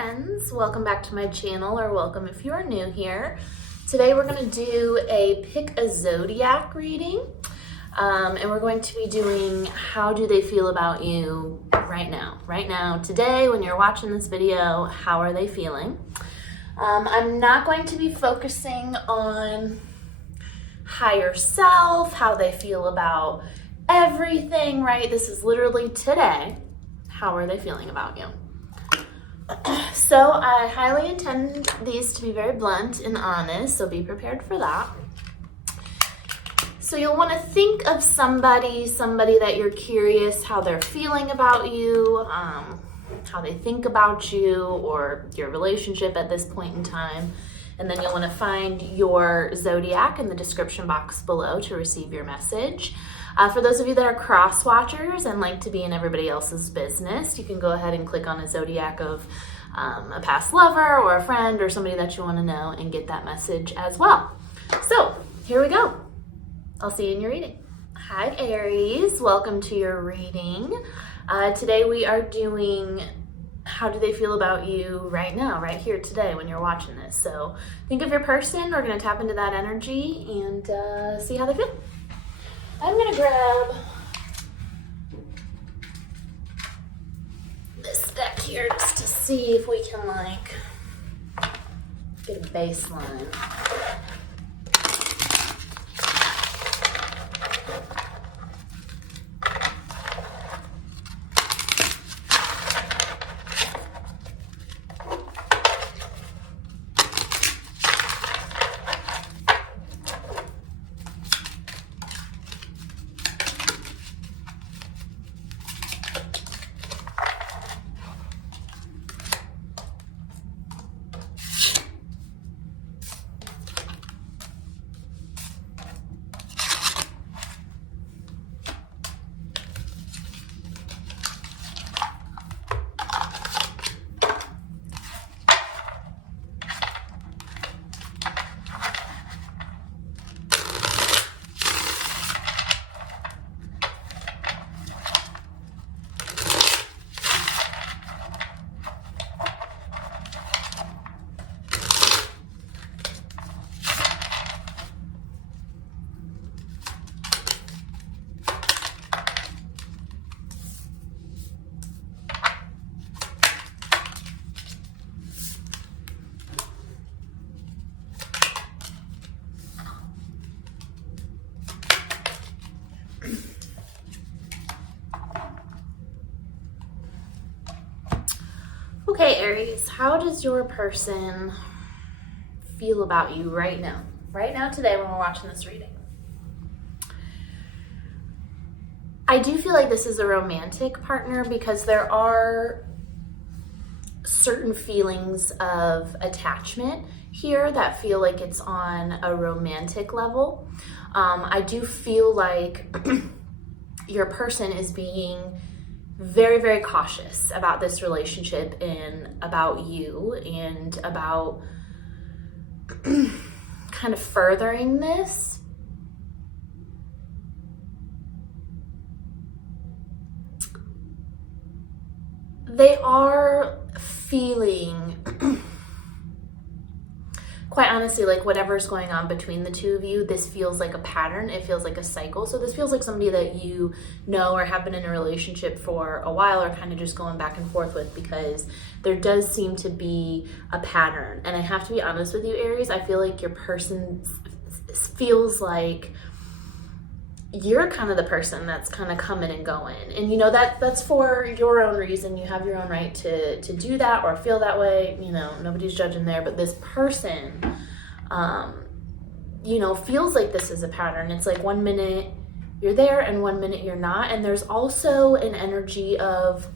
friends, welcome back to my channel, or welcome if you're new here. Today we're going to do a pick a zodiac reading, and we're going to be doing how do they feel about you right now, today when you're watching this video. How are they feeling? I'm not going to be focusing on higher self, how they feel about everything, right? This is literally today. How are they feeling about you? So I highly intend these to be very blunt and honest, so be prepared for that. So you'll want to think of somebody that you're curious how they're feeling about you, how they think about you or your relationship at this point in time. And then you'll want to find your zodiac in the description box below to receive your message. For those of you that are cross watchers and like to be in everybody else's business, you can go ahead and click on a zodiac of a past lover or a friend or somebody that you want to know and get that message as well. So here we go. I'll see you in your reading. Hi Aries, welcome to your reading. Today we are doing how do they feel about you right now, right here today when you're watching this. So think of your person. We're going to tap into that energy and see how they feel. I'm going to grab this deck here just to see if we can like get a baseline. Okay, Aries, how does your person feel about you right now? Right now, today, when we're watching this reading. I do feel like this is a romantic partner because there are certain feelings of attachment here that feel like it's on a romantic level. I do feel like your person is being very, very cautious about this relationship and about you and about kind of furthering this. They are feeling, quite honestly, like whatever's going on between the two of you, this feels like a pattern. It feels like a cycle. So this feels like somebody that you know or have been in a relationship for a while or kind of just going back and forth with, because there does seem to be a pattern. And I have to be honest with you, Aries, I feel like your person feels like you're kind of the person that's kind of coming and going. And you know, that's for your own reason. You have your own right to do that or feel that way. You know, nobody's judging there, but this person, you know, feels like this is a pattern. It's like 1 minute you're there and 1 minute you're not. And there's also an energy of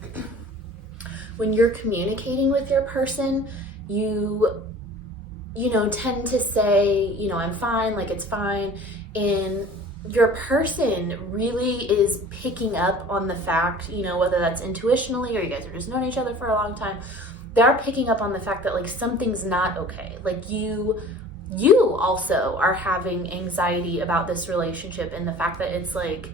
when you're communicating with your person, you know, tend to say, you know, I'm fine, like it's fine. And your person really is picking up on the fact, you know, whether that's intuitionally or you guys are just known each other for a long time, they're picking up on the fact that like something's not okay. Like you also are having anxiety about this relationship and the fact that it's like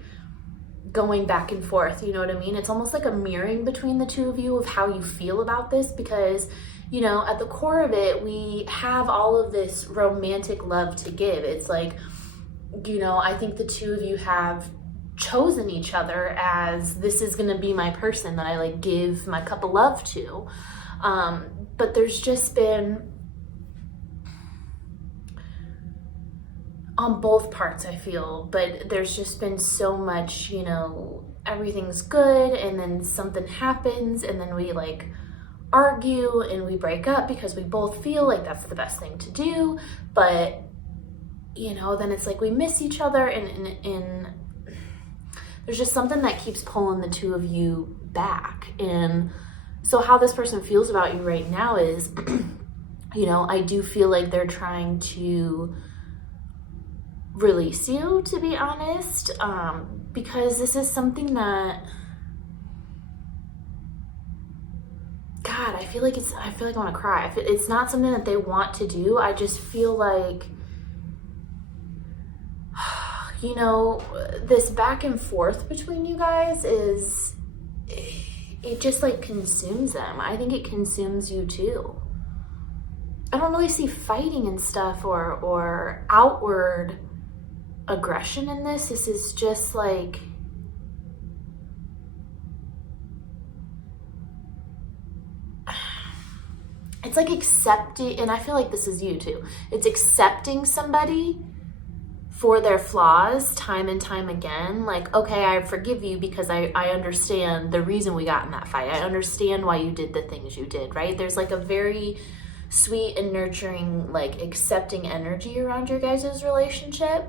going back and forth, you know what I mean? It's almost like a mirroring between the two of you of how you feel about this, because, you know, at the core of it, we have all of this romantic love to give. It's like, you know, I think the two of you have chosen each other as, this is going to be my person that I like give my cup of love to. But there's just been, on both parts, I feel, but there's just been so much, you know, everything's good and then something happens and then we like argue and we break up because we both feel like that's the best thing to do. But, you know, then it's like we miss each other and there's just something that keeps pulling the two of you back. And so how this person feels about you right now is, you know, I do feel like they're trying to release you, to be honest, because this is something that, God, I feel like I want to cry. It's not something that they want to do. I just feel like, you know, this back and forth between you guys is, it just like consumes them. I think it consumes you too. I don't really see fighting and stuff or outward aggression in this. This is just like, it's like accepting, and I feel like this is you too. It's accepting somebody for their flaws time and time again. Like, okay, I forgive you because I understand the reason we got in that fight. I understand why you did the things you did, right? There's like a very sweet and nurturing, like accepting energy around your guys' relationship.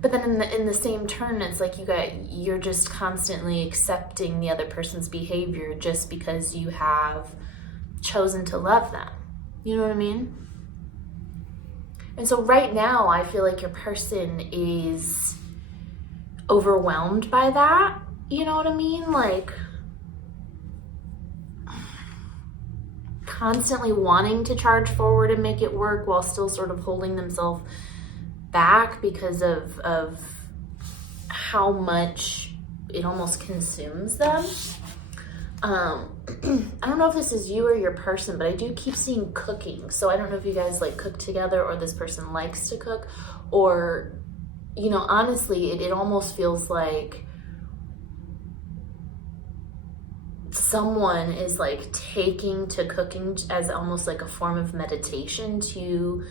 But then in the same turn, it's like you're just constantly accepting the other person's behavior just because you have chosen to love them. You know what I mean? And so right now, I feel like your person is overwhelmed by that. You know what I mean? Like, constantly wanting to charge forward and make it work while still sort of holding themselves back because of how much it almost consumes them. I don't know if this is you or your person, but I do keep seeing cooking. So I don't know if you guys like cook together or this person likes to cook, or, you know, honestly, it almost feels like someone is like taking to cooking as almost like a form of meditation to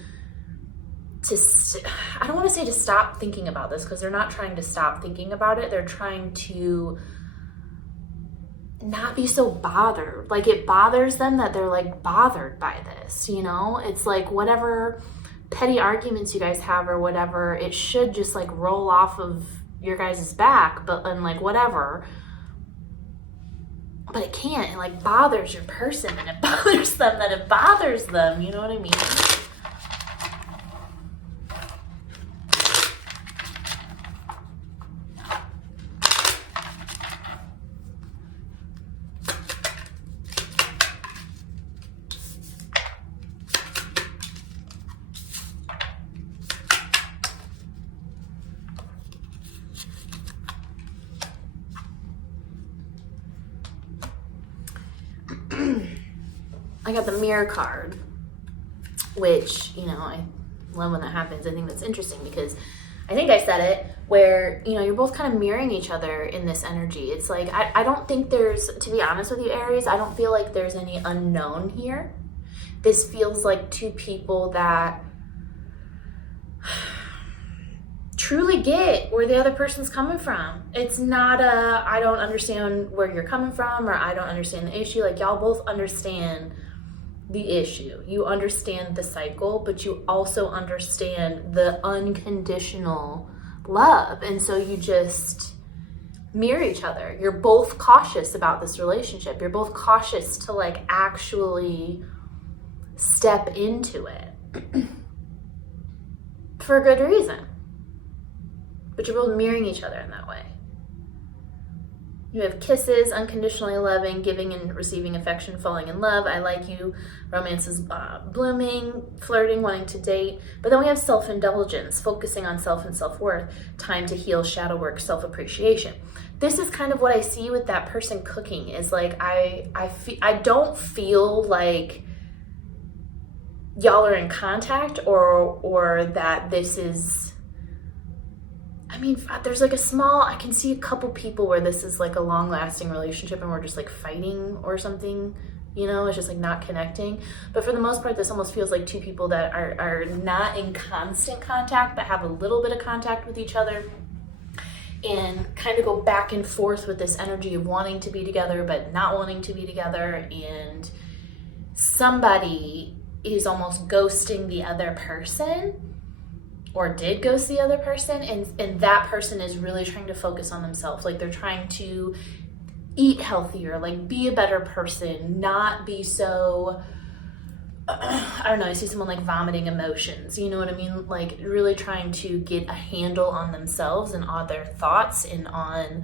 I don't want to say to stop thinking about this, because they're not trying to stop thinking about it. They're trying to not be so bothered. Like, it bothers them that they're like bothered by this, you know? It's like whatever petty arguments you guys have or whatever, it should just like roll off of your guys' back, but and like whatever. But it can't. It like bothers your person, and it bothers them that it bothers them. You know what I mean? I got the Mirror card, which, you know, I love when that happens. I think that's interesting because I think I said it, where, you know, you're both kind of mirroring each other in this energy. It's like, I don't think there's, to be honest with you, Aries, I don't feel like there's any unknown here. This feels like two people that truly get where the other person's coming from. It's not I don't understand where you're coming from, or I don't understand the issue. Like, y'all both understand the issue. You understand the cycle, but you also understand the unconditional love. And so you just mirror each other. You're both cautious about this relationship. You're both cautious to like actually step into it for a good reason. But you're both mirroring each other in that way. You have kisses, unconditionally loving, giving and receiving affection, falling in love, I like you, romance is blooming, flirting, wanting to date. But then we have self-indulgence, focusing on self and self-worth, time to heal, shadow work, self-appreciation. This is kind of what I see with that person cooking, is like I don't feel like y'all are in contact or that this is, I mean, there's like I can see a couple people where this is like a long-lasting relationship and we're just like fighting or something, you know, it's just like not connecting. But for the most part, this almost feels like two people that are not in constant contact, but have a little bit of contact with each other and kind of go back and forth with this energy of wanting to be together, but not wanting to be together. And somebody is almost ghosting the other person, or did ghost the other person, and that person is really trying to focus on themselves. Like they're trying to eat healthier, like be a better person, not be so, I don't know, I see someone like vomiting emotions, you know what I mean? Like really trying to get a handle on themselves and on their thoughts and on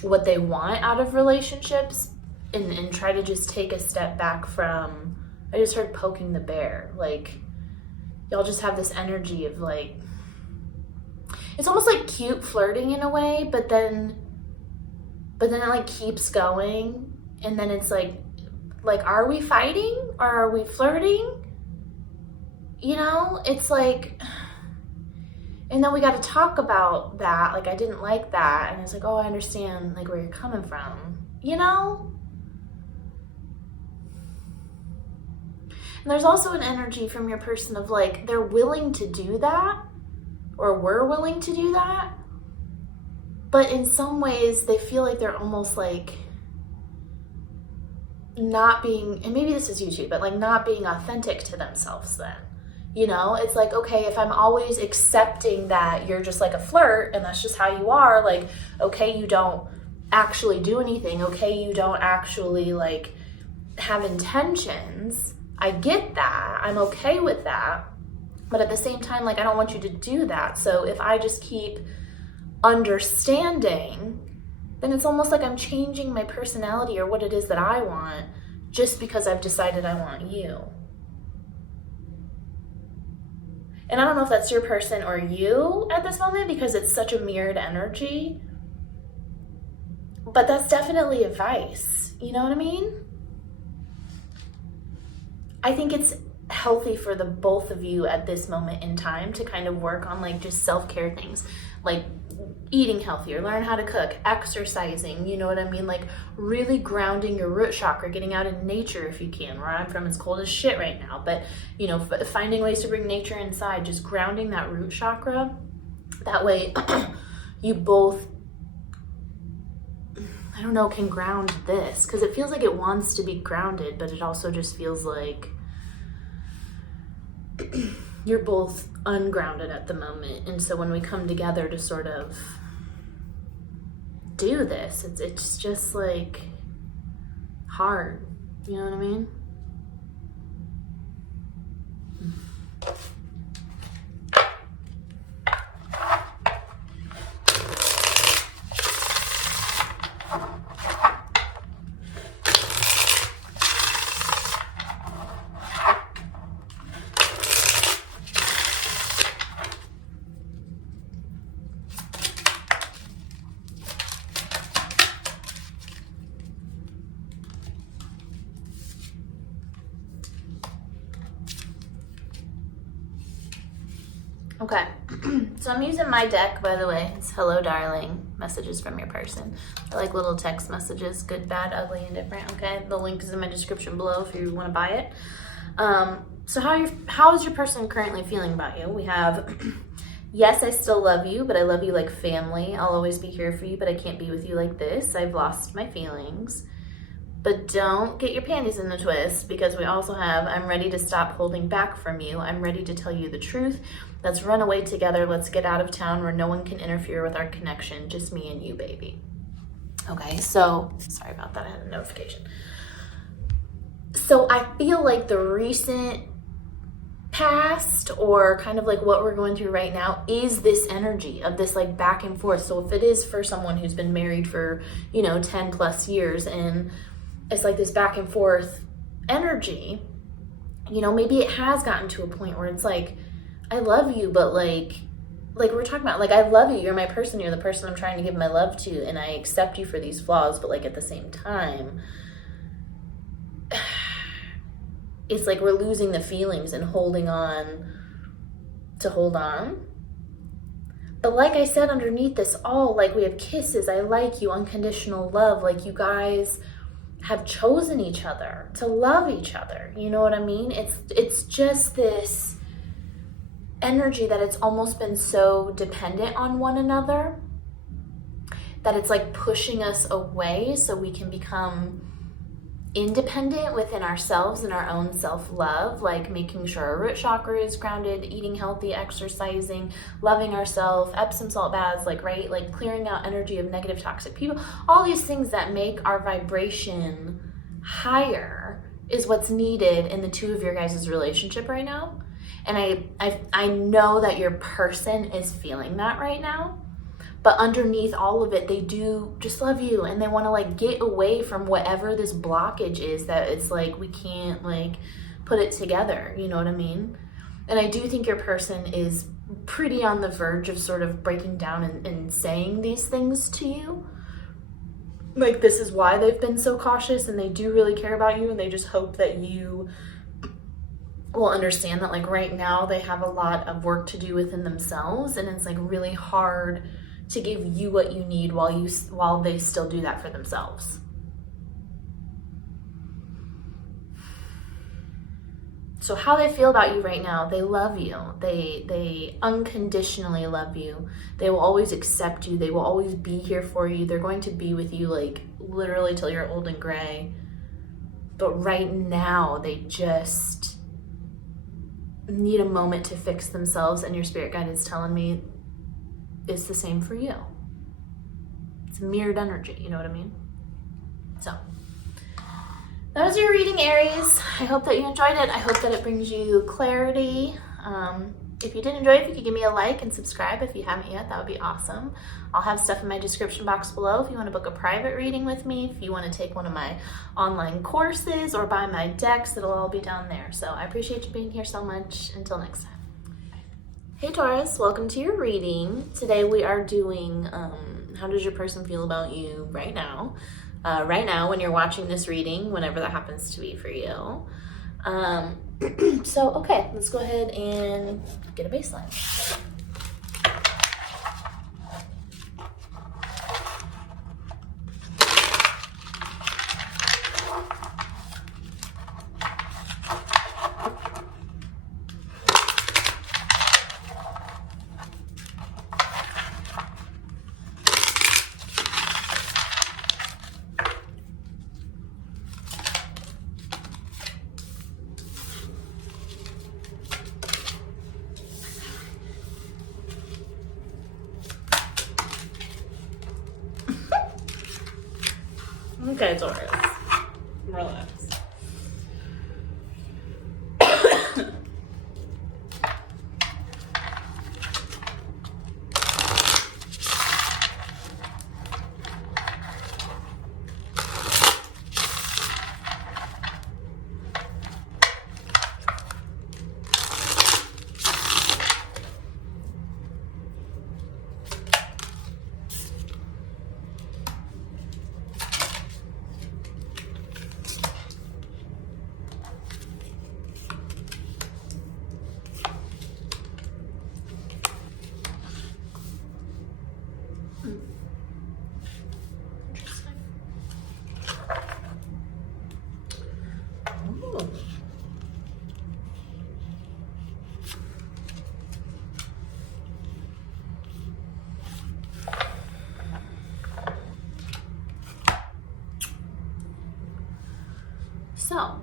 what they want out of relationships, and try to just take a step back from, I just heard poking the bear. Like y'all just have this energy of like, it's almost like cute flirting in a way, but then it like keeps going. And then it's like, are we fighting or are we flirting? You know, it's like, and then we got to talk about that. Like, I didn't like that. And it's like, oh, I understand like where you're coming from, you know? And there's also an energy from your person of like, they're willing to do that, or we're willing to do that. But in some ways they feel like they're almost like not being, and maybe this is you too, but like not being authentic to themselves then. You know, it's like, okay, if I'm always accepting that you're just like a flirt and that's just how you are, like, okay, you don't actually do anything. Okay, you don't actually like have intentions. I get that. I'm okay with that. But at the same time, like, I don't want you to do that. So if I just keep understanding, then it's almost like I'm changing my personality or what it is that I want just because I've decided I want you. And I don't know if that's your person or you at this moment because it's such a mirrored energy. But that's definitely advice. You know what I mean? I think it's healthy for the both of you at this moment in time to kind of work on like just self-care things, like eating healthier, learn how to cook, exercising, you know what I mean? Like really grounding your root chakra, getting out in nature if you can. Where I'm from, it's cold as shit right now, but you know, finding ways to bring nature inside, just grounding that root chakra. That way you both, I don't know, can ground this, because it feels like it wants to be grounded, but it also just feels like you're both ungrounded at the moment. And so when we come together to sort of do this, it's just like hard, you know what I mean? Okay, so I'm using my deck, by the way. It's Hello Darling, messages from your person. I like little text messages, good, bad, ugly, and different, okay? The link is in my description below if you want to buy it. So how is your person currently feeling about you? We have, yes, I still love you, but I love you like family. I'll always be here for you, but I can't be with you like this. I've lost my feelings. But don't get your panties in the twist, because we also have, I'm ready to stop holding back from you. I'm ready to tell you the truth. Let's run away together. Let's get out of town where no one can interfere with our connection. Just me and you, baby. Okay, so, sorry about that. I had a notification. So I feel like the recent past, or kind of like what we're going through right now, is this energy of this like back and forth. So if it is for someone who's been married for, 10 plus years, and it's like this back and forth energy, maybe it has gotten to a point where it's like, I love you, but like we're talking about, like, I love you, you're my person, you're the person I'm trying to give my love to, and I accept you for these flaws, but like at the same time, it's like we're losing the feelings and holding on to hold on. But like I said, underneath this all, like, we have kisses, I like you, unconditional love, like you guys have chosen each other to love each other. You know what I mean? It's just this energy that it's almost been so dependent on one another that it's like pushing us away so we can become independent within ourselves and our own self-love, like making sure our root chakra is grounded, eating healthy, exercising, loving ourselves, Epsom salt baths, like, right, like clearing out energy of negative toxic people. All these things that make our vibration higher is what's needed in the two of your guys' relationship right now. And I know that your person is feeling that right now. But underneath all of it, they do just love you, and they want to like get away from whatever this blockage is that it's like we can't like put it together. You know what I mean? And I do think your person is pretty on the verge of sort of breaking down and saying these things to you. Like, this is why they've been so cautious, and they do really care about you, and they just hope that you will understand that like right now they have a lot of work to do within themselves, and it's like really hard to give you what you need while they still do that for themselves. So how they feel about you right now, they love you. They unconditionally love you. They will always accept you. They will always be here for you. They're going to be with you like literally till you're old and gray. But right now they just need a moment to fix themselves, and your spirit guide is telling me it's the same for you. It's mirrored energy, you know what I mean? So that was your reading, Aries. I hope that you enjoyed it. I hope that it brings you clarity. If you did enjoy it, if you could give me a like and subscribe if you haven't yet, that would be awesome. I'll have stuff in my description box below if you want to book a private reading with me, if you want to take one of my online courses or buy my decks, it'll all be down there. So I appreciate you being here so much. Until next time. Hey Taurus, welcome to your reading. Today we are doing how does your person feel about you right now? Right now when you're watching this reading, whenever that happens to be for you. So, okay, let's go ahead and get a baseline. Okay, Taurus, relax. So,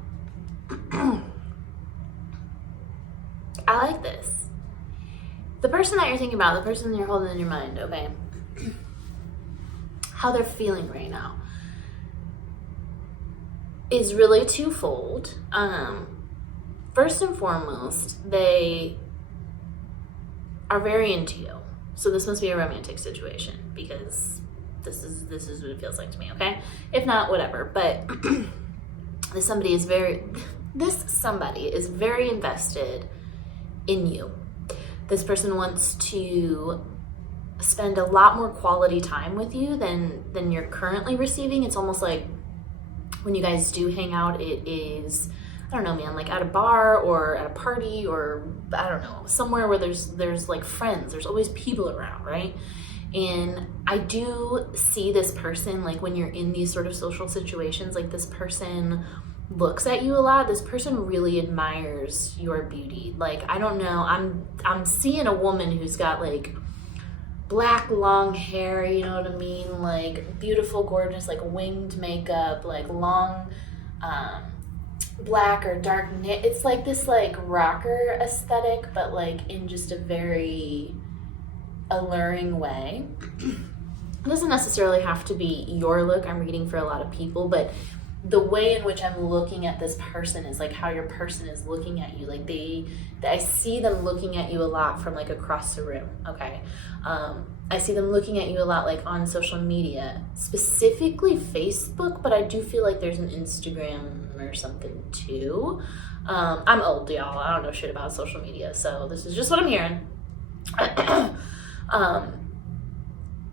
I like this. The person that you're thinking about, the person you're holding in your mind, okay? How they're feeling right now is really twofold. first and foremost, they are very into you. So this must be a romantic situation, because this is what it feels like to me, okay? If not, whatever. But this somebody is very invested in you. This person wants to spend a lot more quality time with you than you're currently receiving. It's almost like when you guys do hang out, it is, I don't know, man, like at a bar or at a party, or I don't know, somewhere where there's like friends, there's always people around, right? And I do see this person, like when you're in these sort of social situations, like this person looks at you a lot. This person really admires your beauty. Like, I don't know, I'm seeing a woman who's got like black long hair, you know what I mean? Like beautiful, gorgeous, like winged makeup, like long black or dark knit. It's like this like rocker aesthetic, but like in just a very alluring way. It doesn't necessarily have to be your look. I'm reading for a lot of people, but the way in which I'm looking at this person is like how your person is looking at you. Like I see them looking at you a lot from like across the room, okay? I see them looking at you a lot like on social media, specifically Facebook, but I do feel like there's an Instagram or something too. I'm old, y'all. I don't know shit about social media, so this is just what I'm hearing.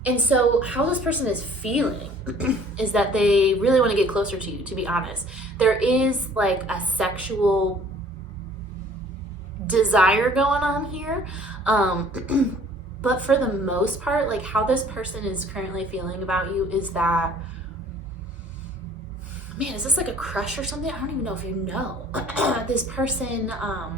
And so how this person is feeling is that they really want to get closer to you, to be honest. There is like a sexual desire going on here. But for the most part, like how this person is currently feeling about you is that, man, is this like a crush or something? I don't even know if you know. This person, I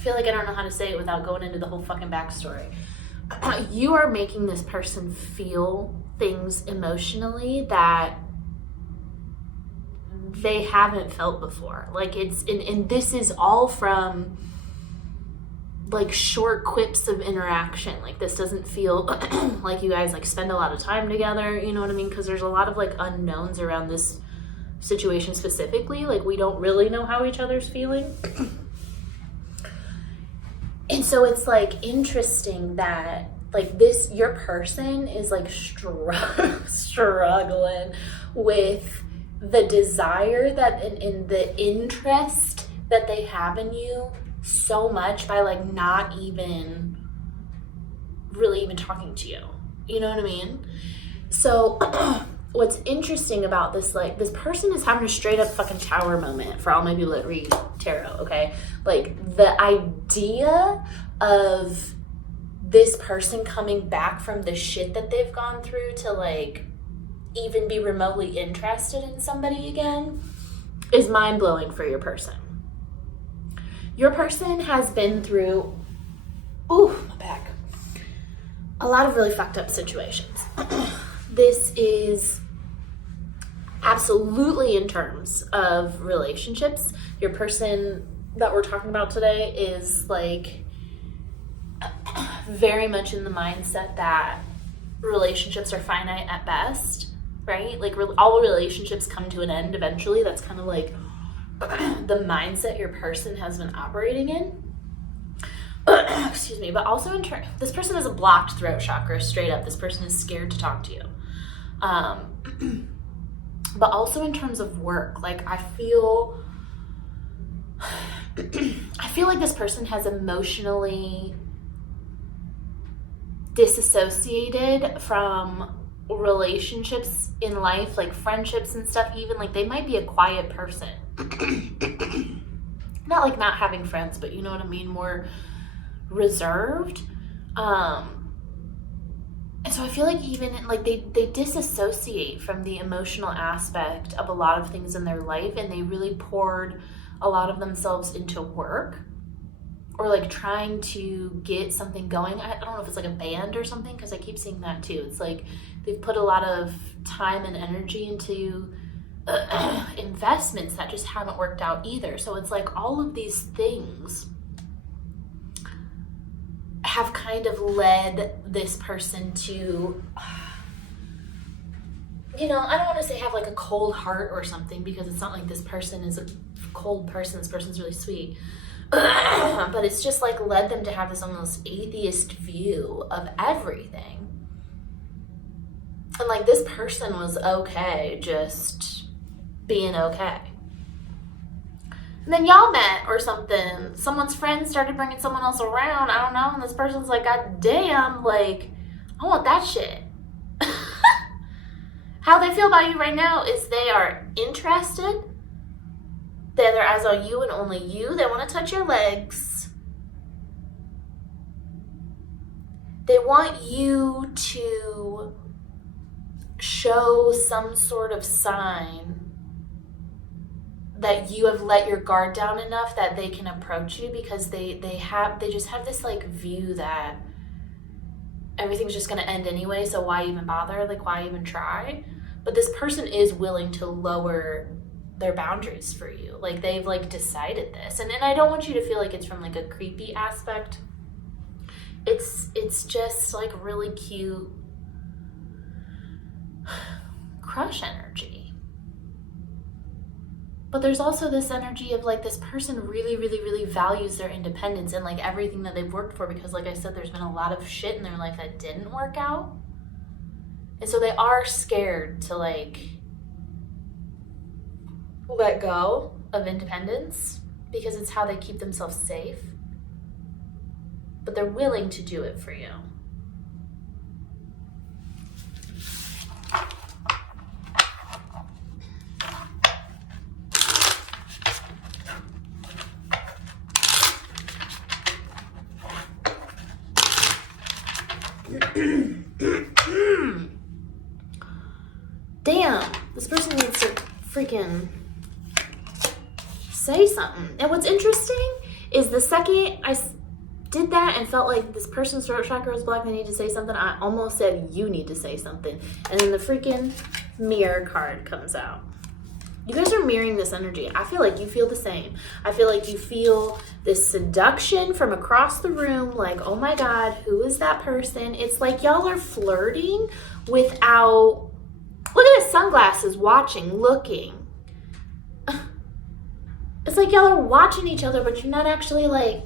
feel like I don't know how to say it without going into the whole fucking backstory. You are making this person feel things emotionally that they haven't felt before. Like it's, and this is all from like short quips of interaction. Like this doesn't feel like you guys like spend a lot of time together, you know what I mean? Because there's a lot of like unknowns around this situation specifically. Like we don't really know how each other's feeling. And so it's like interesting that like this, your person is like struggling with the desire that in the interest that they have in you so much by like not even really even talking to you. You know what I mean? So what's interesting about this, like this person is having a straight up fucking tower moment for all my people that read tarot, okay? Like the idea of this person coming back from the shit that they've gone through to like even be remotely interested in somebody again is mind-blowing for your person. Your person has been through, ooh, my back, a lot of really fucked up situations. This is absolutely in terms of relationships. Your person that we're talking about today is like very much in the mindset that relationships are finite at best, right? Like all relationships come to an end eventually. That's kind of like the mindset your person has been operating in. Excuse me. But also this person has a blocked throat chakra, straight up. This person is scared to talk to you. But also in terms of work, like I feel like this person has emotionally disassociated from relationships in life, like friendships and stuff. Even like they might be a quiet person. Not like not having friends, but you know what I mean, more reserved. And so I feel like even like they disassociate from the emotional aspect of a lot of things in their life, and they really poured a lot of themselves into work or like trying to get something going. I don't know if it's like a band or something, because I keep seeing that too. It's like they've put a lot of time and energy into investments that just haven't worked out either. So it's like all of these things have kind of led this person to you know, I don't want to say have like a cold heart or something, because it's not like this person is a cold person. This person's really sweet. But it's just like led them to have this almost atheist view of everything. And like this person was okay just being okay. And then y'all met or something. Someone's friend started bringing someone else around. I don't know. And this person's like, God damn, like, I want that shit. How they feel about you right now is they are interested. Their eyes on you and only you. They want to touch your legs. They want you to show some sort of sign that you have let your guard down enough that they can approach you, because they just have this like view that everything's just going to end anyway, so why even bother? Like, why even try? But this person is willing to lower their boundaries for you. Like, they've like decided this. And I don't want you to feel like it's from like a creepy aspect. It's just like really cute crush energy. But there's also this energy of like this person really, really, really values their independence and like everything that they've worked for, because like I said, there's been a lot of shit in their life that didn't work out. And so they are scared to like let go of independence, because it's how they keep themselves safe. But they're willing to do it for you. Damn, this person needs to freaking say something. And what's interesting is the second I did that and felt like this person's throat chakra was blocked, they need to say something, I almost said, you need to say something. And then the freaking mirror card comes out. You guys are mirroring this energy. I feel like you feel the same. I feel like you feel this seduction from across the room, like, oh my God, who is that person? It's like y'all are flirting without, look at the sunglasses, watching, looking. It's like y'all are watching each other, but you're not actually like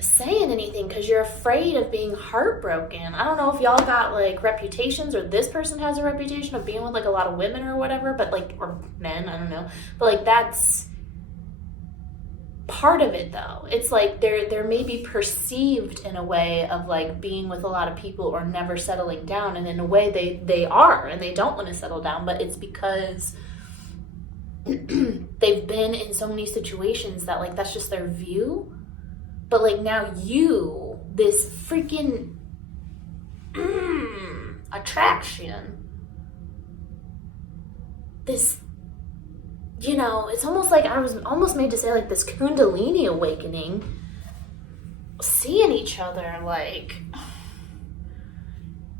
saying anything because you're afraid of being heartbroken. I don't know if y'all got like reputations, or this person has a reputation of being with like a lot of women or whatever, but like, or men, I don't know. But like that's part of it though. It's like they're maybe perceived in a way of like being with a lot of people or never settling down, and in a way they are, and they don't want to settle down, but it's because they've been in so many situations that like that's just their view. But like now you, this freaking attraction, this, you know, it's almost like I was almost made to say like this Kundalini awakening, seeing each other, like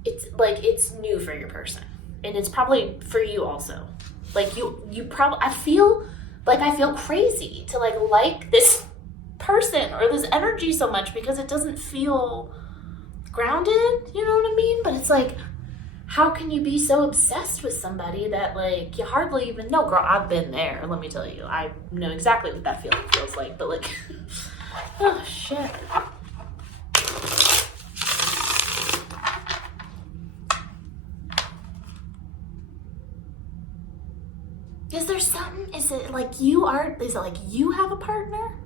it's new for your person, and it's probably for you also. Like you probably, I feel crazy to like this person or this energy so much, because it doesn't feel grounded, you know what I mean? But it's like, how can you be so obsessed with somebody that like you hardly even know? Girl, I've been there, let me tell you. I know exactly what that feeling feels like, but like, oh shit. Is there something, is it like you have a partner?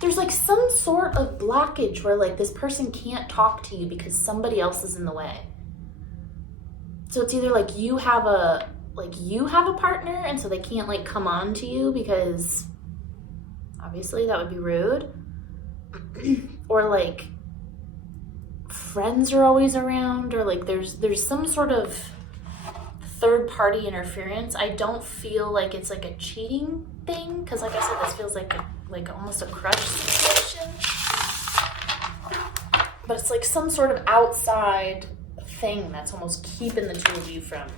There's like some sort of blockage where like this person can't talk to you because somebody else is in the way. So it's either like you have a partner, and so they can't like come on to you because obviously that would be rude. Or like friends are always around, or like there's some sort of third party interference. I don't feel like it's like a cheating thing, because like I said, this feels like almost a crush situation. But it's like some sort of outside thing that's almost keeping the two of you from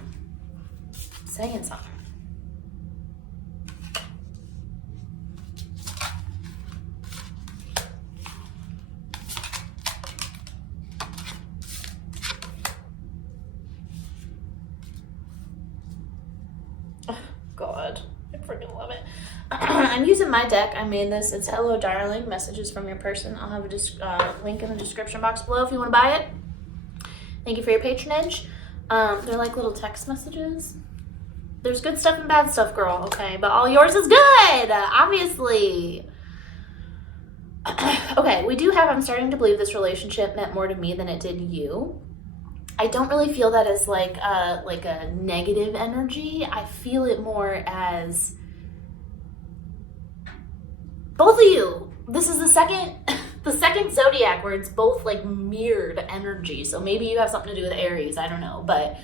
saying something. God, I freaking love it. I'm using my deck. I made this. It's Hello Darling, Messages from Your Person. I'll have a link in the description box below if you want to buy it. Thank you for your patronage. They're like little text messages. There's good stuff and bad stuff, girl, okay? But all yours is good, obviously. Okay, we do have, I'm starting to believe this relationship meant more to me than it did you. I don't really feel that as like a negative energy. I feel it more as both of you. This is the second zodiac where it's both like mirrored energy. So maybe you have something to do with Aries, I don't know. But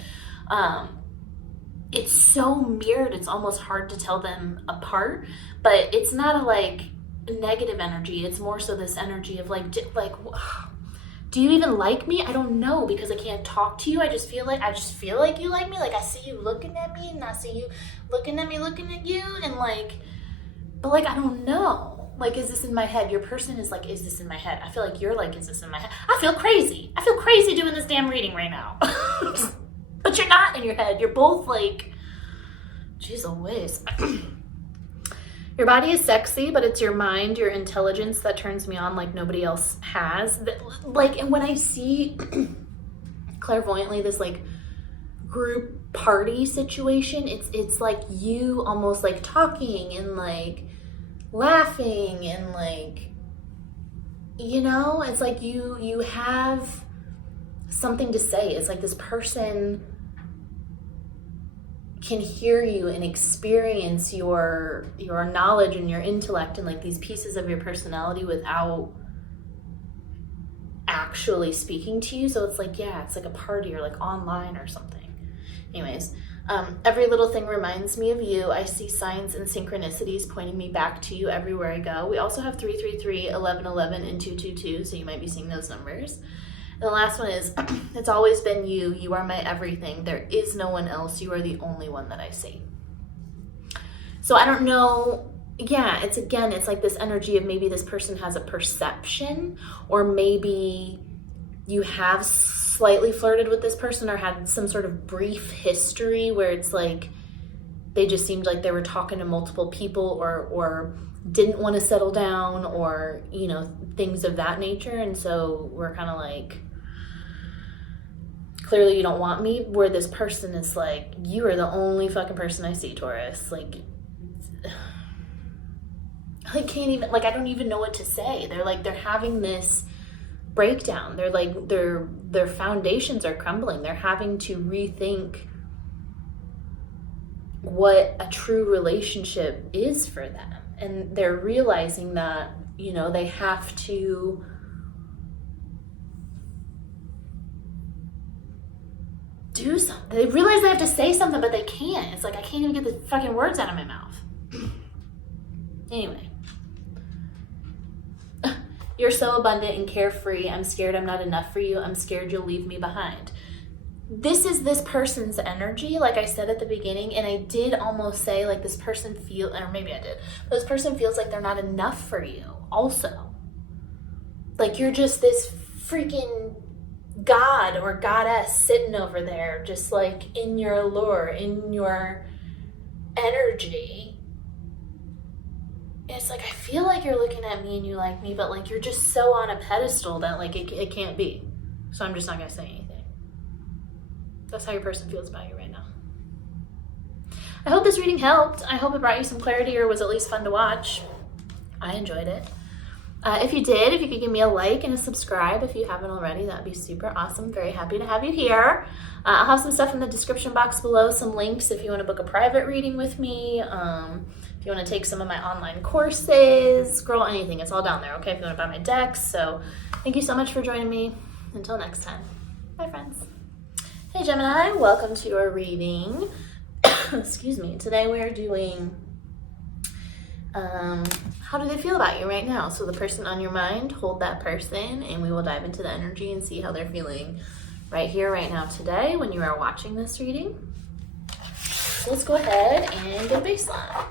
it's so mirrored, it's almost hard to tell them apart. But it's not a like negative energy. It's more so this energy of like do you even like me? I don't know, because I can't talk to you. I just feel like you like me. Like I see you looking at me and I see you looking at me, looking at you, and like, but like I don't know. Like, is this in my head? Your person is like, is this in my head? I feel like you're like, is this in my head? I feel crazy. I feel crazy doing this damn reading right now. But you're not in your head. You're both like, geez Louise. Your body is sexy, but it's your mind, your intelligence that turns me on like nobody else has. Like, and when I see clairvoyantly this like group party situation, it's like you almost like talking and like laughing and like, you know, it's like you have something to say. It's like this person can hear you and experience your knowledge and your intellect and like these pieces of your personality without actually speaking to you. So it's like, yeah, it's like a party or like online or something. Anyways, every little thing reminds me of you. I see signs and synchronicities pointing me back to you everywhere I go. We also have 333, 1111, and 222, so you might be seeing those numbers. And the last one is, it's always been you. You are my everything. There is no one else. You are the only one that I see. So I don't know. Yeah, it's like this energy of maybe this person has a perception, or maybe you have slightly flirted with this person or had some sort of brief history where it's like they just seemed like they were talking to multiple people or didn't want to settle down, or, you know, things of that nature. And so we're kind of like, clearly you don't want me, where this person is like, you are the only fucking person I see, Taurus. Like, I can't even, like, I don't even know what to say. They're having this breakdown. They're like, their foundations are crumbling. They're having to rethink what a true relationship is for them. And they're realizing that, you know, they have to do something. They realize they have to say something, but they can't. It's like, I can't even get the fucking words out of my mouth. Anyway. You're so abundant and carefree. I'm scared I'm not enough for you. I'm scared you'll leave me behind. This is this person's energy, like I said at the beginning, and I did almost say like this person or maybe I did, but this person feels like they're not enough for you also. Like you're just this freaking god or goddess sitting over there, just like in your allure, in your energy. It's like, I feel like you're looking at me and you like me, but like you're just so on a pedestal that like it can't be. So I'm just not gonna say anything. That's how your person feels about you right now. I hope this reading helped. I hope it brought you some clarity or was at least fun to watch. I enjoyed it. If you did, if you could give me a like and a subscribe if you haven't already, that'd be super awesome. Very happy to have you here. I'll have some stuff in the description box below, some links if you want to book a private reading with me. If you want to take some of my online courses, girl, anything, it's all down there, okay? If you want to buy my decks. So thank you so much for joining me. Until next time. Bye, friends. Hey, Gemini, welcome to your reading. Excuse me. Today we are doing how do they feel about you right now? So the person on your mind, hold that person, and we will dive into the energy and see how they're feeling right here, right now, today when you are watching this reading. So let's go ahead and get a baseline.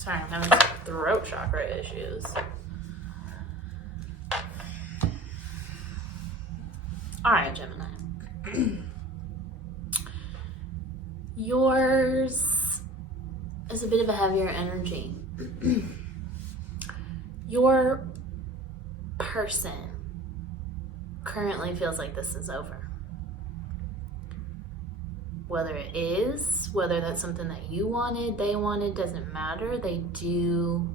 Sorry, I'm having some throat chakra issues. All right, Gemini. Yours is a bit of a heavier energy. Your person currently feels like this is over. Whether it is, whether that's something that you wanted, they wanted, doesn't matter. They do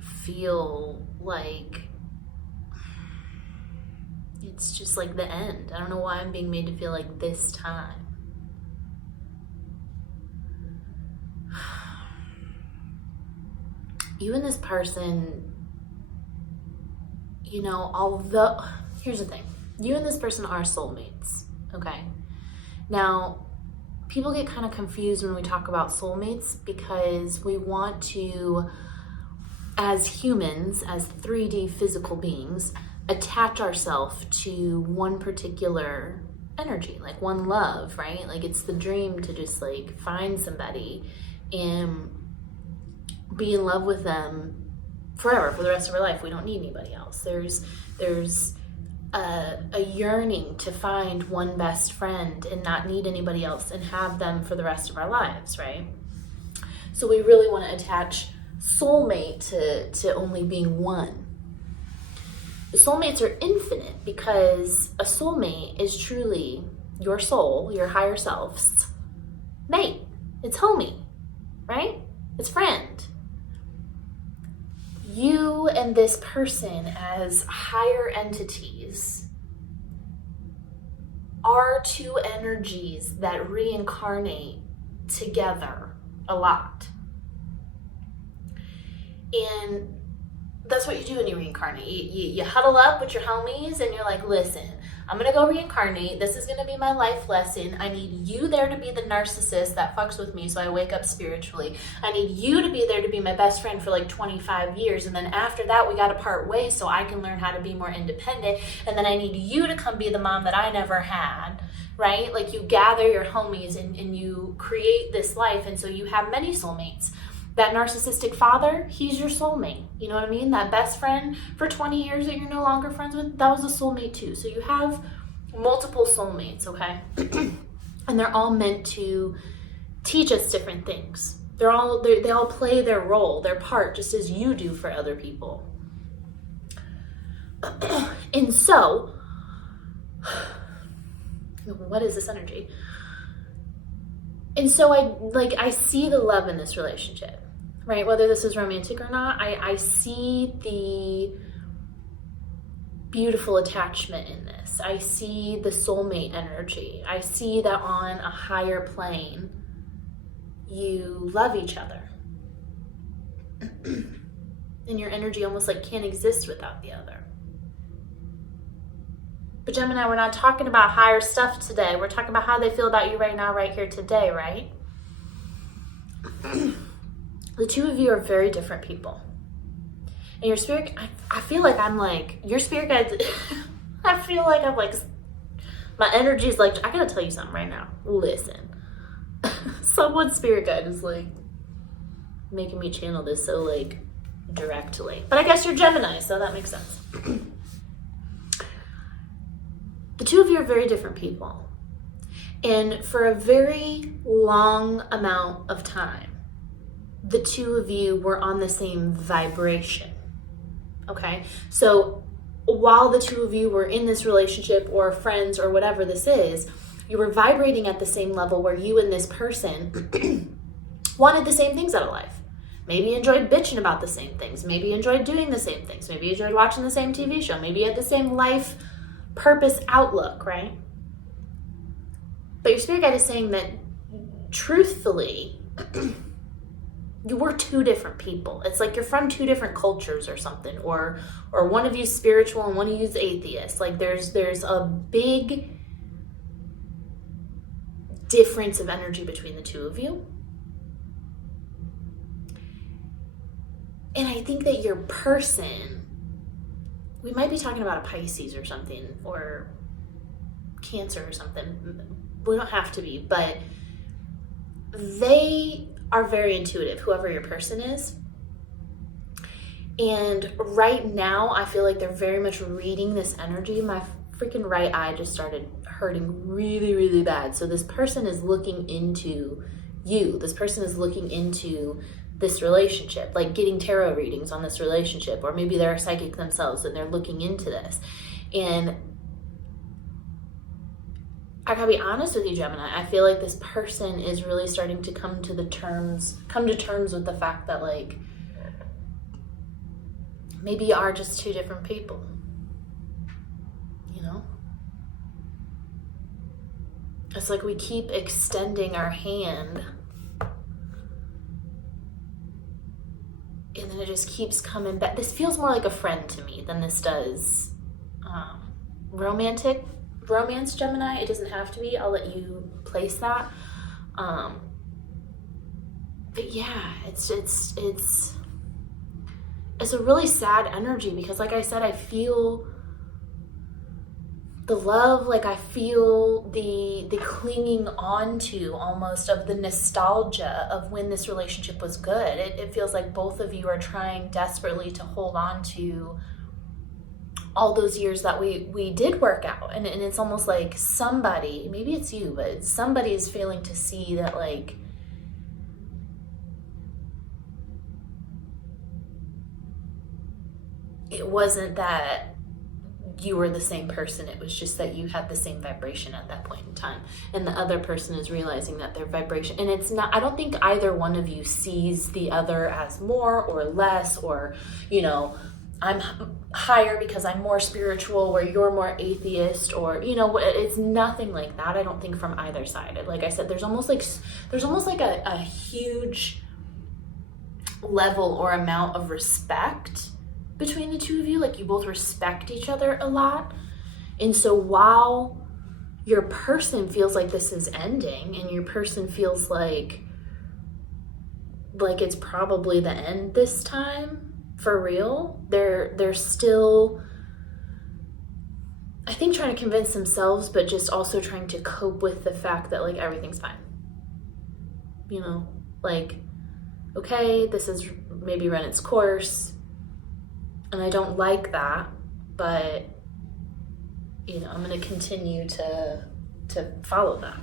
feel like it's just like the end. I don't know why I'm being made to feel like this time. You and this person, you know, although, here's the thing. You and this person are soulmates, okay? Now, people get kind of confused when we talk about soulmates because we want to, as humans, as 3D physical beings, attach ourselves to one particular energy, like one love, right? Like it's the dream to just like find somebody and be in love with them forever, for the rest of our life. We don't need anybody else. There's a yearning to find one best friend and not need anybody else and have them for the rest of our lives, right? So we really want to attach soulmate to only being one. The soulmates are infinite because a soulmate is truly your soul, your higher self's mate. It's homie, right? It's friend. You and this person as higher entities are two energies that reincarnate together a lot. And that's what you do when you reincarnate. You huddle up with your homies and you're like, listen, I'm going to go reincarnate. This is going to be my life lesson. I need you there to be the narcissist that fucks with me so I wake up spiritually. I need you to be there to be my best friend for like 25 years. And then after that, we got to part ways so I can learn how to be more independent. And then I need you to come be the mom that I never had, right? Like you gather your homies and you create this life. And so you have many soulmates. That narcissistic father, he's your soulmate. You know what I mean? That best friend for 20 years that you're no longer friends with, that was a soulmate too. So you have multiple soulmates, okay? And they're all meant to teach us different things. They all play their role, their part, just as you do for other people. And so, what is this energy? And so I see the love in this relationship, right? Whether this is romantic or not, I see the beautiful attachment in this. I see the soulmate energy. I see that on a higher plane, you love each other. And your energy almost like can't exist without the other. But Gemini, we're not talking about higher stuff today. We're talking about how they feel about you right now, right here today, right? The two of you are very different people. And your spirit, I feel like I'm like, your spirit guides, I feel like I'm like, my energy is like, I gotta tell you something right now. Listen. Someone's spirit guide is like making me channel this so like directly. But I guess you're Gemini, so that makes sense. The two of you are very different people. And for a very long amount of time, the two of you were on the same vibration. Okay? So while the two of you were in this relationship or friends or whatever this is, you were vibrating at the same level where you and this person wanted the same things out of life. Maybe you enjoyed bitching about the same things. Maybe you enjoyed doing the same things. Maybe you enjoyed watching the same TV show. Maybe you had the same life purpose outlook, right? But your spirit guide is saying that truthfully, you were two different people. It's like you're from two different cultures or something, or one of you's spiritual and one of you's atheist. Like there's a big difference of energy between the two of you. And I think that your person, we might be talking about a Pisces or something, or Cancer or something. We don't have to be, but they are very intuitive, whoever your person is. And right now, I feel like they're very much reading this energy. My freaking right eye just started hurting really, really bad. So this person is looking into you. This person is looking into this relationship, like getting tarot readings on this relationship, or maybe they're a psychic themselves and they're looking into this. And I gotta be honest with you, Gemini, I feel like this person is really starting to come to terms with the fact that, like, maybe you are just two different people, you know? It's like we keep extending our hand and then it just keeps coming back. This feels more like a friend to me than this does romance, Gemini. It doesn't have to be. I'll let you place that. But yeah, it's a really sad energy because, like I said, I feel the love, like I feel the clinging on to almost of the nostalgia of when this relationship was good. It feels like both of you are trying desperately to hold on to all those years that we did work out. And it's almost like somebody, maybe it's you, but somebody is failing to see that, like, it wasn't that you were the same person. It was just that you had the same vibration at that point in time. And the other person is realizing that their vibration, and it's not, I don't think either one of you sees the other as more or less, or, you know, I'm higher because I'm more spiritual, where you're more atheist, or, you know, it's nothing like that. I don't think from either side. Like I said, there's almost like a huge level or amount of respect between the two of you. Like, you both respect each other a lot. And so while your person feels like this is ending, and your person feels like it's probably the end this time, for real, they're still, I think, trying to convince themselves, but just also trying to cope with the fact that, like, everything's fine. You know, like, okay, this has maybe run its course, and I don't like that, but, you know, I'm going to continue to follow that.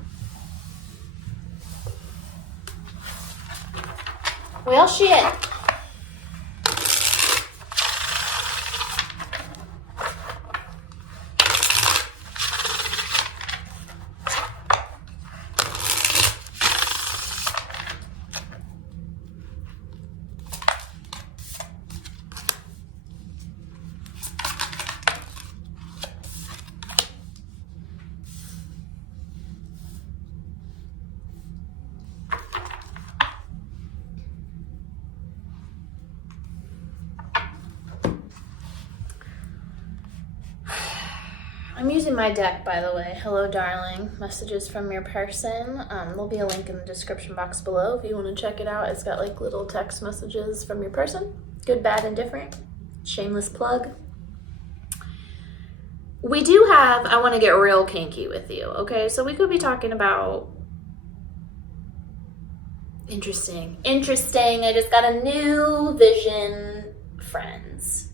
Well, shit. I'm using my deck, by the way. Hello, darling. Messages from your person. There'll be a link in the description box below if you want to check it out. It's got, like, little text messages from your person. Good, bad, and different. Shameless plug. We do have, I want to get real kinky with you, okay? So we could be talking about, interesting. I just got a new vision, friends.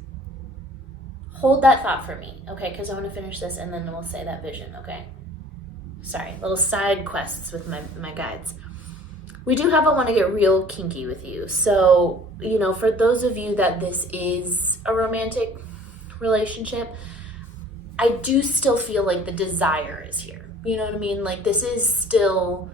Hold that thought for me, okay? Because I want to finish this and then we'll say that vision, okay? Sorry, little side quests with my guides. We do have a want to get real kinky with you. So, you know, for those of you that this is a romantic relationship, I do still feel like the desire is here. You know what I mean? Like, this is still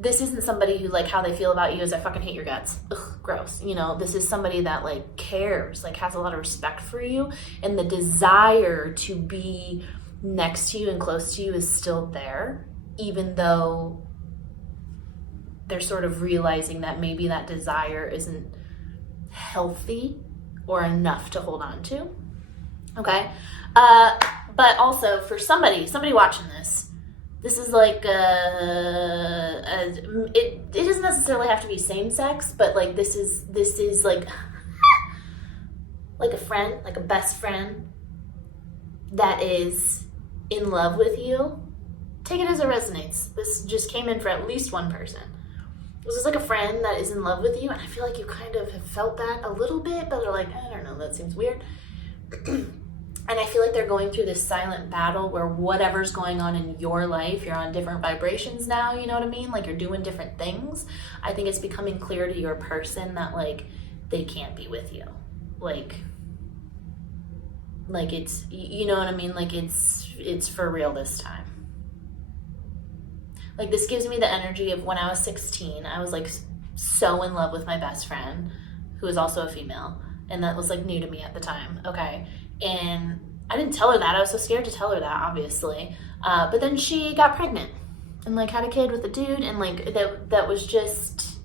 this isn't somebody who, like, how they feel about you is, I fucking hate your guts. Ugh, gross. You know, this is somebody that, like, cares, like, has a lot of respect for you, and the desire to be next to you and close to you is still there, even though they're sort of realizing that maybe that desire isn't healthy or enough to hold on to. Okay? But also for somebody watching this is like it doesn't necessarily have to be same sex, but like this is like a friend, like a best friend that is in love with you. Take it as it resonates. This just came in for at least one person. This is like a friend that is in love with you, and I feel like you kind of have felt that a little bit, but they're like, I don't know, that seems weird. And I feel like they're going through this silent battle where whatever's going on in your life, you're on different vibrations now, you know what I mean? Like, you're doing different things. I think it's becoming clear to your person that, like, they can't be with you. Like it's, you know what I mean? Like, it's for real this time. Like, this gives me the energy of when I was 16, I was, like, so in love with my best friend, who is also a female, and that was, like, new to me at the time, okay? And I didn't tell her that. I was so scared to tell her that, obviously. But then she got pregnant and, like, had a kid with a dude, and, like, that was just,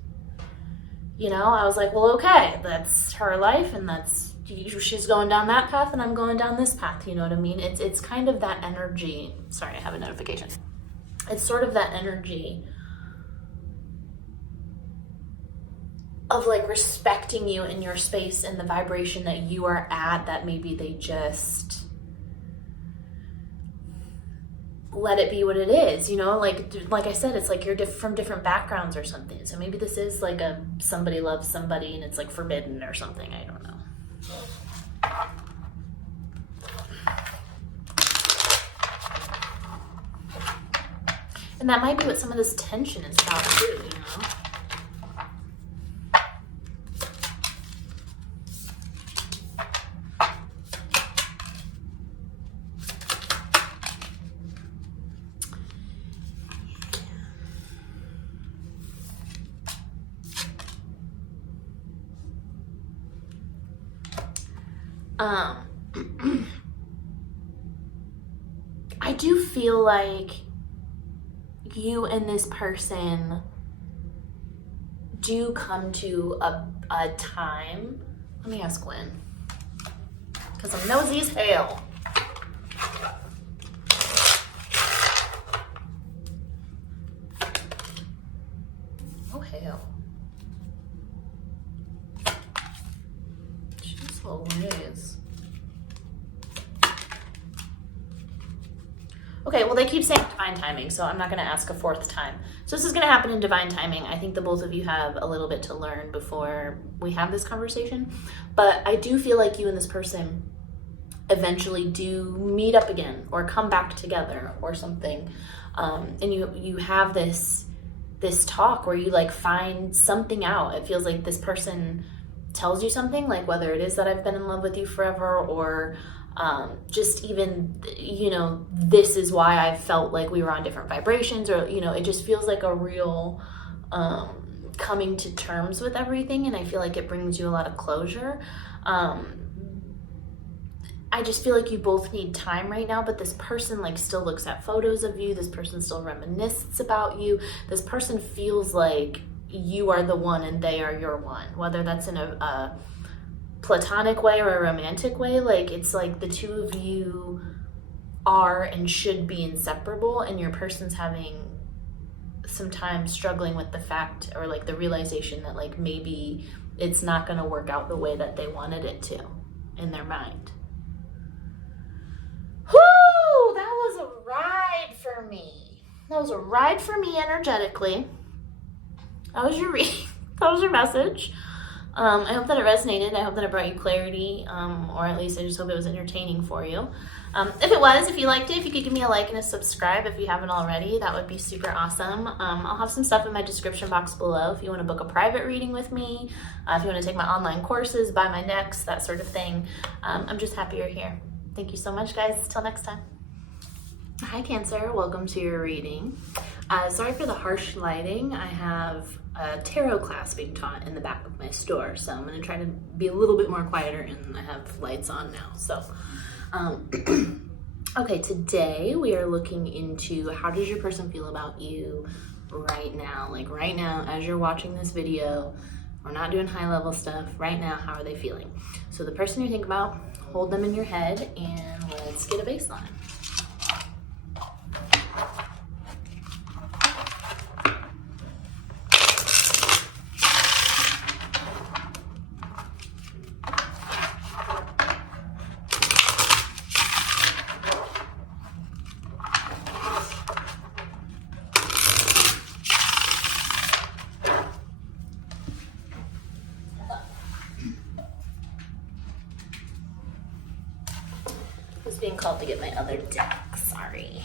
you know, I was like, well, okay, that's her life, and she's going down that path, and I'm going down this path, you know what I mean? It's kind of that energy. Sorry, I have a notification. It's sort of that energy of, like, respecting you in your space and the vibration that you are at, that maybe they just let it be what it is, you know? Like I said, it's like you're from different backgrounds or something. So maybe this is like somebody loves somebody and it's, like, forbidden or something. I don't know. And that might be what some of this tension is about too, you know? I do feel like you and this person do come to a time. Let me ask when, because I'm nosy as hell. Oh hell. Jeez Louise. Okay, well, they keep saying divine timing, so I'm not going to ask a fourth time. So this is going to happen in divine timing. I think the both of you have a little bit to learn before we have this conversation. But I do feel like you and this person eventually do meet up again or come back together or something. And you have this talk where you, like, find something out. It feels like this person tells you something, like whether it is that I've been in love with you forever or just even, you know, this is why I felt like we were on different vibrations, or, you know, it just feels like a real coming to terms with everything, and I feel like it brings you a lot of closure. I just feel like you both need time right now, but this person, like, still looks at photos of you. This person still reminisces about you. This person feels like you are the one and they are your one, whether that's in a platonic way or a romantic way. Like, it's like the two of you are and should be inseparable, and your person's having some time struggling with the fact, or like the realization that, like, maybe it's not going to work out the way that they wanted it to in their mind. Whoo! That was a ride for me. That was a ride for me energetically. That was your reading. That was your message. I hope that it resonated. I hope that it brought you clarity, or at least I just hope it was entertaining for you. If it was, if you liked it, if you could give me a like and a subscribe if you haven't already, that would be super awesome. I'll have some stuff in my description box below if you want to book a private reading with me, if you want to take my online courses, buy my decks, that sort of thing. I'm just happy you're here. Thank you so much, guys. Till next time. Hi, Cancer. Welcome to your reading. Sorry for the harsh lighting. I have a tarot class being taught in the back of my store, so I'm going to try to be a little bit more quieter, and I have lights on now. So, okay, today we are looking into how does your person feel about you right now? Like right now, as you're watching this video, we're not doing high level stuff. Right now, how are they feeling? So the person you think about, hold them in your head, and let's get a baseline. I was being called to get my other deck, sorry.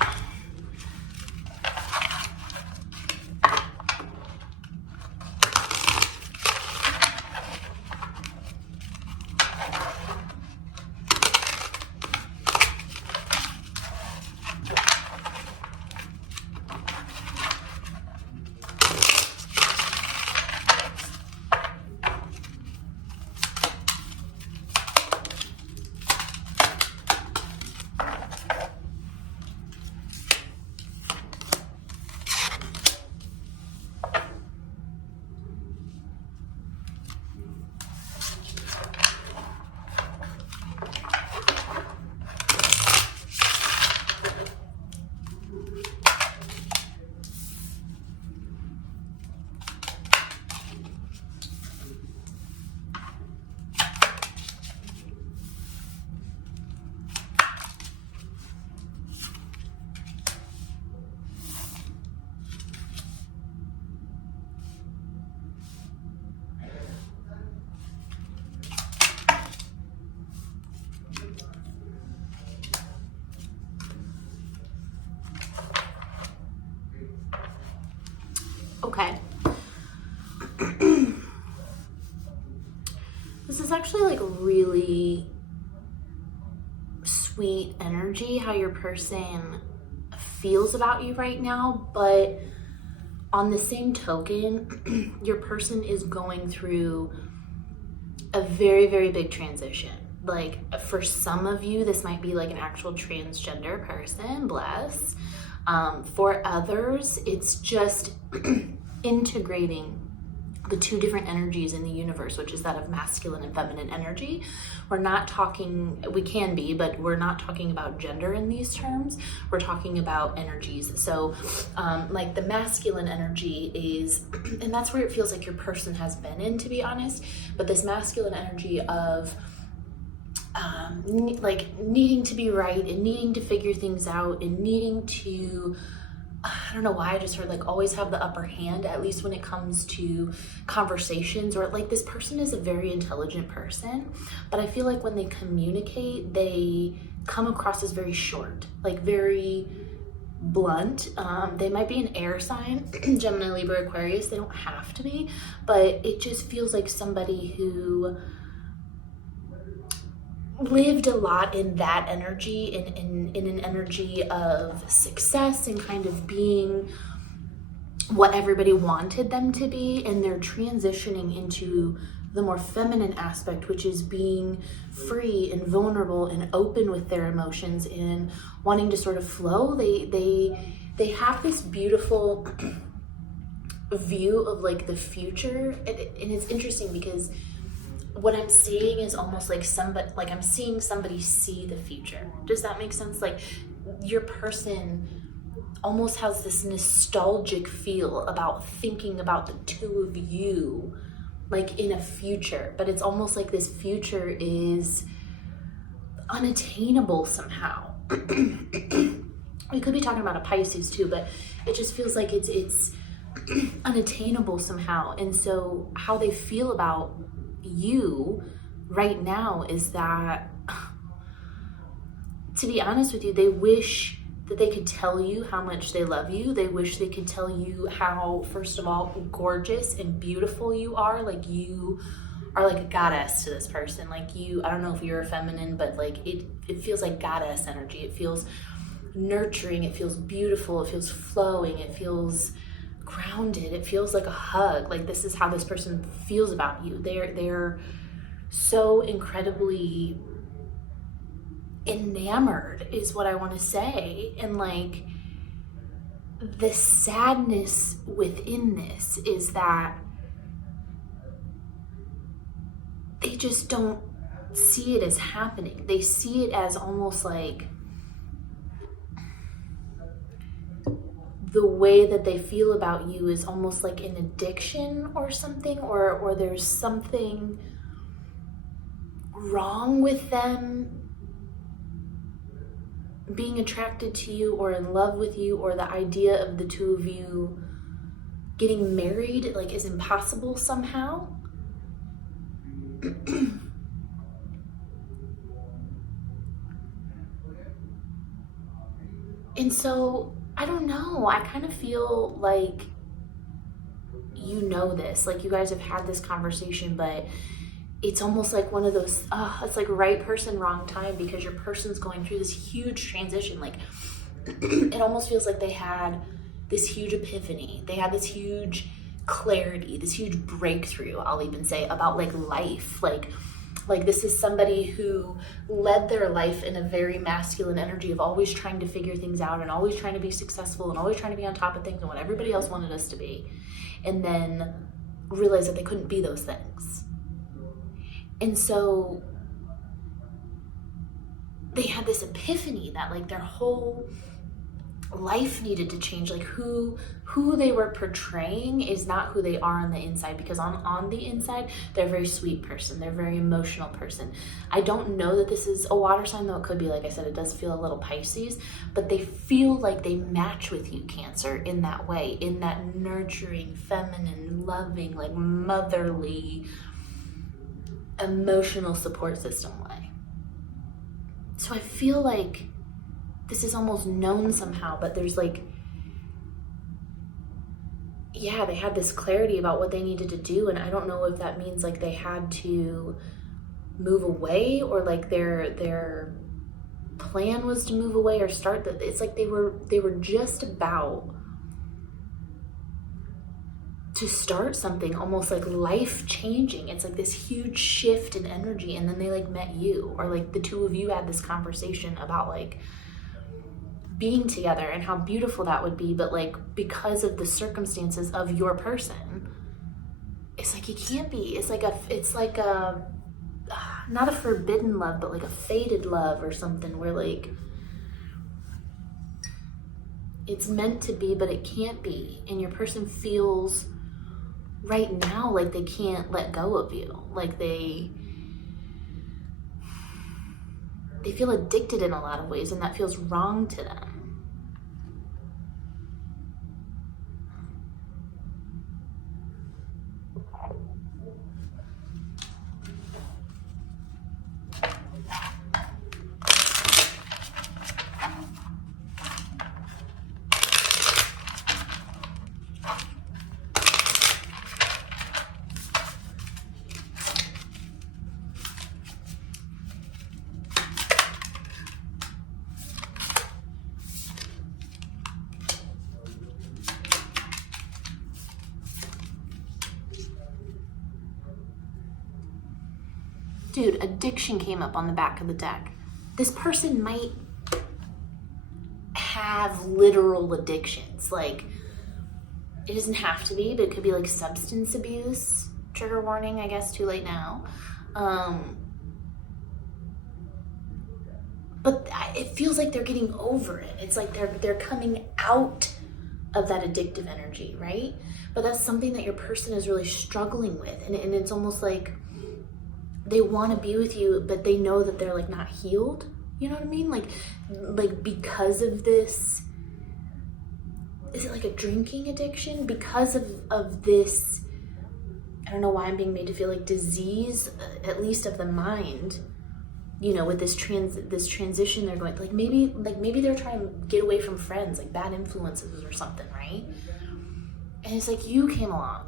Okay. This is actually like really sweet energy, how your person feels about you right now, but on the same token, your person is going through a very, very big transition. Like for some of you, this might be like an actual transgender person, bless. For others, it's just integrating the two different energies in the universe, which is that of masculine and feminine energy. We're not talking, we can be, but we're not talking about gender in these terms. We're talking about energies. So like the masculine energy is, and that's where it feels like your person has been in, to be honest, but this masculine energy of like needing to be right and needing to figure things out and needing to, I don't know why I just heard like always have the upper hand, at least when it comes to conversations, or like this person is a very intelligent person, but I feel like when they communicate, they come across as very short, like very blunt. They might be an air sign, Gemini, Libra, Aquarius, they don't have to be, but it just feels like somebody who lived a lot in that energy, in an energy of success and kind of being what everybody wanted them to be, and they're transitioning into the more feminine aspect, which is being free and vulnerable and open with their emotions and wanting to sort of flow. They have this beautiful view of like the future, and it's interesting because what I'm seeing is almost like somebody, like I'm seeing somebody see the future. Does that make sense? Like your person almost has this nostalgic feel about thinking about the two of you like in a future, but it's almost like this future is unattainable somehow. We could be talking about a Pisces too, but it just feels like it's unattainable somehow. And so how they feel about you right now is that, to be honest with you, they wish that they could tell you how much they love you. They wish they could tell you how, first of all, gorgeous and beautiful you are. Like you are like a goddess to this person. Like you, I don't know if you're a feminine, but like it feels like goddess energy. It feels nurturing, it feels beautiful, it feels flowing, it feels grounded, it feels like a hug. Like this is how this person feels about you. They're so incredibly enamored is what I want to say. And like the sadness within this is that they just don't see it as happening. They see it as almost like the way that they feel about you is almost like an addiction or something, or there's something wrong with them being attracted to you or in love with you, or the idea of the two of you getting married like is impossible somehow. And so I don't know, I kind of feel like you know this, like you guys have had this conversation, but it's almost like one of those, it's like right person, wrong time, because your person's going through this huge transition. Like it almost feels like they had this huge epiphany. They had this huge clarity, this huge breakthrough, I'll even say, about like life. Like this is somebody who led their life in a very masculine energy of always trying to figure things out and always trying to be successful and always trying to be on top of things and what everybody else wanted us to be. And then realized that they couldn't be those things. And so they had this epiphany that like their whole life needed to change. Like who they were portraying is not who they are on the inside, because on the inside, they're a very sweet person. They're a very emotional person. I don't know that this is a water sign, though it could be, like I said, it does feel a little Pisces, but they feel like they match with you, Cancer, in that way, in that nurturing, feminine, loving, like motherly, emotional support system way. So I feel like this is almost known somehow, but there's like, yeah, they had this clarity about what they needed to do, and I don't know if that means like they had to move away, or like their plan was to move away or start that. It's like they were just about to start something almost like life changing. It's like this huge shift in energy, and then they like met you, or like the two of you had this conversation about like being together and how beautiful that would be, but like because of the circumstances of your person, it's like you can't be. It's like a not a forbidden love, but like a fated love or something, where like it's meant to be but it can't be, and your person feels right now like they can't let go of you. Like they feel addicted in a lot of ways, and that feels wrong to them. Dude, addiction came up on the back of the deck. This person might have literal addictions. Like, it doesn't have to be, but it could be like substance abuse. Trigger warning, I guess, too late now. But it feels like they're getting over it. It's like they're coming out of that addictive energy, right? But that's something that your person is really struggling with. And it's almost like they want to be with you, but they know that they're like not healed. You know what I mean? Like because of this, is it like a drinking addiction? Because of this, I don't know why I'm being made to feel like disease, at least of the mind, you know, with this transition they're going, like maybe they're trying to get away from friends, like bad influences or something, right? And it's like you came along,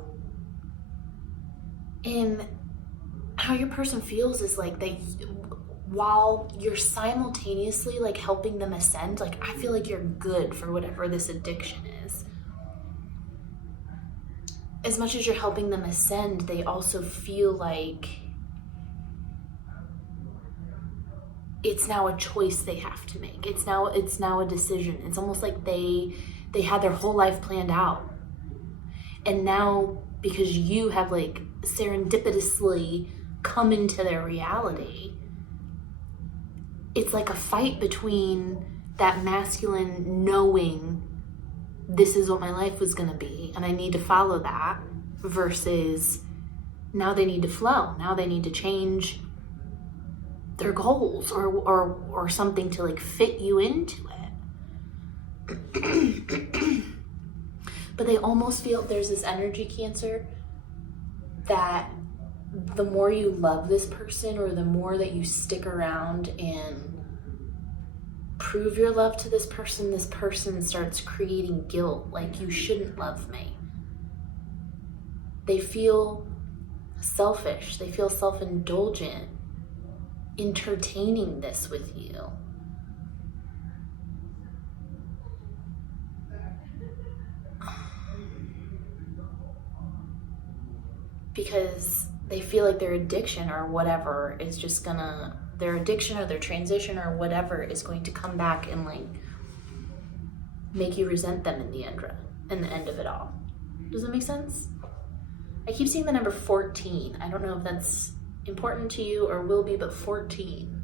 and how your person feels is like while you're simultaneously like helping them ascend, like I feel like you're good for whatever this addiction is. As much as you're helping them ascend, they also feel like it's now a choice they have to make. It's now a decision. It's almost like they had their whole life planned out. And now, because you have like serendipitously come into their reality, it's like a fight between that masculine knowing this is what my life was going to be and I need to follow that, versus now they need to flow. Now they need to change their goals or something to like fit you into it. But they almost feel, there's this energy, Cancer, that the more you love this person, or the more that you stick around and prove your love to this person starts creating guilt, like you shouldn't love me. They feel selfish, they feel self-indulgent, entertaining this with you. Because they feel like their addiction or whatever is just gonna, their addiction or their transition or whatever is going to come back and like make you resent them in the end of it all. Does that make sense? I keep seeing the number 14. I don't know if that's important to you or will be, but 14.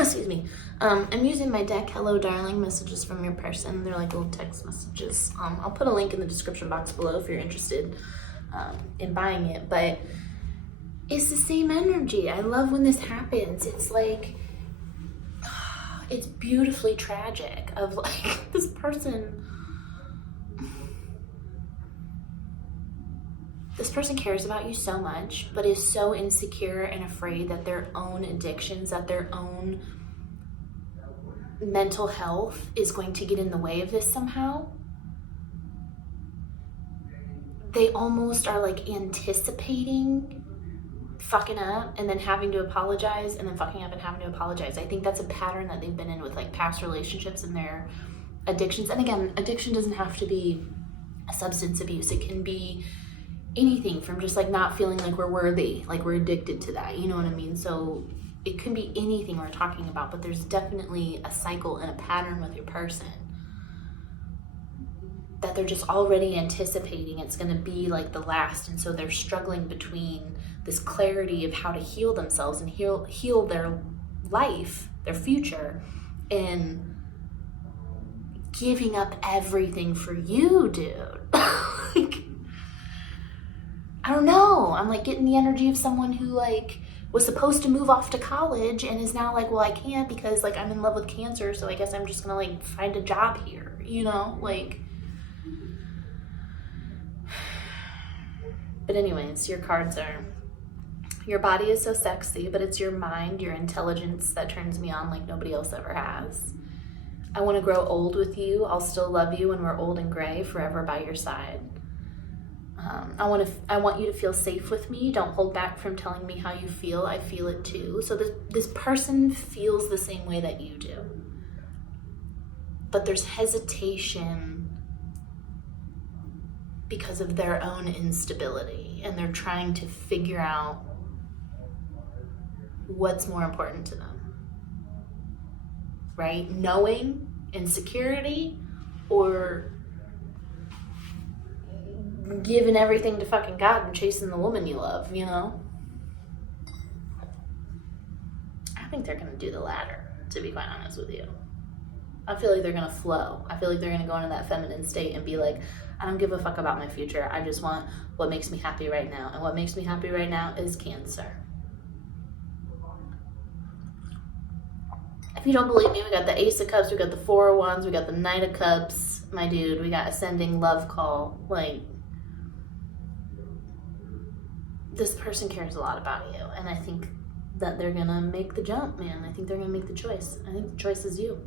Excuse me. I'm using my deck, Hello Darling, messages from your person. They're like little text messages. I'll put a link in the description box below if you're interested in buying it. But it's the same energy. I love when this happens. It's like, it's beautifully tragic of like this person. This person cares about you so much, but is so insecure and afraid that their own addictions, that their own mental health is going to get in the way of this somehow. They almost are like anticipating fucking up and then having to apologize, and then fucking up and having to apologize. I think that's a pattern that they've been in with like past relationships and their addictions. And again, addiction doesn't have to be a substance abuse. It can be anything from just like not feeling like we're worthy, like we're addicted to that, you know what I mean? So it can be anything we're talking about, but there's definitely a cycle and a pattern with your person that they're just already anticipating it's going to be like the last. And so they're struggling between this clarity of how to heal themselves and heal their life, their future, and giving up everything for you, dude. Like, I don't know. I'm like getting the energy of someone who like was supposed to move off to college and is now like, well, I can't because like I'm in love with Cancer, so I guess I'm just gonna like find a job here, you know, like. But anyways, your cards are, your body is so sexy, but it's your mind, your intelligence that turns me on like nobody else ever has. I want to grow old with you. I'll still love you when we're old and gray, forever by your side. I want you to feel safe with me. Don't hold back from telling me how you feel. I feel it too. So this person feels the same way that you do. But there's hesitation because of their own instability, and they're trying to figure out what's more important to them. Right? Knowing and security, or giving everything to fucking God and chasing the woman you love, you know? I think they're gonna do the latter, to be quite honest with you. I feel like they're gonna flow. I feel like they're gonna go into that feminine state and be like, I don't give a fuck about my future. I just want what makes me happy right now. And what makes me happy right now is Cancer. If you don't believe me, we got the Ace of Cups, we got the Four of Wands, we got the Knight of Cups, my dude, we got Ascending Love Call. Like, this person cares a lot about you, and I think that they're gonna make the jump, man. I think they're gonna make the choice. I think the choice is you.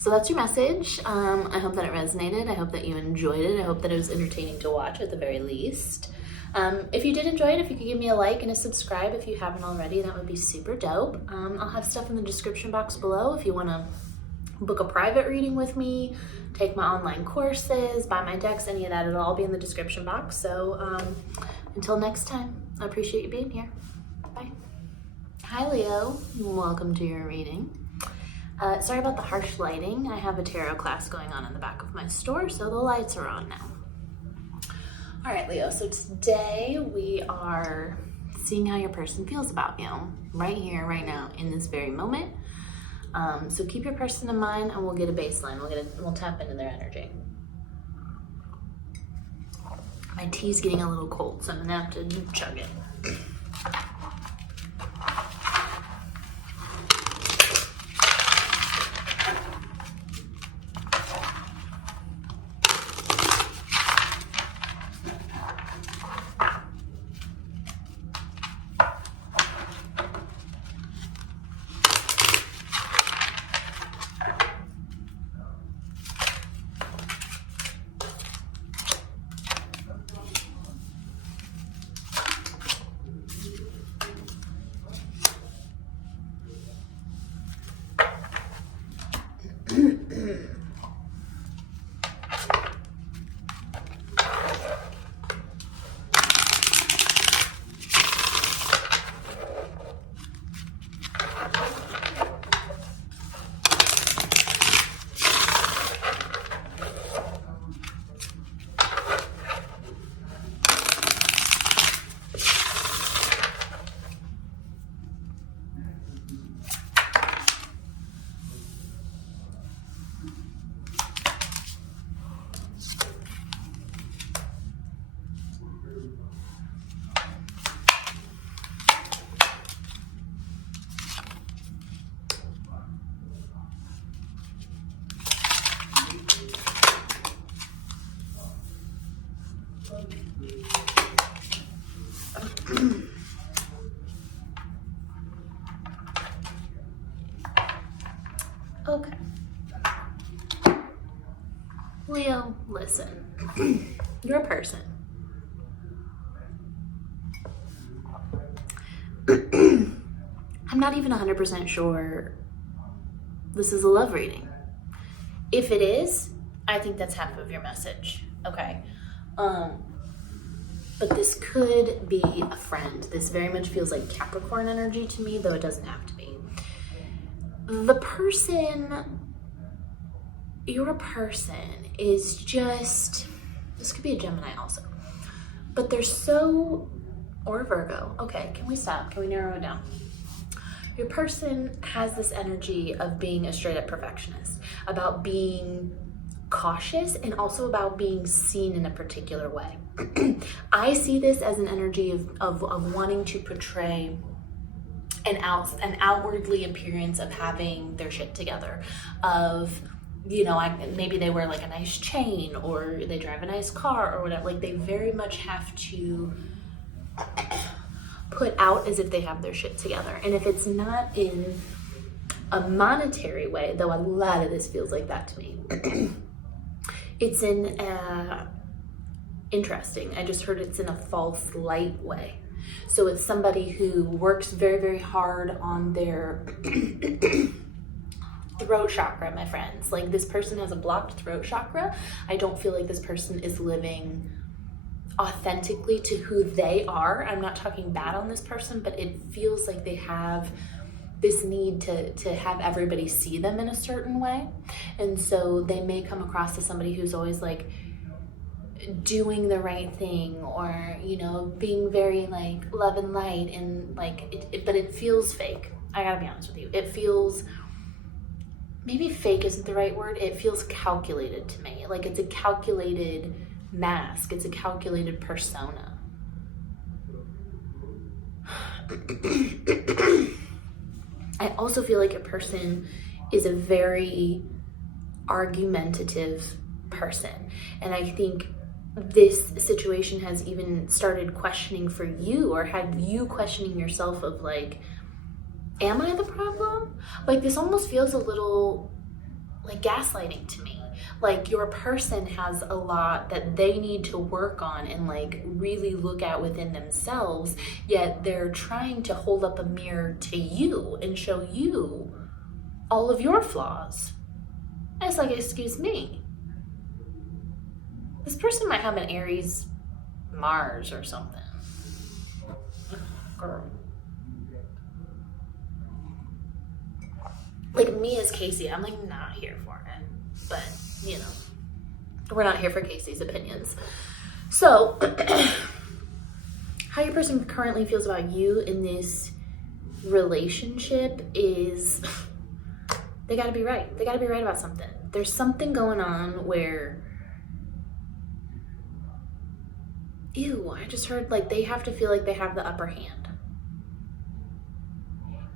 So that's your message. I hope that it resonated. I hope that you enjoyed it. I hope that it was entertaining to watch at the very least. If you did enjoy it, if you could give me a like and a subscribe if you haven't already, that would be super dope. I'll have stuff in the description box below if you want to book a private reading with me, take my online courses, buy my decks, any of that. It'll all be in the description box. So until next time, I appreciate you being here. Bye. Hi, Leo. Welcome to your reading. Sorry about the harsh lighting. I have a tarot class going on in the back of my store, so the lights are on now. All right, Leo, so today we are seeing how your person feels about you right here, right now, in this very moment. So keep your person in mind and we'll get a baseline. We'll tap into their energy. My tea's getting a little cold, so I'm gonna have to chug it. Okay. Leo, listen. You're a person. I'm not even 100% sure this is a love reading. If it is, I think that's half of your message. Okay. But this could be a friend. This very much feels like Capricorn energy to me, though it doesn't have to be. The person, your person is just, this could be a Gemini also, but they're so, or a Virgo. Okay, can we stop? Can we narrow it down? Your person has this energy of being a straight up perfectionist, about being cautious, and also about being seen in a particular way. I see this as an energy of wanting to portray an outwardly appearance of having their shit together, of, you know, maybe they wear like a nice chain or they drive a nice car or whatever. Like, they very much have to put out as if they have their shit together. And if it's not in a monetary way, though a lot of this feels like that to me, it's in interesting. I just heard it's in a false light way. So it's somebody who works very, very hard on their throat chakra, my friends. Like, this person has a blocked throat chakra. I don't feel like this person is living authentically to who they are. I'm not talking bad on this person, but it feels like they have this need to have everybody see them in a certain way. And so they may come across as somebody who's always like doing the right thing, or, you know, being very like love and light, and like but it feels fake. I gotta be honest with you. It feels, maybe fake isn't the right word. It feels calculated to me. Like it's a calculated mask. It's a calculated persona. I also feel like a person is a very argumentative person. And I think this situation has even started questioning for you, or had you questioning yourself of like, am I the problem? Like this almost feels a little like gaslighting to me. Like your person has a lot that they need to work on and like really look at within themselves, yet they're trying to hold up a mirror to you and show you all of your flaws. And it's like, excuse me. This person might have an Aries Mars or something. Girl. Like me as Casey, I'm like not here for it. But, you know, we're not here for Casey's opinions. So, how your person currently feels about you in this relationship is they gotta be right. They gotta be right about something. There's something going on where, ew, I just heard like they have to feel like they have the upper hand.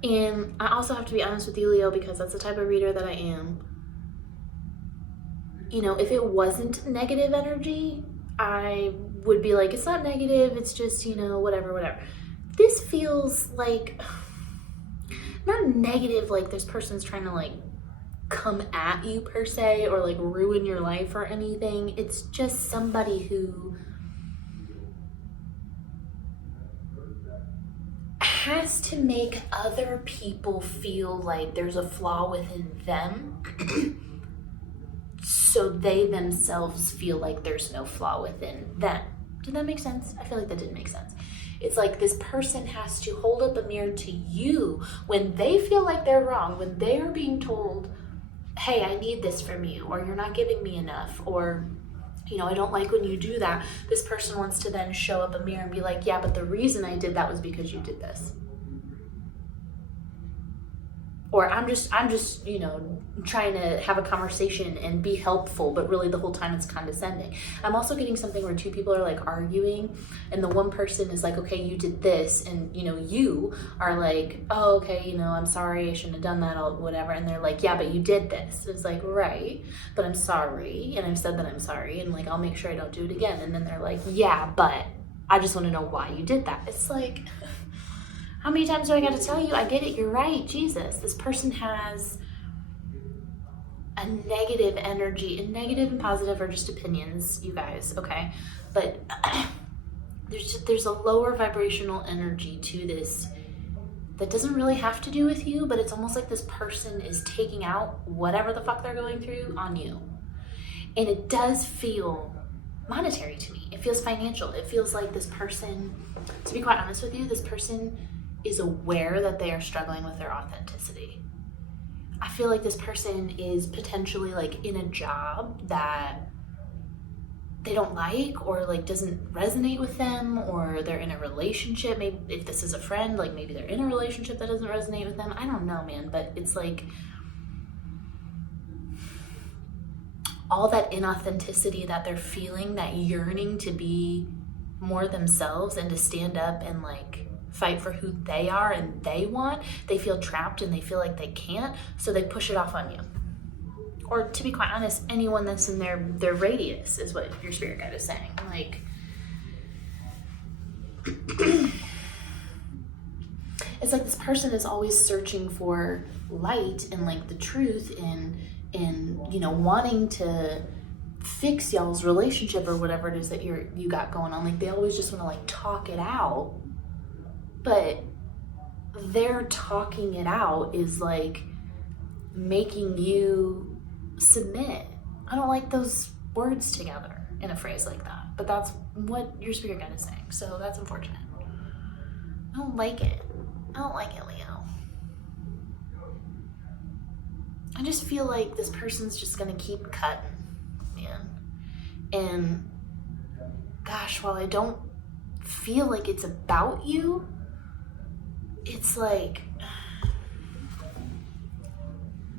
And I also have to be honest with you, Leo, because that's the type of reader that I am. You know, if it wasn't negative energy, I would be like, it's not negative, it's just, you know, whatever. This feels like, not negative, like this person's trying to like come at you per se, or like ruin your life or anything. It's just somebody who has to make other people feel like there's a flaw within them so they themselves feel like there's no flaw within them. Did that make sense? I feel like that didn't make sense. It's like this person has to hold up a mirror to you when they feel like they're wrong, when they are being told, hey, I need this from you, or you're not giving me enough, or, you know, I don't like when you do that. This person wants to then show up a mirror and be like, yeah, but the reason I did that was because you did this. Or I'm just, you know, trying to have a conversation and be helpful, but really the whole time it's condescending. I'm also getting something where two people are like arguing, and the one person is like, okay, you did this, and, you know, you are like, oh, okay, you know, I'm sorry, I shouldn't have done that, or whatever. And they're like, yeah, but you did this. It's like, right, but I'm sorry, and I've said that I'm sorry, and like, I'll make sure I don't do it again. And then they're like, yeah, but I just want to know why you did that. It's like, how many times do I got to tell you? I get it. You're right. Jesus. This person has a negative energy, and negative and positive are just opinions, you guys. Okay. But there's a lower vibrational energy to this that doesn't really have to do with you, but it's almost like this person is taking out whatever the fuck they're going through on you. And it does feel monetary to me. It feels financial. It feels like this person, to be quite honest with you, this person is aware that they are struggling with their authenticity. I feel like this person is potentially like in a job that they don't like, or like doesn't resonate with them, or they're in a relationship. Maybe if this is a friend, like maybe they're in a relationship that doesn't resonate with them. I don't know, man, but it's like all that inauthenticity that they're feeling, that yearning to be more themselves and to stand up and like fight for who they are and they want. They feel trapped and they feel like they can't, so they push it off on you. Or to be quite honest, anyone that's in their radius is what your spirit guide is saying. Like, it's like this person is always searching for light and like the truth and you know, wanting to fix y'all's relationship or whatever it is that you got going on. Like they always just want to like talk it out. But their talking it out is like making you submit. I don't like those words together in a phrase like that, but that's what your spirit guide is saying. So that's unfortunate. I don't like it. I don't like it, Leo. I just feel like this person's just gonna keep cutting, man. And gosh, while I don't feel like it's about you, it's like,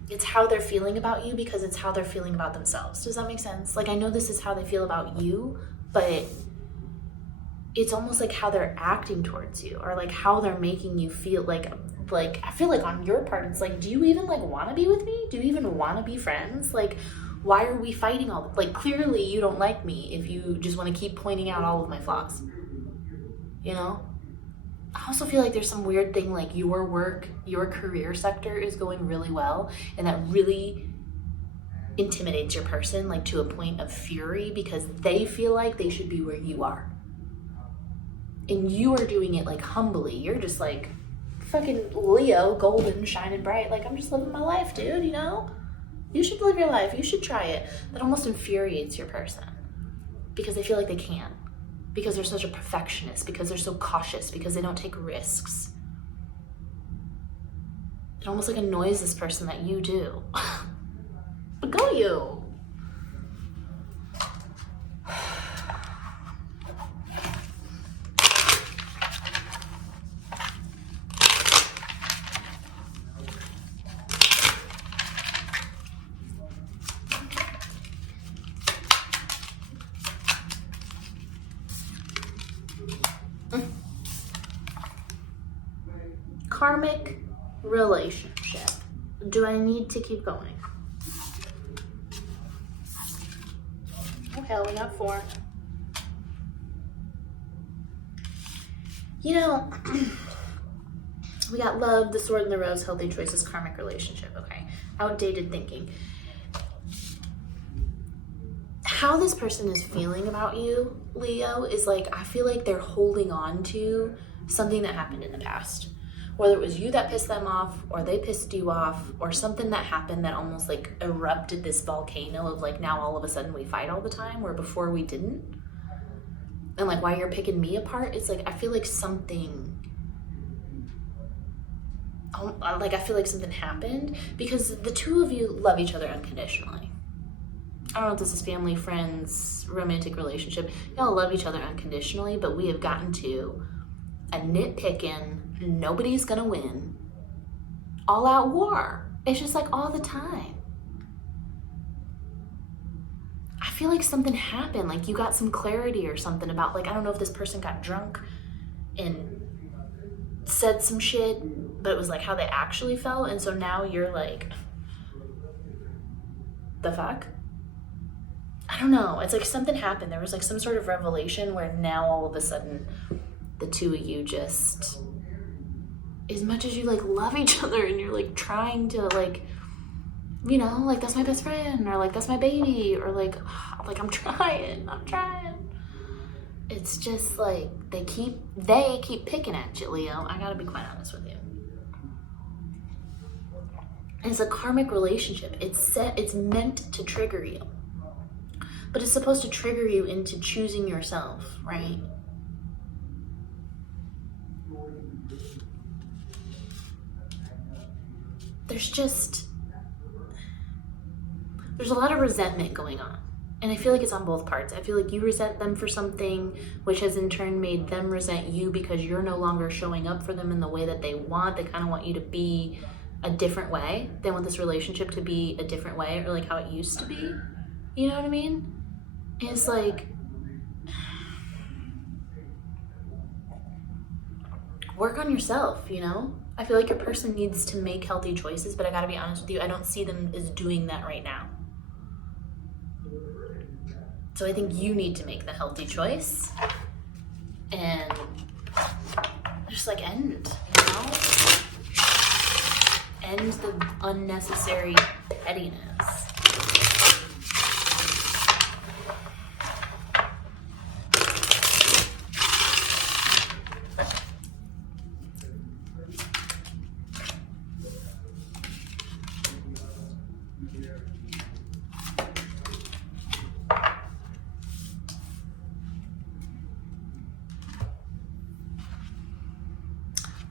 it's how they're feeling about you because it's how they're feeling about themselves. Does that make sense? Like, I know this is how they feel about you, but it's almost like how they're acting towards you, or like how they're making you feel. Like I feel like on your part, it's like, do you even like want to be with me? Do you even want to be friends? Like, why are we fighting all? Like, clearly you don't like me if you just want to keep pointing out all of my flaws, you know? I also feel like there's some weird thing, like your work, your career sector is going really well, and that really intimidates your person, like to a point of fury, because they feel like they should be where you are. And you are doing it like humbly. You're just like fucking Leo, golden, shining bright. Like, I'm just living my life, dude, you know? You should live your life. You should try it. That almost infuriates your person because they feel like they can't. Because they're such a perfectionist, because they're so cautious, because they don't take risks. It almost like annoys this person that you do. But go you. Karmic relationship. Do I need to keep going? Oh hell, we got 4. You know, we got love, the sword and the rose, healthy choices, karmic relationship. Okay, outdated thinking. How this person is feeling about you, Leo, is like, I feel like they're holding on to something that happened in the past. Whether it was you that pissed them off, or they pissed you off, or something that happened that almost like erupted this volcano of like, now all of a sudden we fight all the time, where before we didn't. And like, why you're picking me apart, it's like, I feel like something, I feel like something happened, because the two of you love each other unconditionally. I don't know if this is family, friends, romantic relationship. Y'all love each other unconditionally, but we have gotten to a nitpicking, nobody's gonna win, all out war. It's just like all the time. I feel like something happened, like you got some clarity or something about, like, I don't know if this person got drunk and said some shit, but it was like how they actually felt, and so now you're like, the fuck? I don't know. It's like something happened. There was like some sort of revelation where now all of a sudden the two of you just, as much as you like love each other and you're like trying to like, you know, like that's my best friend, or like that's my baby, or like I'm trying. It's just like they keep picking at you, Leo. I gotta be quite honest with you. It's a karmic relationship. It's meant to trigger you. But it's supposed to trigger you into choosing yourself, right? There's a lot of resentment going on. And I feel like it's on both parts. I feel like you resent them for something, which has in turn made them resent you because you're no longer showing up for them in the way that they want. They kind of want you to be a different way. They want this relationship to be a different way, or like how it used to be. You know what I mean? It's like, work on yourself, you know? I feel like your person needs to make healthy choices, but I gotta be honest with you, I don't see them as doing that right now. So I think you need to make the healthy choice and just like end, you know? End the unnecessary pettiness.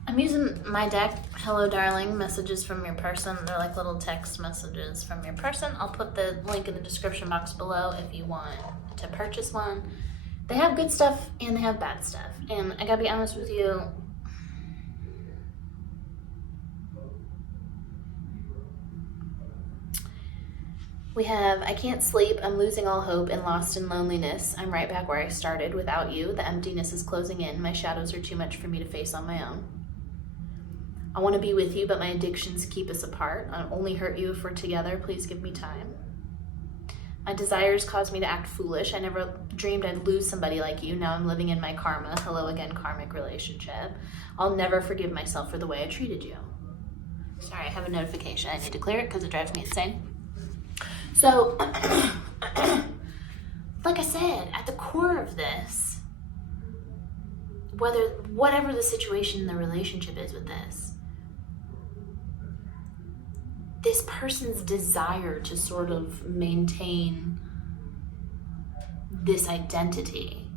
I'm using my deck, Hello Darling, messages from your person. They're like little text messages from your person. I'll put the link in the description box below if you want to purchase one. They have good stuff and they have bad stuff. And I gotta be honest with you, we have, I can't sleep, I'm losing all hope and lost in loneliness. I'm right back where I started without you. The emptiness is closing in. My shadows are too much for me to face on my own. I want to be with you, but my addictions keep us apart. I'll only hurt you if we're together. Please give me time. My desires cause me to act foolish. I never dreamed I'd lose somebody like you. Now I'm living in my karma. Hello again, karmic relationship. I'll never forgive myself for the way I treated you. Sorry, I have a notification. I need to clear it because it drives me insane. So, like I said, at the core of this, whatever the situation in the relationship is with this person's desire to sort of maintain this identity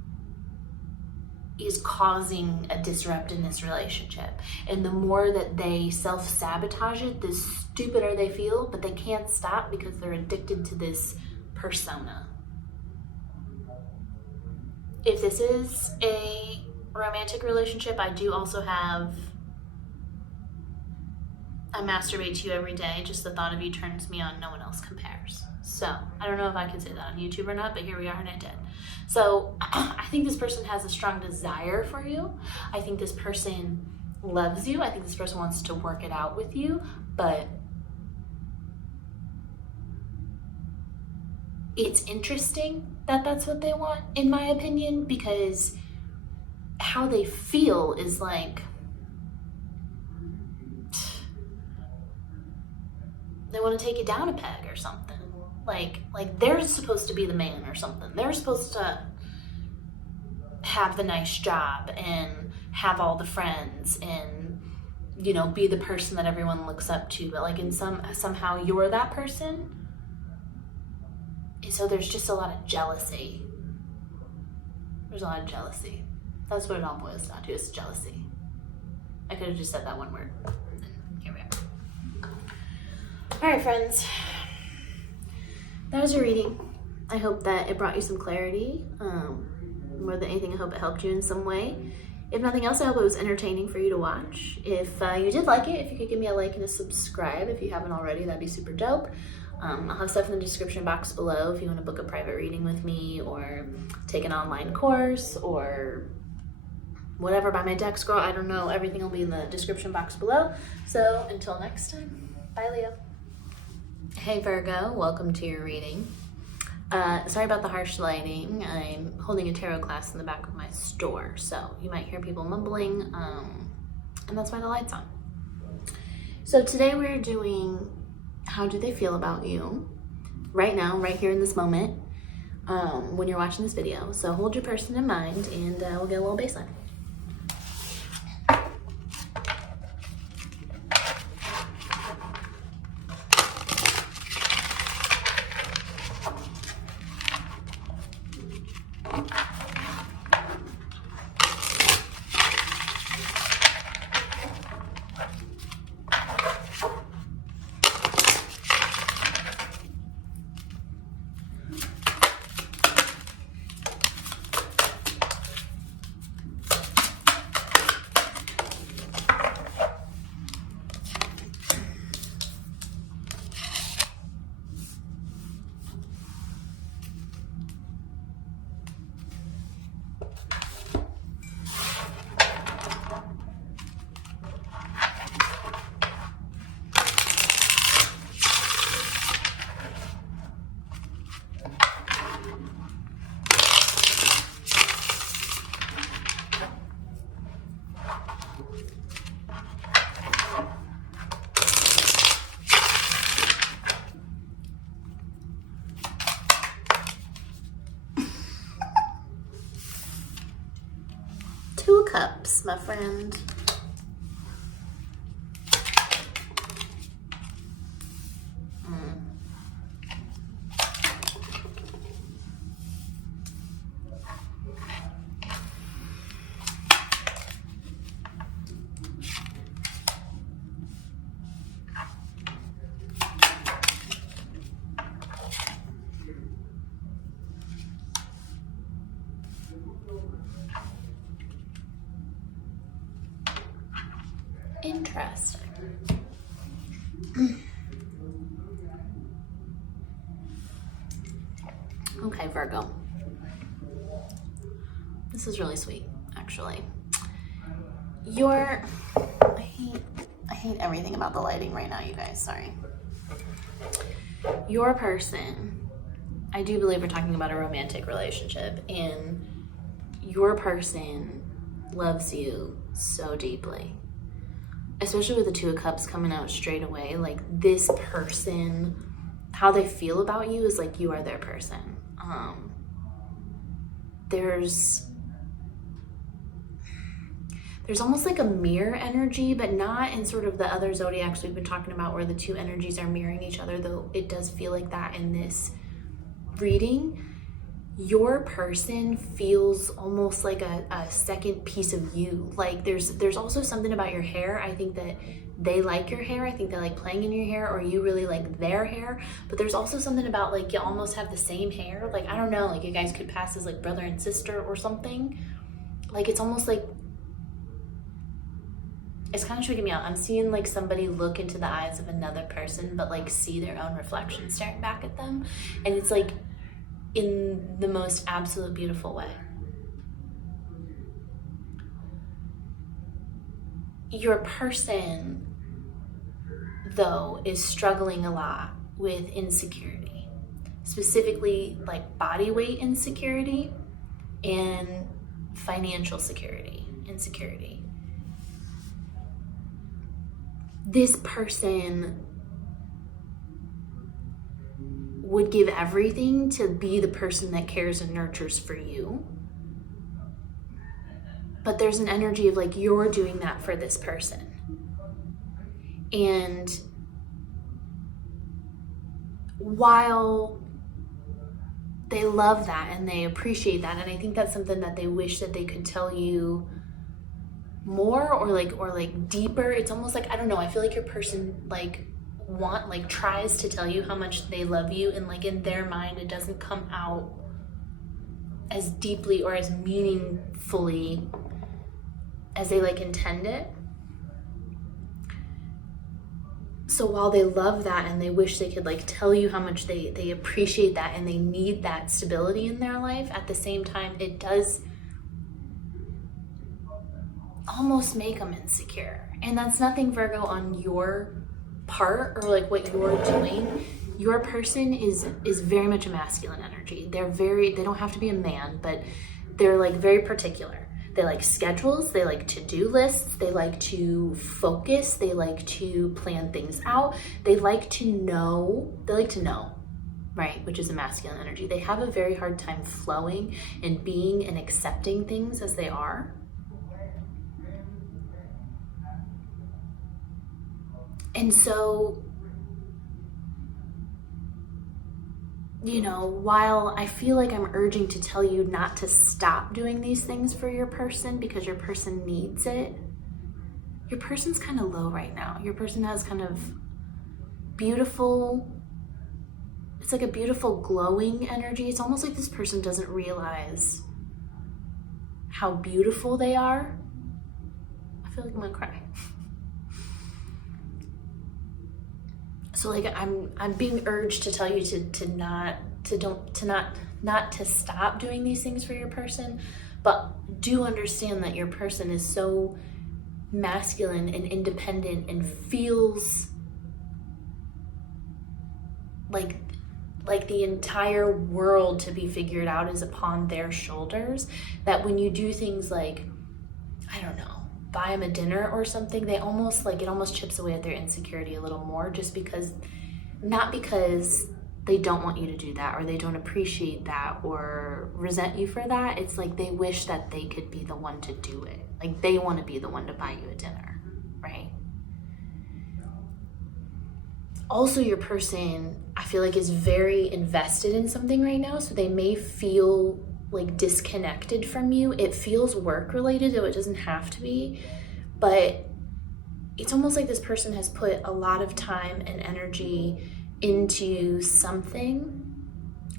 is causing a disrupt in this relationship. And the more that they self-sabotage it, the stupider they feel, but they can't stop because they're addicted to this persona. If this is a romantic relationship, I do also have I masturbate to you every day. Just the thought of you turns me on. No one else compares. So I don't know if I can say that on YouTube or not, but here we are and I did. So I think this person has a strong desire for you. I think this person loves you. I think this person wants to work it out with you, but it's interesting that that's what they want, in my opinion, because how they feel is like, they want to take you down a peg or something. Like they're supposed to be the man or something. They're supposed to have the nice job and have all the friends and, you know, be the person that everyone looks up to. But like somehow you're that person. And so there's just a lot of jealousy. There's a lot of jealousy. That's what it all boils down to, is jealousy. I could have just said that one word. Here we are. All right, friends. That was your reading. I hope that it brought you some clarity. More than anything, I hope it helped you in some way. If nothing else, I hope it was entertaining for you to watch. If you did like it, if you could give me a like and a subscribe if you haven't already, that'd be super dope. I'll have stuff in the description box below if you want to book a private reading with me or take an online course or whatever, buy my decks, girl. I don't know. Everything will be in the description box below. So until next time, bye, Leo. Hey, Virgo. Welcome to your reading. Sorry about the harsh lighting. I'm holding a tarot class in the back of my store, so you might hear people mumbling, and that's why the light's on. So today we're doing how do they feel about you right now, right here in this moment, when you're watching this video. So hold your person in mind, and we'll get a little baseline. Two cups, my friend. Interesting. Okay, Virgo. This is really sweet, actually. I hate everything about the lighting right now, you guys, sorry. Your person, I do believe we're talking about a romantic relationship, and your person loves you so deeply. Especially with the Two of Cups coming out straight away, like this person, how they feel about you is like you are their person. There's almost like a mirror energy, but not in sort of the other zodiacs we've been talking about where the two energies are mirroring each other, though it does feel like that in this reading. Your person feels almost like a second piece of you. Like there's also something about your hair. I think that they like your hair. I think they like playing in your hair, or you really like their hair. But there's also something about like you almost have the same hair. Like, I don't know, like you guys could pass as like brother and sister or something. Like it's almost like, it's kind of tricky me out. I'm seeing like somebody look into the eyes of another person, but like see their own reflection staring back at them. And it's like in the most absolute beautiful way. Your person, though, is struggling a lot with insecurity, specifically like body weight insecurity and financial insecurity. This person would give everything to be the person that cares and nurtures for you. But there's an energy of like you're doing that for this person. And while they love that and they appreciate that, and I think that's something that they wish that they could tell you more or like deeper. It's almost like, I don't know, I feel like your person tries to tell you how much they love you, and like in their mind it doesn't come out as deeply or as meaningfully as they like intend it. So while they love that and they wish they could like tell you how much they appreciate that and they need that stability in their life, at the same time it does almost make them insecure. And that's nothing, Virgo, on your part or like what you're doing. Your person is very much a masculine energy. They don't have to be a man, but they're like very particular. They like schedules, they like to-do lists, they like to focus, they like to plan things out, they like to know, right? Which is a masculine energy. They have a very hard time flowing and being and accepting things as they are. And so, you know, while I feel like I'm urging to tell you not to stop doing these things for your person because your person needs it, your person's kind of low right now. Your person has kind of beautiful, it's like a beautiful glowing energy. It's almost like this person doesn't realize how beautiful they are. I feel like I'm gonna cry. So like I'm being urged to tell you not to stop doing these things for your person, but do understand that your person is so masculine and independent and feels like the entire world to be figured out is upon their shoulders, that when you do things like, I don't know, buy them a dinner or something, it almost chips away at their insecurity a little more, just because, not because they don't want you to do that or they don't appreciate that or resent you for that. It's like they wish that they could be the one to do it. Like they want to be the one to buy you a dinner, right? Also, your person, I feel like, is very invested in something right now, so they may feel like disconnected from you. It feels work related, though it doesn't have to be, but it's almost like this person has put a lot of time and energy into something,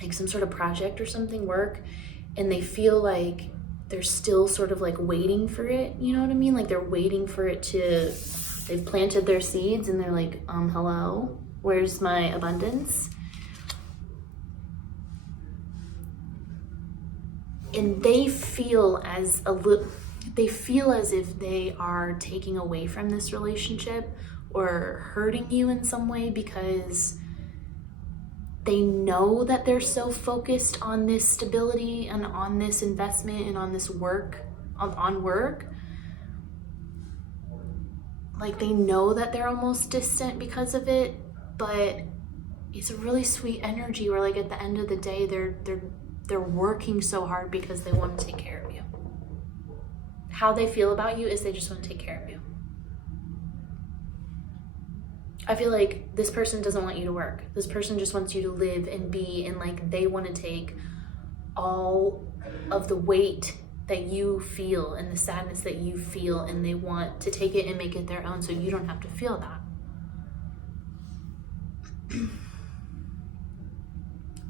like some sort of project or something, work, and they feel like they're still sort of like waiting for it, you know what I mean? Like they're waiting for it to They've planted their seeds and they're like, hello, where's my abundance? And they feel as if they are taking away from this relationship or hurting you in some way, because they know that they're so focused on this stability and on this investment and on this work, on work. Like, they know that they're almost distant because of it, but it's a really sweet energy where, like, at the end of the day, they're working so hard because they want to take care of you. How they feel about you is they just want to take care of you. I feel like this person doesn't want you to work. This person just wants you to live and be, and like, they want to take all of the weight that you feel and the sadness that you feel, and they want to take it and make it their own so you don't have to feel that.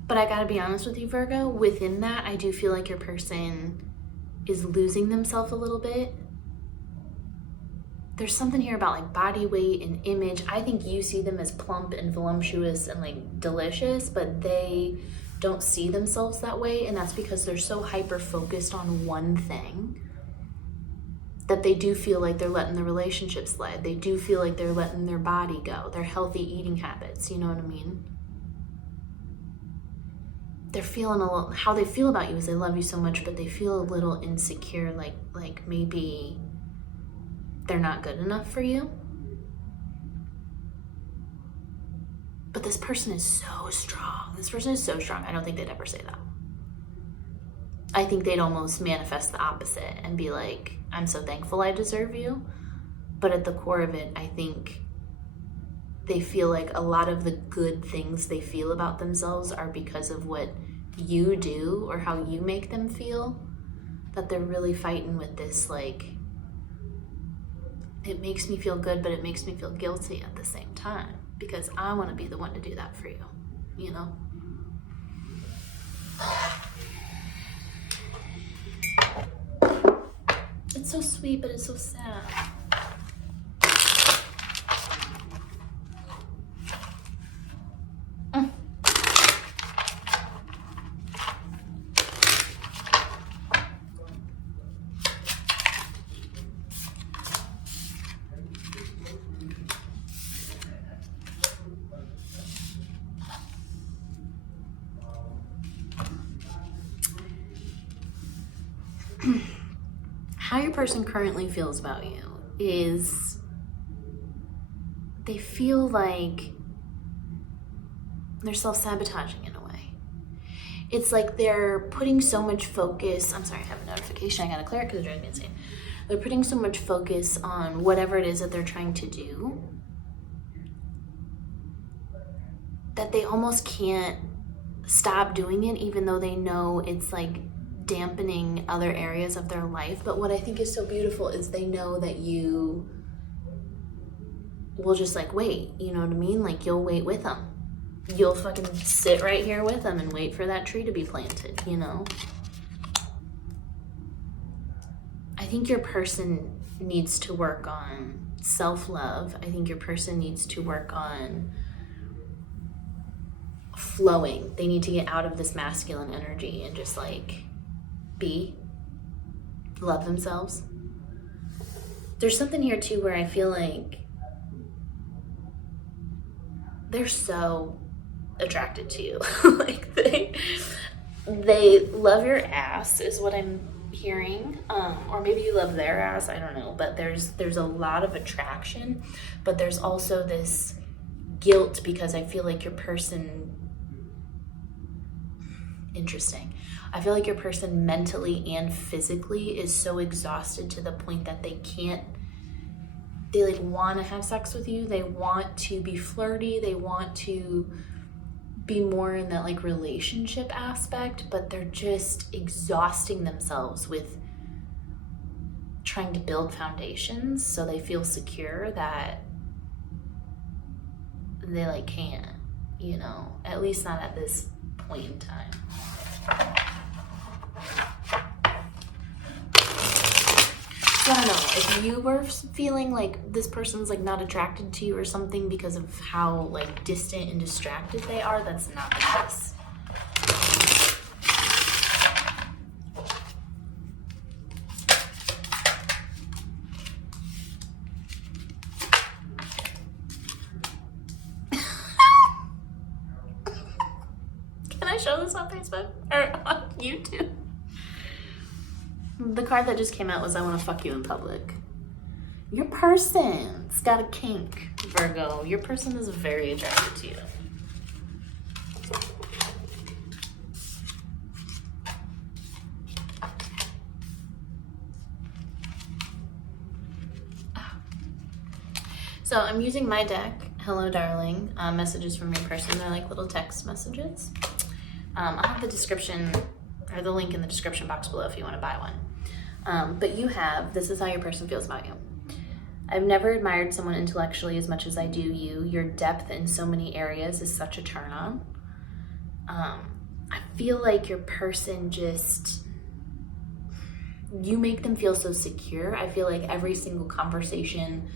But I gotta be honest with you, Virgo, within that, I do feel like your person is losing themselves a little bit. There's something here about like body weight and image. I think you see them as plump and voluptuous and like delicious, but they don't see themselves that way, and that's because they're so hyper focused on one thing that they do feel like they're letting the relationship slide. They do feel like they're letting their body go, their healthy eating habits, you know what I mean? They're feeling a little, how they feel about you is they love you so much, but they feel a little insecure, like maybe they're not good enough for you. But this person is so strong. This person is so strong. I don't think they'd ever say that. I think they'd almost manifest the opposite and be like, I'm so thankful I deserve you. But at the core of it, I think they feel like a lot of the good things they feel about themselves are because of what you do or how you make them feel. That they're really fighting with this, like, it makes me feel good, but it makes me feel guilty at the same time, because I want to be the one to do that for you, you know? It's so sweet, but it's so sad. How your person currently feels about you is they feel like they're self-sabotaging in a way. It's like they're putting so much focus. I'm sorry, I have a notification. I gotta clear it because it drives me insane. They're putting so much focus on whatever it is that they're trying to do that they almost can't stop doing it, even though they know it's like dampening other areas of their life. But what I think is so beautiful is they know that you will just like wait, you know what I mean? Like, you'll wait with them. You'll fucking sit right here with them and wait for that tree to be planted, you know? I think your person needs to work on self-love. I think your person needs to work on flowing. They need to get out of this masculine energy and just like love themselves. There's something here too where I feel like they're so attracted to you. Like they love your ass is what I'm hearing, or maybe you love their ass, I don't know, but there's a lot of attraction, but there's also this guilt because I feel like your person, interesting, I feel like your person mentally and physically is so exhausted to the point that they like want to have sex with you, they want to be flirty, they want to be more in that like relationship aspect, but they're just exhausting themselves with trying to build foundations so they feel secure that they like can't, you know, at least not at this point in time. So I don't know, if you were feeling like this person's like not attracted to you or something because of how like distant and distracted they are, that's not the case. Can I show this on Facebook or on YouTube? The card that just came out was I want to fuck you in public. Your person's got a kink, Virgo. Your person is very attracted to you. So I'm using my deck, Hello Darling, messages from your person. They're like little text messages. I'll have the description or the link in the description box below if you want to buy one. But you have, this is how your person feels about you. I've never admired someone intellectually as much as I do you. Your depth in so many areas is such a turn on. I feel like your person just, you make them feel so secure. I feel like every single conversation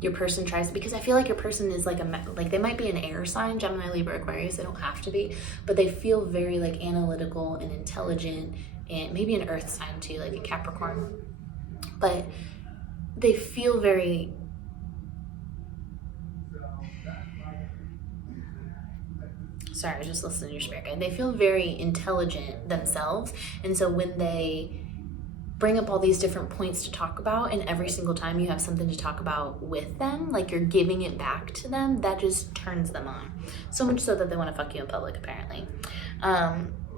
your person tries, because I feel like your person is like they might be an air sign, Gemini, Libra, Aquarius, they don't have to be, but they feel very like analytical and intelligent, and maybe an earth sign too, like a Capricorn, but they feel very, sorry, I just listened to your spirit guide. They feel very intelligent themselves, and so when they bring up all these different points to talk about, and every single time you have something to talk about with them, like you're giving it back to them, that just turns them on. So much so that they want to fuck you in public, apparently.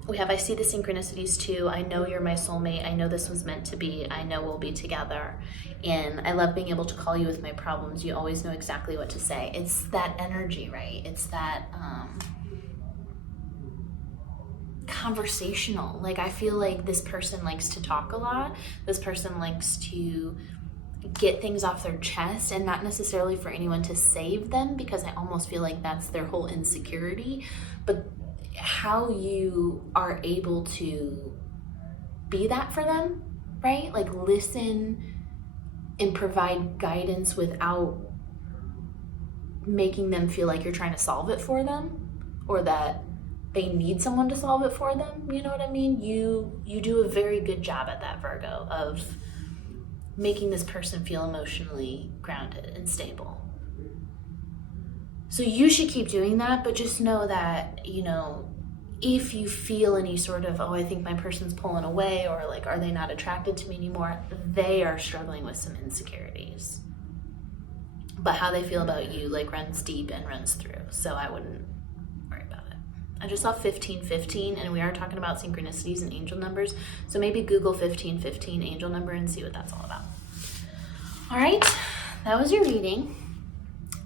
We have, I see the synchronicities too. I know you're my soulmate. I know this was meant to be. I know we'll be together. And I love being able to call you with my problems. You always know exactly what to say. It's that energy, right? It's that, conversational. Like I feel like this person likes to talk a lot. This person likes to get things off their chest, and not necessarily for anyone to save them, because I almost feel like that's their whole insecurity, but how you are able to be that for them, right? Like listen and provide guidance without making them feel like you're trying to solve it for them, or that they need someone to solve it for them. You know what I mean? You do a very good job at that, Virgo, of making this person feel emotionally grounded and stable. So you should keep doing that, but just know that, you know, if you feel any sort of, oh, I think my person's pulling away, or like, are they not attracted to me anymore? They are struggling with some insecurities. But how they feel about you like runs deep and runs through. So I wouldn't worry about it. I just saw 1515, and we are talking about synchronicities and angel numbers. So maybe Google 1515 angel number and see what that's all about. All right, that was your reading.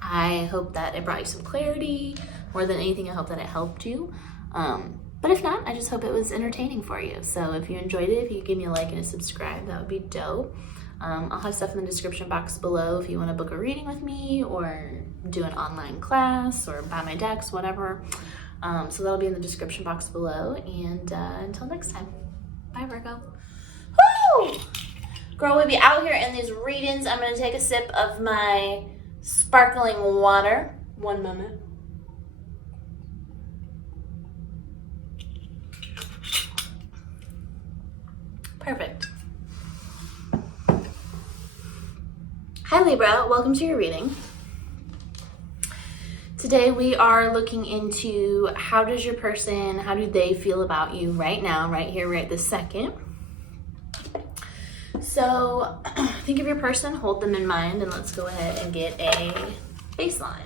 I hope that it brought you some clarity. More than anything, I hope that it helped you. But if not, I just hope it was entertaining for you. So if you enjoyed it, if you give me a like and a subscribe, that would be dope. I'll have stuff in the description box below if you want to book a reading with me, or do an online class, or buy my decks, whatever. So that'll be in the description box below. And until next time, bye, Virgo. Woo! Girl, we'll be out here in these readings. I'm going to take a sip of my sparkling water. One moment. Perfect. Hi Libra, welcome to your reading. Today we are looking into how do they feel about you right now, right here, right this second. So think of your person, hold them in mind, and let's go ahead and get a baseline.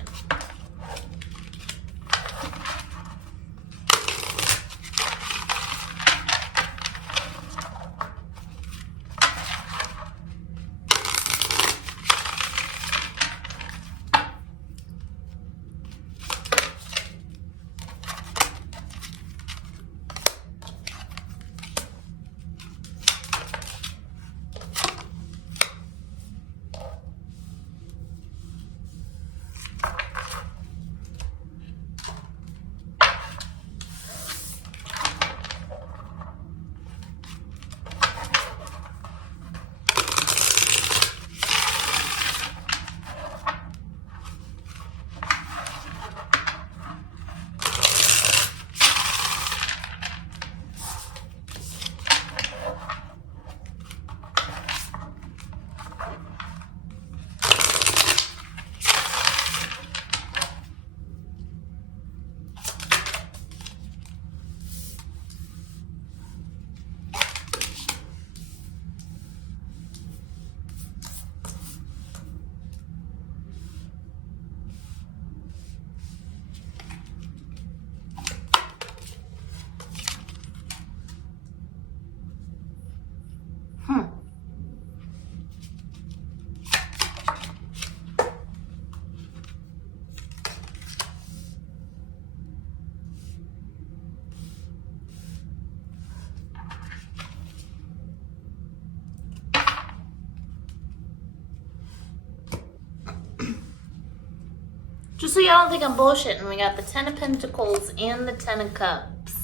Just so y'all don't think I'm bullshitting, we got the 10 of Pentacles and the 10 of Cups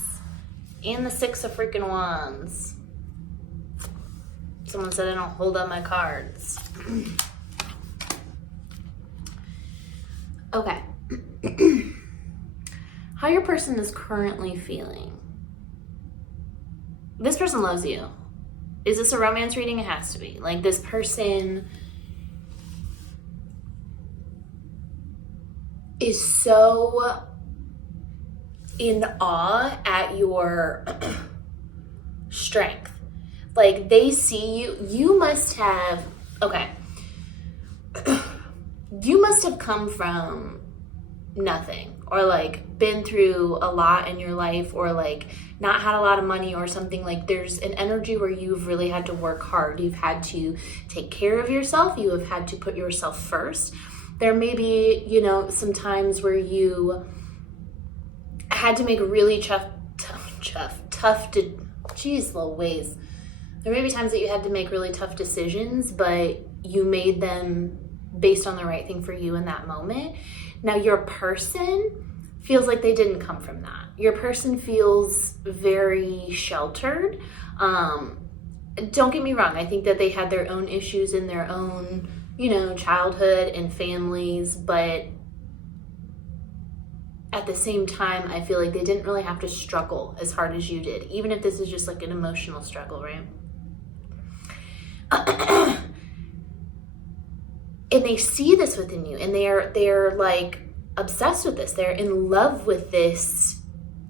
and the 6 of freaking Wands. Someone said I don't hold up my cards. Okay. How your person is currently feeling. This person loves you. Is this a romance reading? It has to be. Like, this person is so in awe at your strength. Like, they see you. You must have, okay. You must have come from nothing, or like been through a lot in your life, or like not had a lot of money or something. Like, there's an energy where you've really had to work hard. You've had to take care of yourself. You have had to put yourself first. There may be, you know, some times where you had to make really geez Louise. There may be times that you had to make really tough decisions, but you made them based on the right thing for you in that moment. Now, your person feels like they didn't come from that. Your person feels very sheltered. Don't get me wrong. I think that they had their own issues in their own, you know, childhood and families, but at the same time, I feel like they didn't really have to struggle as hard as you did, even if this is just like an emotional struggle, right? And they see this within you, and they're like obsessed with this. They're in love with this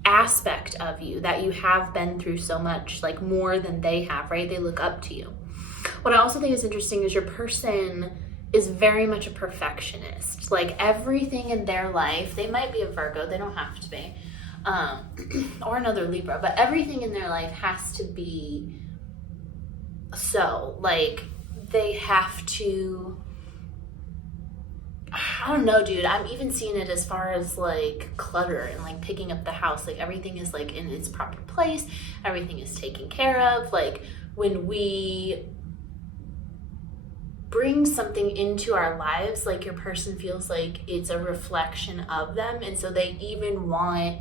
aspect of you that you have been through so much, like more than they have, right? They look up to you. What I also think is interesting is your person is very much a perfectionist. Like, everything in their life, they might be a Virgo, they don't have to be, or another Libra, but everything in their life has to be so, like, they have to, I don't know, dude. I'm even seeing it as far as like clutter and like picking up the house. Like, everything is like in its proper place. Everything is taken care of. Like, when we bring something into our lives, like, your person feels like it's a reflection of them. And so they even want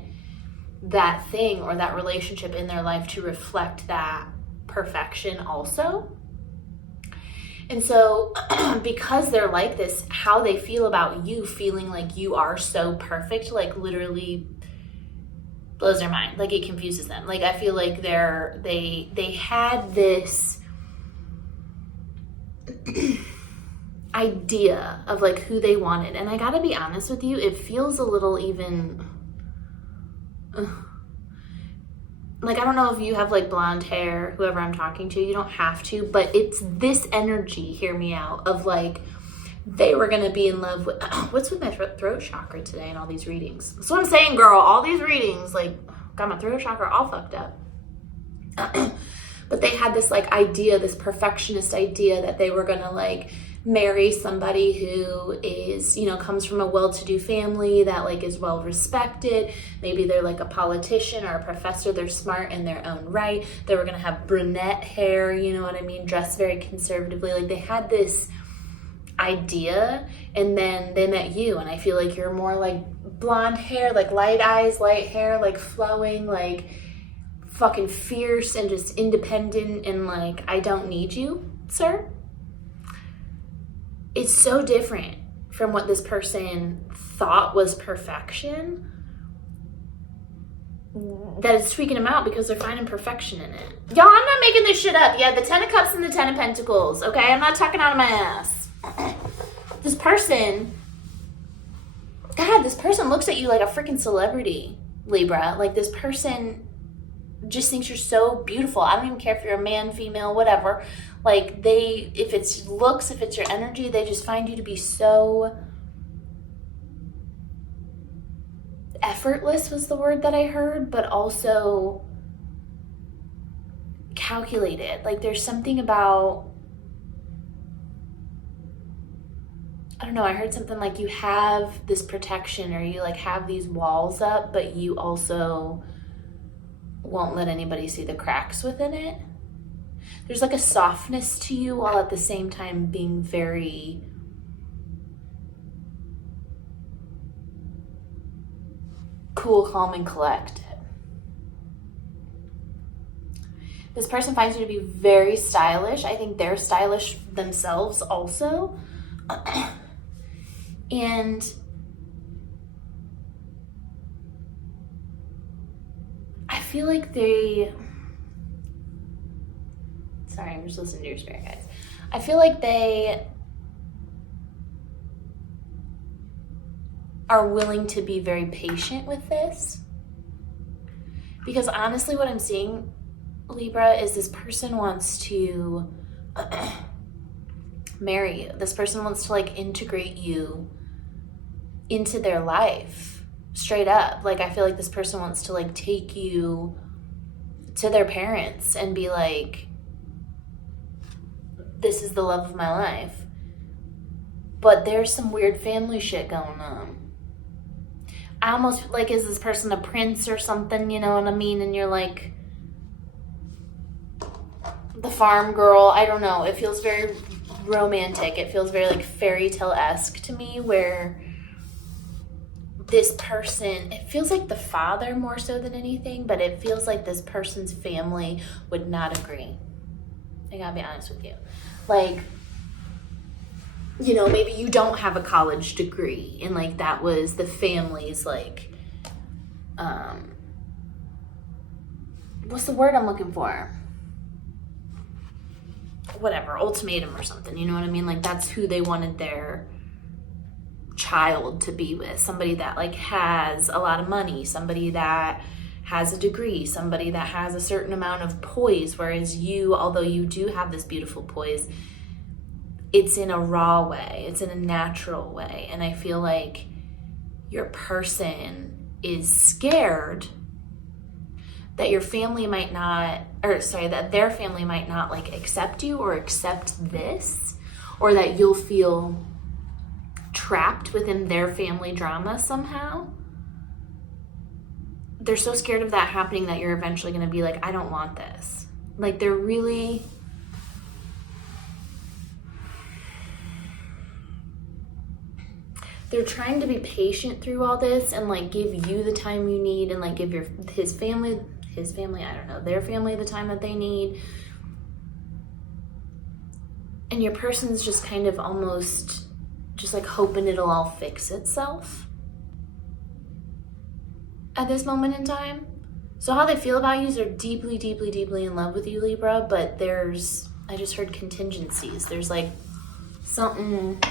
that thing or that relationship in their life to reflect that perfection also. And so because they're like this, how they feel about you, feeling like you are so perfect, like, literally blows their mind. Like, it confuses them. Like, I feel like they had this idea of like who they wanted. And I gotta be honest with you, it feels a little even like, I don't know if you have like blonde hair, whoever I'm talking to, you don't have to, but it's this energy, hear me out, of like, they were gonna be in love with, what's with my throat chakra today and all these readings? That's what I'm saying, girl, all these readings, like, got my throat chakra all fucked up. But they had this like idea, this perfectionist idea that they were gonna like marry somebody who is, you know, comes from a well-to-do family that like is well respected. Maybe they're like a politician or a professor. They're smart in their own right. They were gonna have brunette hair, you know what I mean? Dress very conservatively. Like, they had this idea, and then they met you, and I feel like you're more like blonde hair, like light eyes, light hair, like flowing, like fucking fierce and just independent, and like, I don't need you, sir. It's so different from what this person thought was perfection that it's freaking them out because they're finding perfection in it. Y'all, I'm not making this shit up. Yeah, the 10 of Cups and the 10 of Pentacles, okay? I'm not talking out of my ass. This person, God, this person looks at you like a freaking celebrity, Libra. Like, this person just thinks you're so beautiful. I don't even care if you're a man, female, whatever. Like, if it's looks, if it's your energy, they just find you to be so effortless was the word that I heard, but also calculated. Like, there's something about, I don't know, I heard something like you have this protection, or you like have these walls up, but you also won't let anybody see the cracks within it. There's like a softness to you while at the same time being very cool, calm, and collected. This person finds you to be very stylish. I think they're stylish themselves also. And I feel like sorry, I'm just listening to your spirit guides. I feel like they are willing to be very patient with this. Because honestly, what I'm seeing, Libra, is this person wants to marry you. This person wants to like integrate you into their life, straight up. Like, I feel like this person wants to like take you to their parents and be like, this is the love of my life. But there's some weird family shit going on. I almost like, is this person a prince or something, you know what I mean? And you're like the farm girl. I don't know. It feels very romantic. It feels very like fairy tale-esque to me, where this person, it feels like the father more so than anything, but it feels like this person's family would not agree. I gotta be honest with you. Like, you know, maybe you don't have a college degree and like that was the family's like, what's the word I'm looking for? Whatever, ultimatum or something, you know what I mean? Like, that's who they wanted their child to be with. Somebody that like has a lot of money, somebody that has a degree, somebody that has a certain amount of poise, whereas you, although you do have this beautiful poise, it's in a raw way, it's in a natural way. And I feel like your person is scared that your family might not, that their family might not like accept you or accept this, or that you'll feel trapped within their family drama somehow. They're so scared of that happening that you're eventually going to be like, I don't want this. Like, they're trying to be patient through all this and like give you the time you need, and like give their family, the time that they need. And your person's just kind of almost just like hoping it'll all fix itself at this moment in time. So how they feel about you is they're deeply, deeply, deeply in love with you, Libra, but I just heard contingencies. There's like something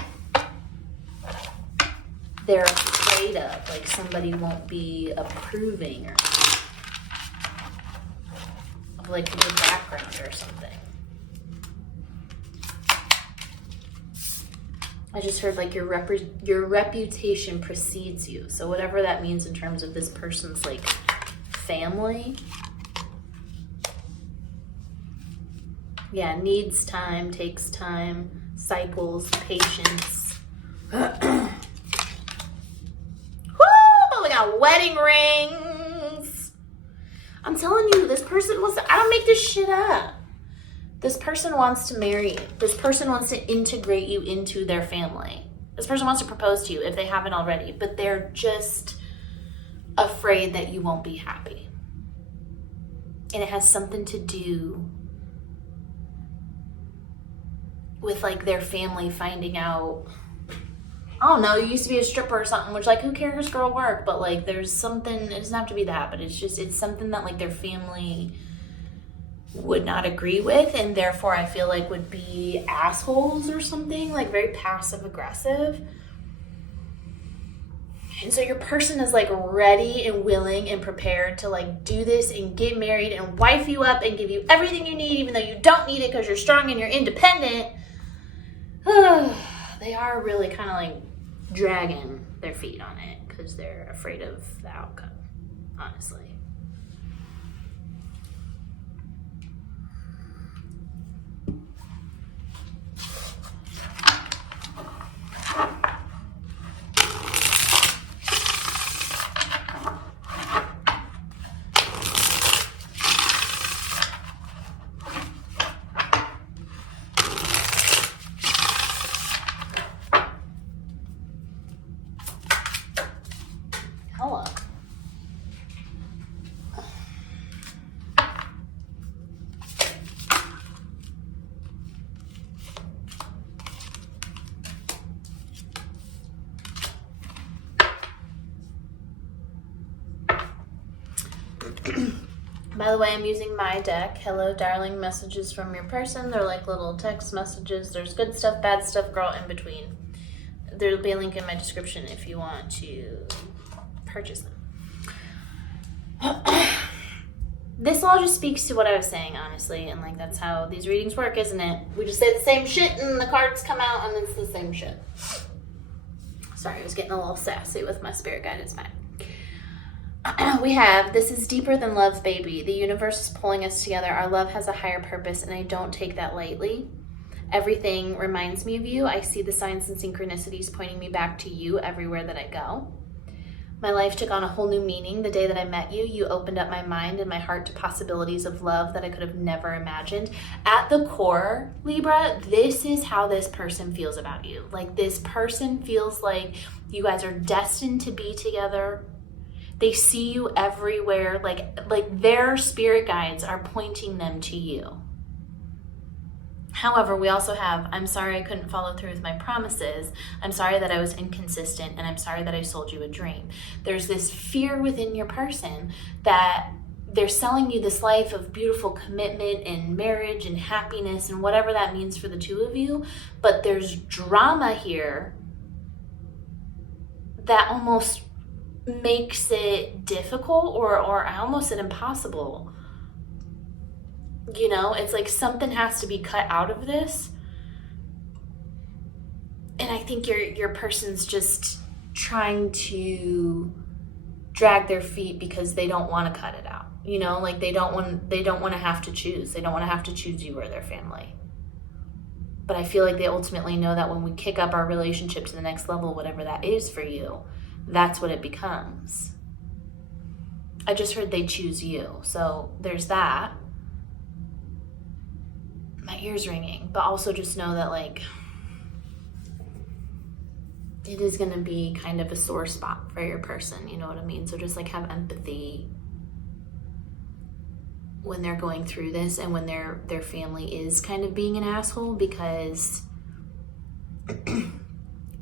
they're afraid of, like somebody won't be approving or of like the background or something. I just heard like your reputation precedes you. So whatever that means in terms of this person's like family. Yeah, needs time, takes time, cycles, patience. Woo! We got wedding rings. I'm telling you, this person I don't make this shit up. This person wants to marry you. This person wants to integrate you into their family. This person wants to propose to you if they haven't already, but they're just afraid that you won't be happy. And it has something to do with like their family finding out, I don't know, you used to be a stripper or something, which like, who cares, girl, work? But like, there's something, it doesn't have to be that, but it's something that like their family would not agree with, and therefore I feel like would be assholes or something, like very passive aggressive. And so your person is like ready and willing and prepared to like do this and get married and wife you up and give you everything you need, even though you don't need it because you're strong and you're independent. They are really kind of like dragging their feet on it because they're afraid of the outcome, honestly. By the way, I'm using my deck. Hello, darling, messages from your person. They're like little text messages. There's good stuff, bad stuff, girl, in between. There'll be a link in my description if you want to purchase them. This all just speaks to what I was saying, honestly, and like that's how these readings work, isn't it? We just say the same shit and the cards come out and it's the same shit. Sorry, I was getting a little sassy with my spirit guide. It's fine. We have, this is deeper than love, baby. The universe is pulling us together. Our love has a higher purpose, and I don't take that lightly. Everything reminds me of you. I see the signs and synchronicities pointing me back to you everywhere that I go. My life took on a whole new meaning the day that I met you. You opened up my mind and my heart to possibilities of love that I could have never imagined. At the core, Libra, this is how this person feels about you. Like, this person feels like you guys are destined to be together. They see you everywhere. Like their spirit guides are pointing them to you. However, we also have, I'm sorry I couldn't follow through with my promises. I'm sorry that I was inconsistent, and I'm sorry that I sold you a dream. There's this fear within your person that they're selling you this life of beautiful commitment and marriage and happiness and whatever that means for the two of you. But there's drama here that almost makes it difficult or I almost said impossible. You know, it's like something has to be cut out of this. And I think your person's just trying to drag their feet because they don't want to cut it out. You know, like they don't want to have to choose. They don't want to have to choose you or their family. But I feel like they ultimately know that when we kick up our relationship to the next level, whatever that is for you, that's what it becomes. I just heard they choose you. So there's that. My ear's ringing, but also just know that like it is going to be kind of a sore spot for your person, you know what I mean? So just like have empathy when they're going through this and when their family is kind of being an asshole, because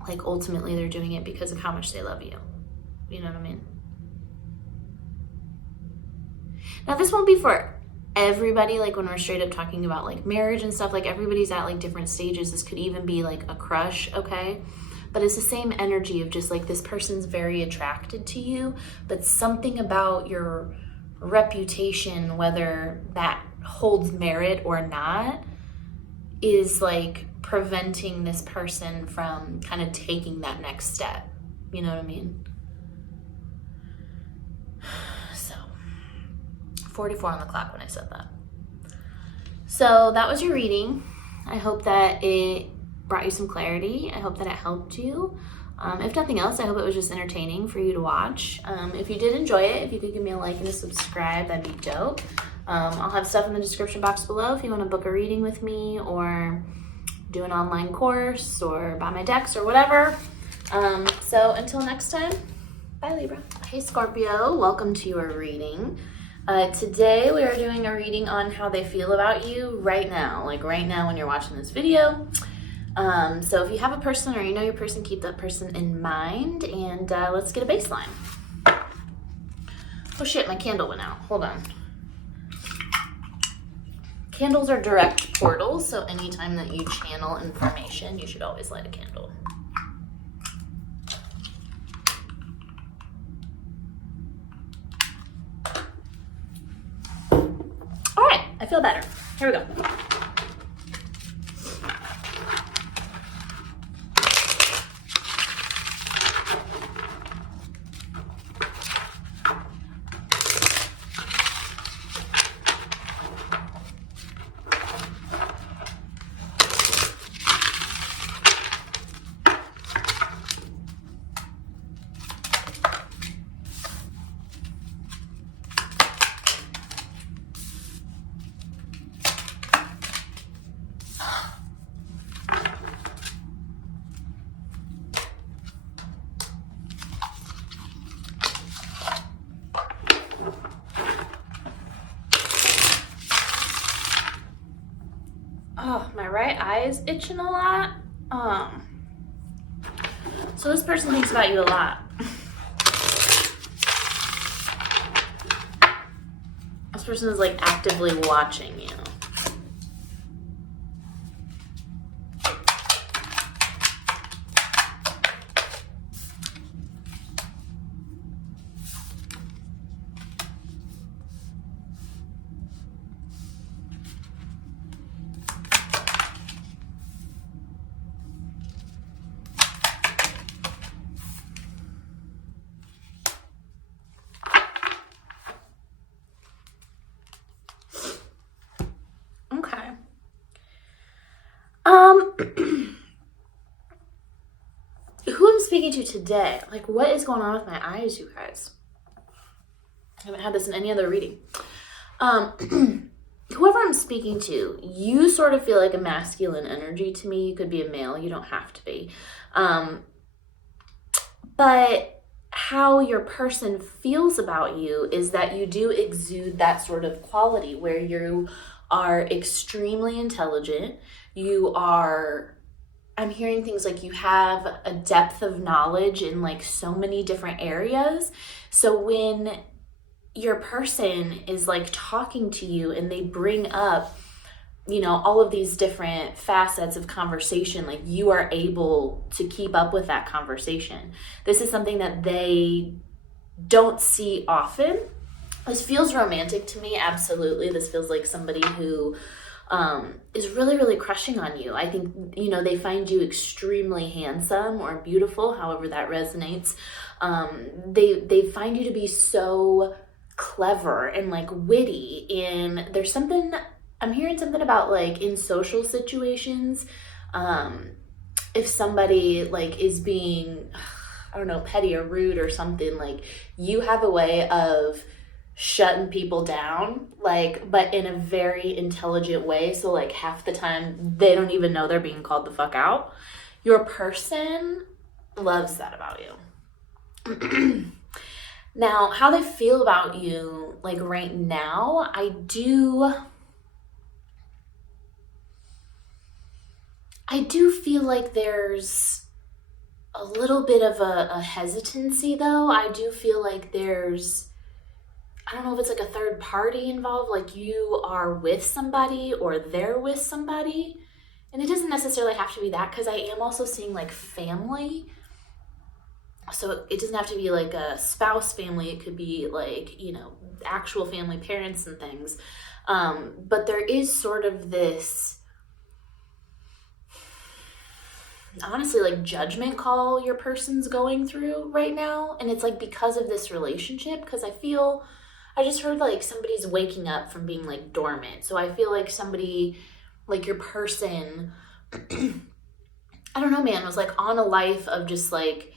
like ultimately they're doing it because of how much they love you. You know what I mean? Now this won't be for everybody, like when we're straight up talking about like marriage and stuff, like everybody's at like different stages. This could even be like a crush, okay? But it's the same energy of just like this person's very attracted to you, but something about your reputation, whether that holds merit or not, is like preventing this person from kind of taking that next step. You know what I mean? 44 on the clock when I said that. So that was your reading. I hope that it brought you some clarity. I hope that it helped you. If nothing else, I hope it was just entertaining for you to watch. If you did enjoy it, if you could give me a like and a subscribe, that'd be dope. I'll have stuff in the description box below if you want to book a reading with me or do an online course or buy my decks or whatever. So until next time, bye Libra. Hey Scorpio, welcome to your reading. Today we are doing a reading on how they feel about you right now, like right now when you're watching this video. So if you have a person or you know your person, keep that person in mind, and let's get a baseline. Oh shit, my candle went out. Hold on. Candles are direct portals, so anytime that you channel information, you should always light a candle. I feel better. Here we go. Oh, my right eye is itching a lot. So this person thinks about you a lot. This person is like actively watching you. Who I'm speaking to today, like what is going on with my eyes, you guys? I haven't had this in any other reading. Whoever I'm speaking to, you sort of feel like a masculine energy to me. You could be a male, you don't have to be. But how your person feels about you is that you do exude that sort of quality where you are extremely intelligent. You are, I'm hearing things like you have a depth of knowledge in like so many different areas. So when your person is like talking to you and they bring up, you know, all of these different facets of conversation, like you are able to keep up with that conversation. This is something that they don't see often. This feels romantic to me, absolutely. This feels like somebody who is really, really crushing on you. I think, you know, they find you extremely handsome or beautiful, however that resonates. They find you to be so clever and like witty, and there's something, I'm hearing something about like in social situations, if somebody like is being, I don't know, petty or rude or something, like you have a way of shutting people down, like, but in a very intelligent way. So like half the time they don't even know they're being called the fuck out. Your person loves that about you. Now, how they feel about you, like right now, I do feel like there's a little bit of a hesitancy though. I do feel like there's, I don't know if it's like a third party involved, like you are with somebody or they're with somebody. And it doesn't necessarily have to be that, because I am also seeing like family. So it doesn't have to be like a spouse family. It could be like, you know, actual family, parents and things. But there is sort of this, honestly, like judgment call your person's going through right now. And it's like because of this relationship, because I just heard like somebody's waking up from being like dormant. So I feel like somebody, like your person, I don't know, man, was like on a life of just like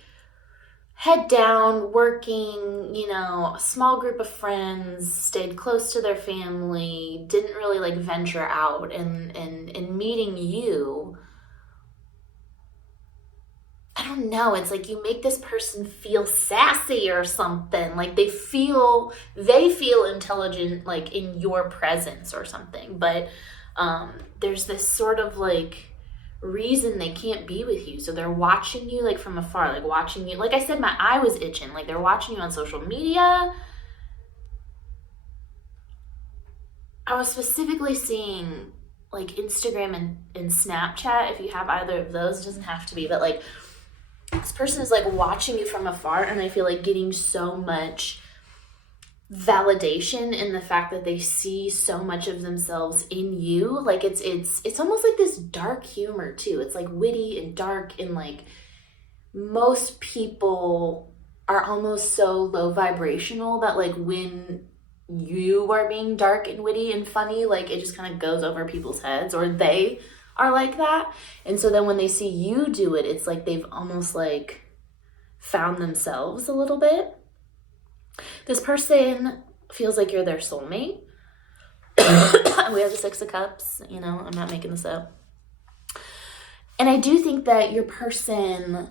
head down, working, you know, a small group of friends, stayed close to their family, didn't really like venture out, and meeting you, I don't know, it's like you make this person feel sassy or something, like they feel intelligent like in your presence or something, but there's this sort of like reason they can't be with you. So they're watching you like from afar, like watching you, like I said, my eye was itching, like they're watching you on social media. I was specifically seeing like Instagram and Snapchat. If you have either of those, it doesn't have to be, but like this person is like watching you from afar, and I feel like getting so much validation in the fact that they see so much of themselves in you. Like it's almost like this dark humor too. It's like witty and dark, and like most people are almost so low vibrational that like when you are being dark and witty and funny, like it just kind of goes over people's heads, or they are like that. And so then when they see you do it, it's like they've almost like found themselves a little bit. This person feels like you're their soulmate. We have the Six of Cups, you know, I'm not making this up. And I do think that your person,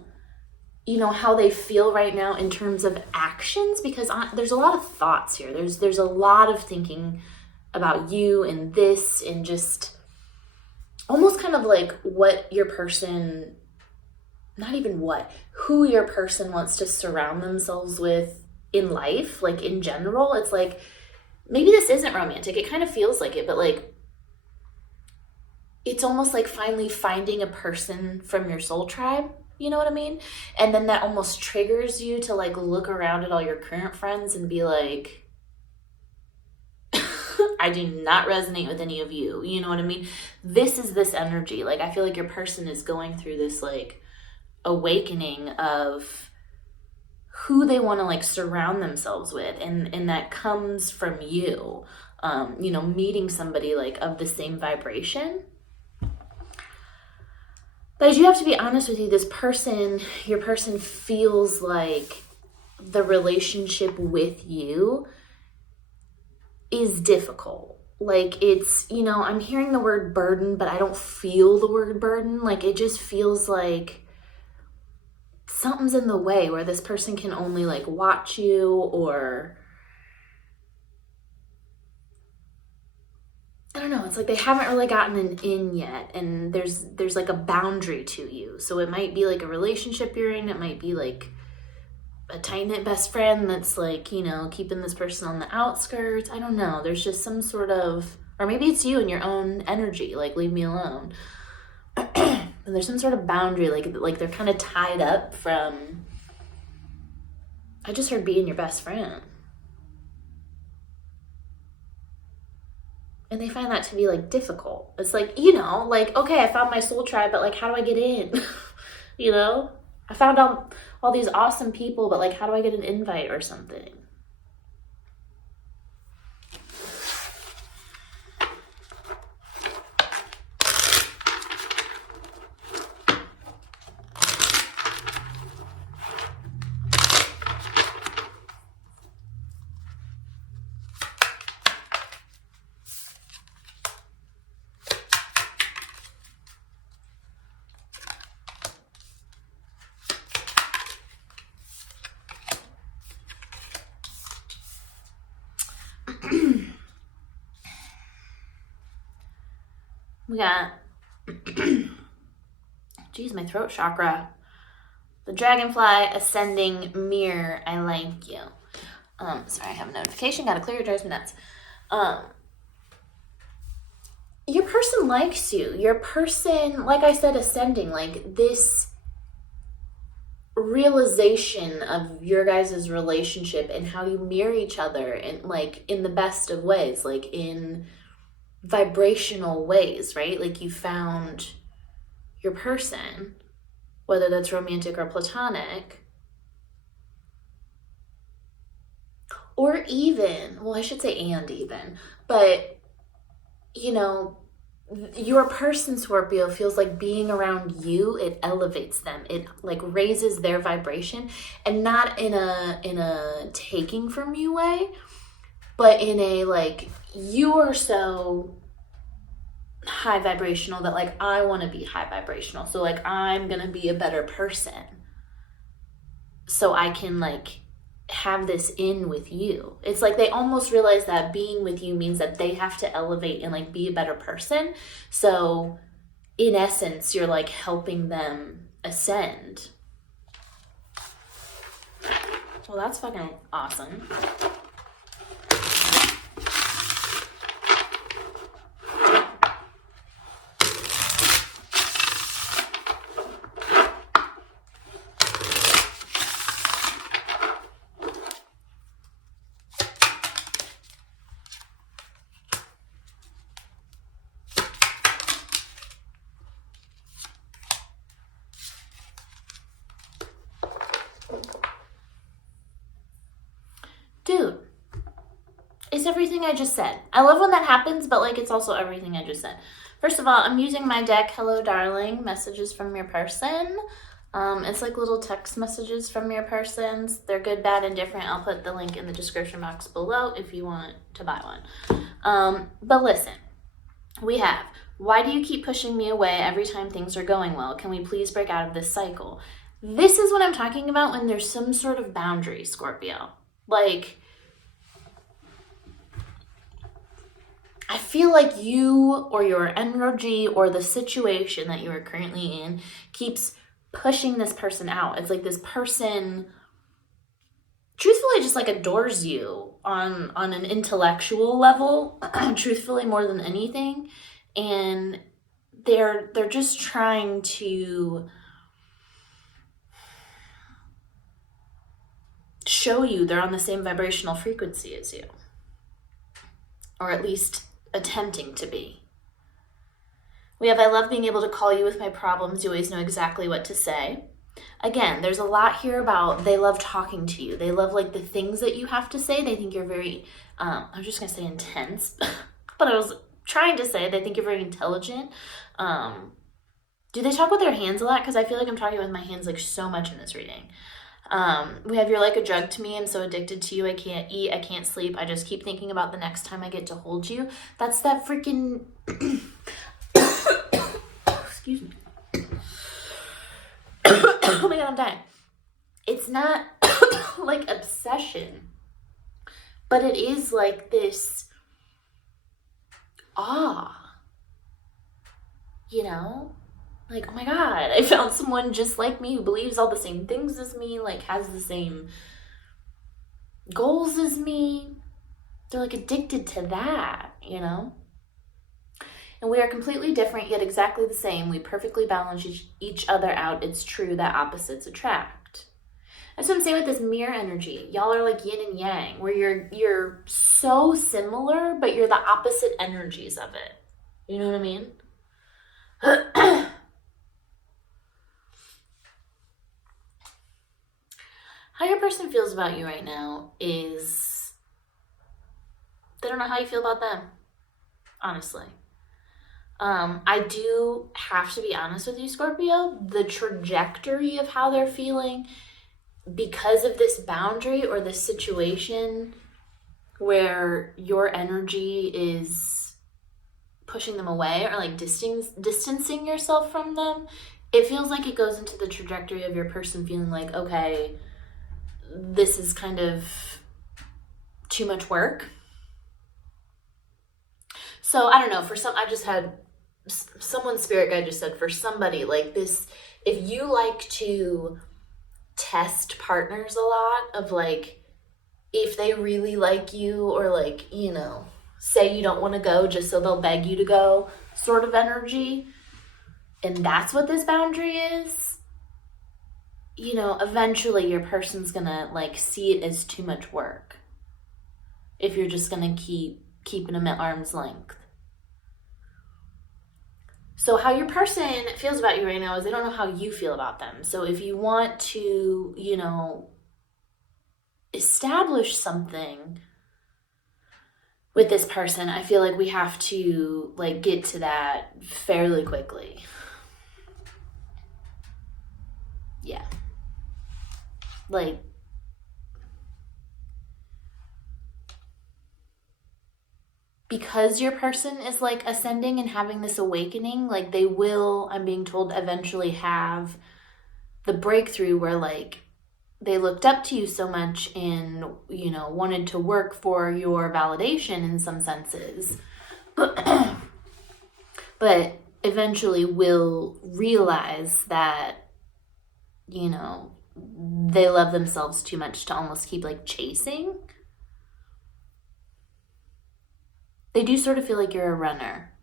you know, how they feel right now in terms of actions, because there's a lot of thoughts here. There's a lot of thinking about you and this, and just almost kind of like what your person, not even what, who your person wants to surround themselves with in life, like in general. It's like maybe this isn't romantic. It kind of feels like it, but like, it's almost like finally finding a person from your soul tribe. You know what I mean? And then that almost triggers you to like look around at all your current friends and be like, I do not resonate with any of you. You know what I mean? This is this energy. Like, I feel like your person is going through this like awakening of who they want to like surround themselves with. And that comes from you, you know, meeting somebody like of the same vibration. But I do have to be honest with you, this person, your person feels like the relationship with you is difficult. Like, it's, you know, I'm hearing the word burden, but I don't feel the word burden. Like, it just feels like something's in the way where this person can only like watch you, or I don't know, it's like they haven't really gotten an in yet, and there's like a boundary to you. So it might be like a relationship you're in, it might be like a tight-knit best friend that's like, you know, keeping this person on the outskirts. I don't know, there's just some sort of, or maybe it's you and your own energy, like leave me alone. And there's some sort of boundary, like they're kind of tied up from, I just heard being your best friend. And they find that to be like difficult. It's like, you know, like, okay, I found my soul tribe, but like, how do I get in? You know, I found all these awesome people, but like, how do I get an invite or something? We got, geez, my throat chakra. The dragonfly ascending mirror. I like you. Sorry, I have a notification. Gotta clear. It drives me nuts. Your person likes you. Your person, like I said, ascending, like this realization of your guys' relationship and how you mirror each other, and like in the best of ways, like in vibrational ways, right? Like you found your person, whether that's romantic or platonic, or even, well, I should say and even, but you know, your person, Scorpio, feels like being around you, it elevates them. It like raises their vibration, and not in a taking from you way, but in a like, you are so high vibrational that like I want to be high vibrational. So like I'm going to be a better person so I can like have this in with you. It's like they almost realize that being with you means that they have to elevate and like be a better person. So in essence, you're like helping them ascend. Well, that's fucking awesome. Dude, it's everything I just said. I love when that happens, but like it's also everything I just said. First of all, I'm using my deck, Hello Darling, messages from your person. It's like little text messages from your persons. They're good, bad, and different. I'll put the link in the description box below if you want to buy one. But listen, we have, why do you keep pushing me away every time things are going well? Can we please break out of this cycle? This is what I'm talking about when there's some sort of boundary, Scorpio. Like, I feel like you or your energy or the situation that you are currently in keeps pushing this person out. It's like this person, truthfully, truthfully just like adores you on an intellectual level, truthfully more than anything. And they're just trying to show you they're on the same vibrational frequency as you, or at least attempting to be. We have, I love being able to call you with my problems. You always know exactly what to say. Again, there's a lot here about they love talking to you. They love like the things that you have to say. They think you're very, I was just going to say intense, but I was trying to say they think you're very intelligent. Do they talk with their hands a lot? Because I feel like I'm talking with my hands like so much in this reading. We have, you're like a drug to me. I'm so addicted to you. I can't eat. I can't sleep. I just keep thinking about the next time I get to hold you. That's that freaking... Excuse me. Oh my God, I'm dying. It's not like obsession, but it is like this awe, you know? Like, oh my God, I found someone just like me who believes all the same things as me, like has the same goals as me. They're like addicted to that, you know? And we are completely different, yet exactly the same. We perfectly balance each other out. It's true that opposites attract. That's what I'm saying with this mirror energy. Y'all are like yin and yang, where you're so similar, but you're the opposite energies of it. You know what I mean? How your person feels about you right now is they don't know how you feel about them, honestly. I do have to be honest with you, Scorpio. The trajectory of how they're feeling because of this boundary or this situation where your energy is pushing them away or like distancing yourself from them, it feels like it goes into the trajectory of your person feeling like, okay, this is kind of too much work. So I don't know, for some, I just had someone's spirit guide just said for somebody like this, if you like to test partners a lot of like, if they really like you or like, you know, say you don't want to go just so they'll beg you to go sort of energy, and that's what this boundary is, you know, eventually your person's gonna like see it as too much work if you're just gonna keeping them at arm's length. So how your person feels about you right now is they don't know how you feel about them. So if you want to, you know, establish something with this person, I feel like we have to like get to that fairly quickly. Yeah. Like, because your person is like ascending and having this awakening, like they will, I'm being told, eventually have the breakthrough where like they looked up to you so much and, you know, wanted to work for your validation in some senses, but eventually will realize that, you know, they love themselves too much to almost keep like chasing. They do sort of feel like you're a runner.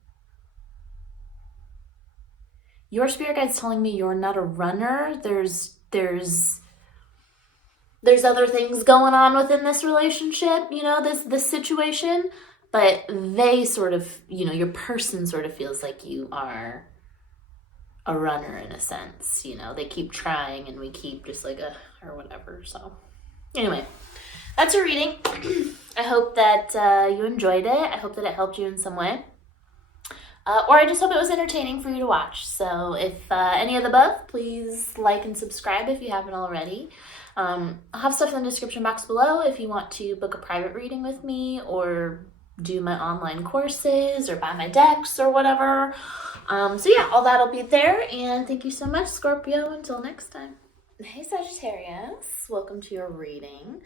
Your spirit guide's telling me you're not a runner. There's other things going on within this relationship, you know, this situation, but they sort of, you know, your person sort of feels like you are a runner in a sense, you know, they keep trying and we keep just like or whatever. So anyway, that's your reading. I hope that you enjoyed it. I hope that it helped you in some way. Or I just hope it was entertaining for you to watch. So if any of the above, please like and subscribe if you haven't already. I'll have stuff in the description box below if you want to book a private reading with me or do my online courses or buy my decks or whatever. So yeah, all that'll be there. And thank you so much, Scorpio. Until next time. Hey, Sagittarius. Welcome to your reading.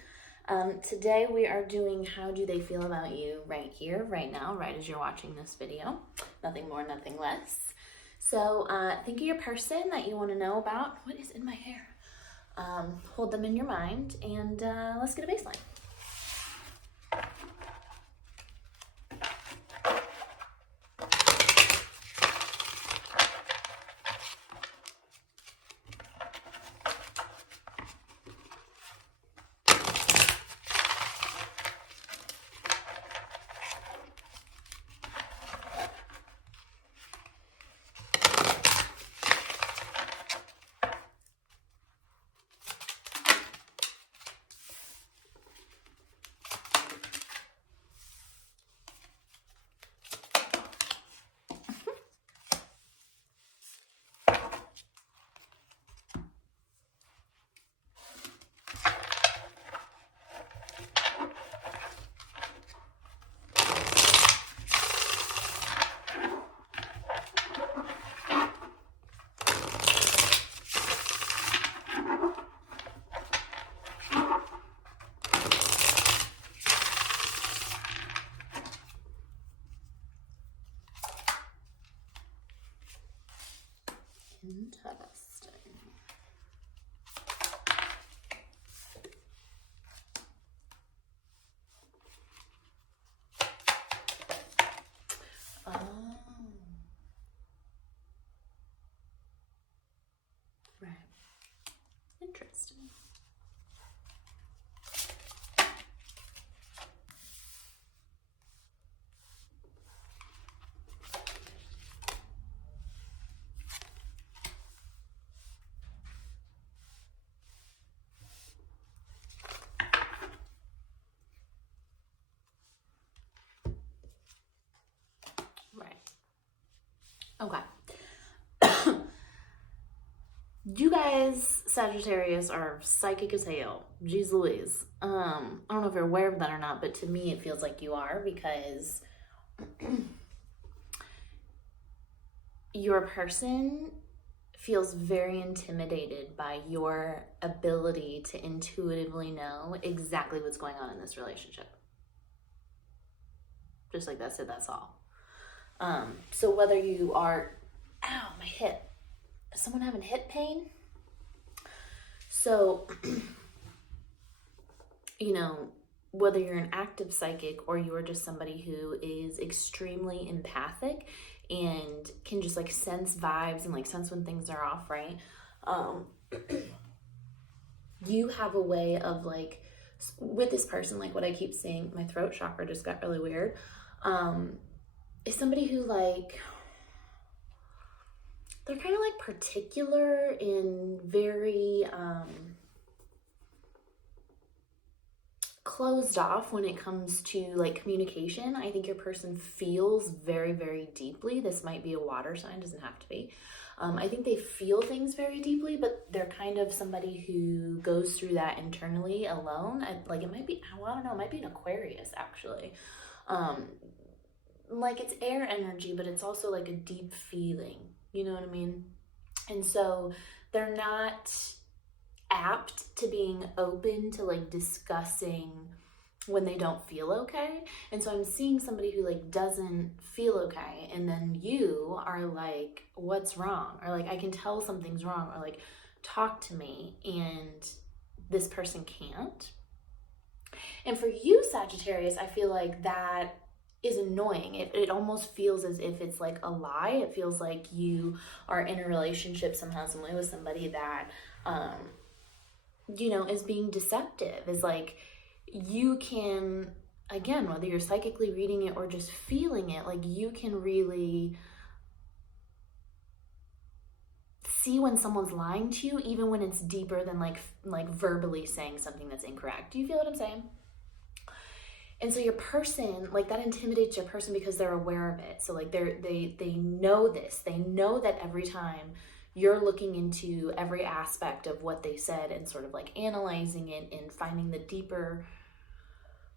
Today we are doing how do they feel about you right here, right now, right as you're watching this video. Nothing more, nothing less. So think of your person that you want to know about. What is in my hair? hold them in your mind, and let's get a baseline. Interesting. Oh. Right. Interesting. Okay. You guys, Sagittarius, are psychic as hell. Jeez Louise. I don't know if you're aware of that or not, but to me it feels like you are, because your person feels very intimidated by your ability to intuitively know exactly what's going on in this relationship. Just like that's it, that's all. So whether you are, ow, my hip. Is someone having hip pain? So, you know, whether you're an active psychic or you are just somebody who is extremely empathic and can just like sense vibes and like sense when things are off, right? You have a way of like, with this person, like what I keep saying, my throat chakra just got really weird. Is somebody who like, they're kind of like particular and very closed off when it comes to like communication. I think your person feels very, very deeply. This might be a water sign, doesn't have to be. I think they feel things very deeply, but they're kind of somebody who goes through that internally alone. Like it might be, I don't know, it might be an Aquarius actually. Like it's air energy, but it's also like a deep feeling, you know what I mean? And so they're not apt to being open to like discussing when they don't feel okay. And so I'm seeing somebody who like doesn't feel okay, and then you are like, what's wrong? Or like, I can tell something's wrong, or like, talk to me, and this person can't. And for you, Sagittarius, I feel like that is annoying. It almost feels as if it's like a lie. It feels like you are in a relationship somehow, some way with somebody that, you know, is being deceptive. Is like, you can, again, whether you're psychically reading it or just feeling it, like you can really see when someone's lying to you, even when it's deeper than like verbally saying something that's incorrect. Do you feel what I'm saying? And so your person, like that intimidates your person because they're aware of it. So like they know this. They know that every time you're looking into every aspect of what they said and sort of like analyzing it and finding the deeper,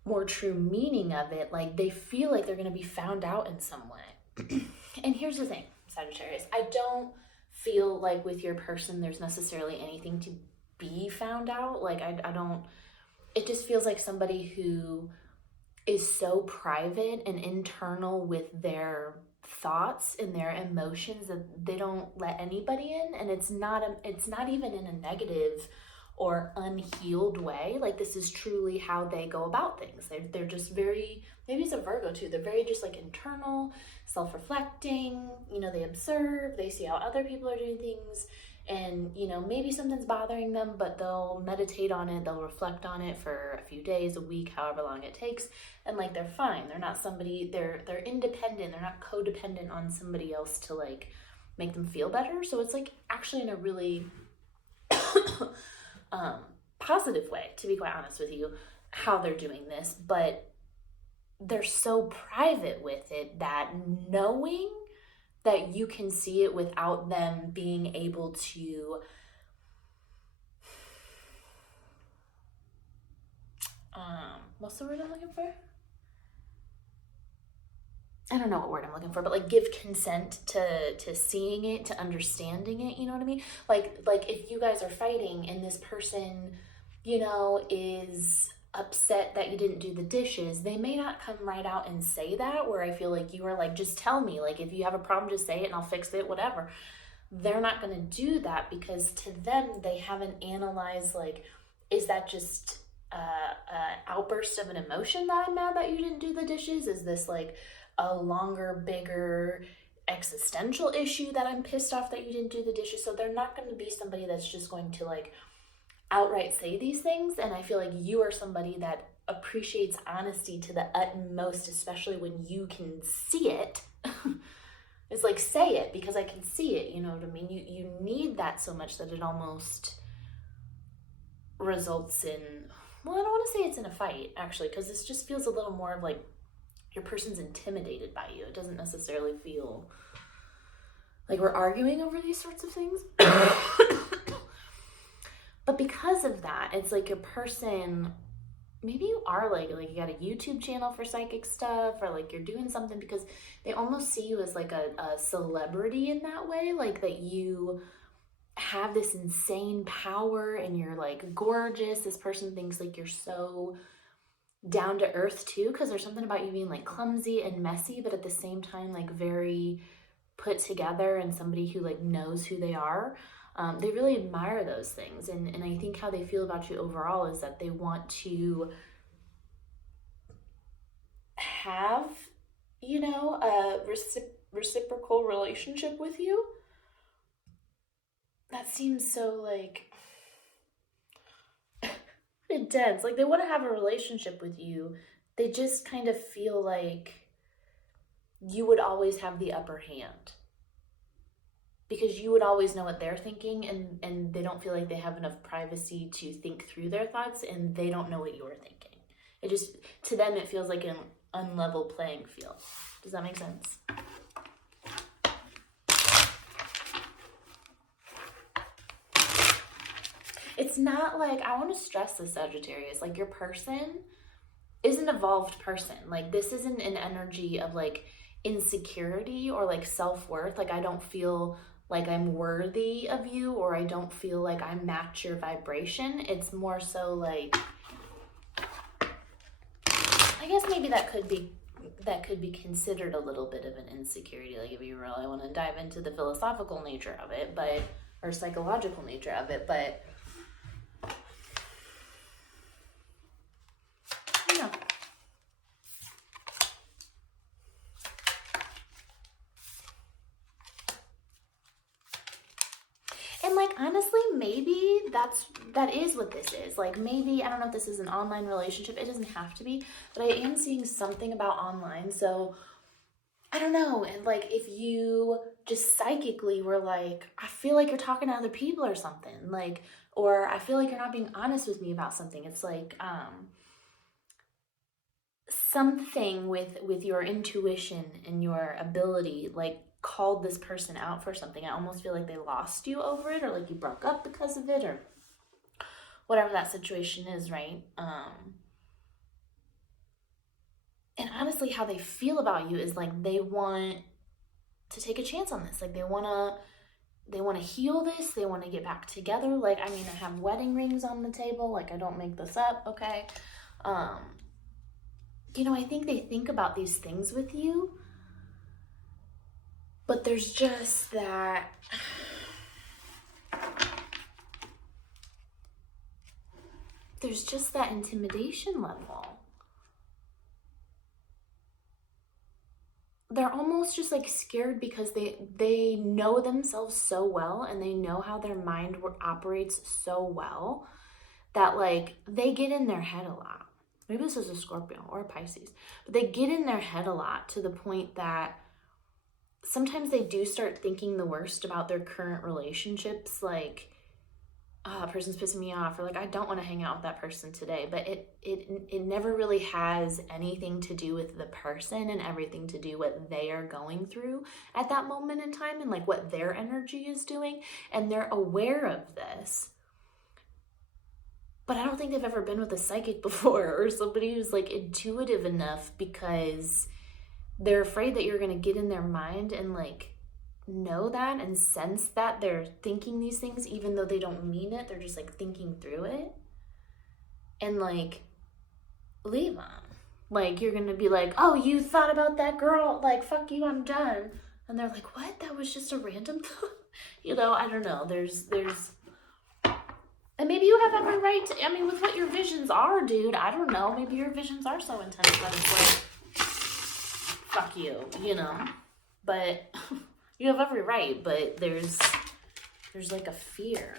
more true meaning of it, like they feel like they're going to be found out in some way. And here's the thing, Sagittarius, I don't feel like with your person there's necessarily anything to be found out. Like I don't, it just feels like somebody who is so private and internal with their thoughts and their emotions that they don't let anybody in. And it's not even in a negative or unhealed way. Like this is truly how they go about things. They're just very, maybe it's a Virgo too, they're very just like internal, self-reflecting, you know, they observe, they see how other people are doing things, and you know, maybe something's bothering them, but they'll meditate on it, they'll reflect on it for a few days, a week, however long it takes, and like they're fine. They're not somebody, they're independent, they're not codependent on somebody else to like make them feel better. So it's like actually in a really positive way, to be quite honest with you, how they're doing this, but they're so private with it that knowing that you can see it without them being able to what's the word I'm looking for? I don't know what word I'm looking for, but like give consent to seeing it, to understanding it, you know what I mean? Like if you guys are fighting and this person, you know, is upset that you didn't do the dishes, they may not come right out and say that, where I feel like you are like, just tell me, like if you have a problem, just say it and I'll fix it, whatever. They're not going to do that because to them, they haven't analyzed like, is that just a outburst of an emotion that I'm mad that you didn't do the dishes? Is this like a longer, bigger existential issue that I'm pissed off that you didn't do the dishes? So they're not going to be somebody that's just going to like outright say these things. And I feel like you are somebody that appreciates honesty to the utmost, especially when you can see it. It's like, say it because I can see it, you know what I mean? You need that so much that it almost results in, well, I don't want to say it's in a fight actually, because this just feels a little more of like your person's intimidated by you. It doesn't necessarily feel like we're arguing over these sorts of things. But because of that, it's like your person, maybe you are like you got a YouTube channel for psychic stuff, or like you're doing something because they almost see you as like a celebrity in that way, like that you have this insane power and you're like gorgeous. This person thinks like you're so down to earth too, because there's something about you being like clumsy and messy, but at the same time like very put together and somebody who like knows who they are. They really admire those things, and I think how they feel about you overall is that they want to have, you know, a reciprocal relationship with you. That seems so like intense. Like they want to have a relationship with you. They just kind of feel like you would always have the upper hand, because you would always know what they're thinking, and they don't feel like they have enough privacy to think through their thoughts, and they don't know what you're thinking. It just, to them, it feels like an unlevel playing field. Does that make sense? It's not like, I want to stress this, Sagittarius, like your person is an evolved person. Like this isn't an energy of like insecurity or like self-worth. Like I don't feel like I'm worthy of you, or I don't feel like I match your vibration. It's more so like, I guess maybe that could be considered a little bit of an insecurity. Like if you really want to dive into the philosophical nature of it, but, or psychological nature of it, but yeah. And like, honestly, maybe that is what this is. Like maybe, I don't know if this is an online relationship. It doesn't have to be, but I am seeing something about online. So I don't know. And like, if you just psychically were like, I feel like you're talking to other people or something, like, or I feel like you're not being honest with me about something. It's like, something with your intuition and your ability, like, called this person out for something. I almost feel like they lost you over it, or like you broke up because of it, or whatever that situation is, right? And honestly, how they feel about you is like they want to take a chance on this. Like they want to heal this. They want to get back together. Like, I mean, I have wedding rings on the table. Like, I don't make this up, okay? You know, I think they think about these things with you, but there's just that, there's just that intimidation level. They're almost just like scared because they know themselves so well, and they know how their mind operates so well that like they get in their head a lot. Maybe this is a Scorpio or a Pisces, but they get in their head a lot to the point that sometimes they do start thinking the worst about their current relationships, like, oh, that person's pissing me off, or like, I don't want to hang out with that person today. But it never really has anything to do with the person and everything to do what they are going through at that moment in time and like what their energy is doing. And they're aware of this. But I don't think they've ever been with a psychic before or somebody who's like intuitive enough, because they're afraid that you're going to get in their mind and like know that and sense that they're thinking these things even though they don't mean it. They're just like thinking through it, and like leave them. Like you're gonna be like, oh, you thought about that girl, like fuck you, I'm done. And they're like, what? That was just a random thought. You know, I don't know. There's and maybe you have every right to, I mean, with what your visions are, dude, I don't know, maybe your visions are so intense that it's like, fuck you, you know. But you have every right, but there's like a fear.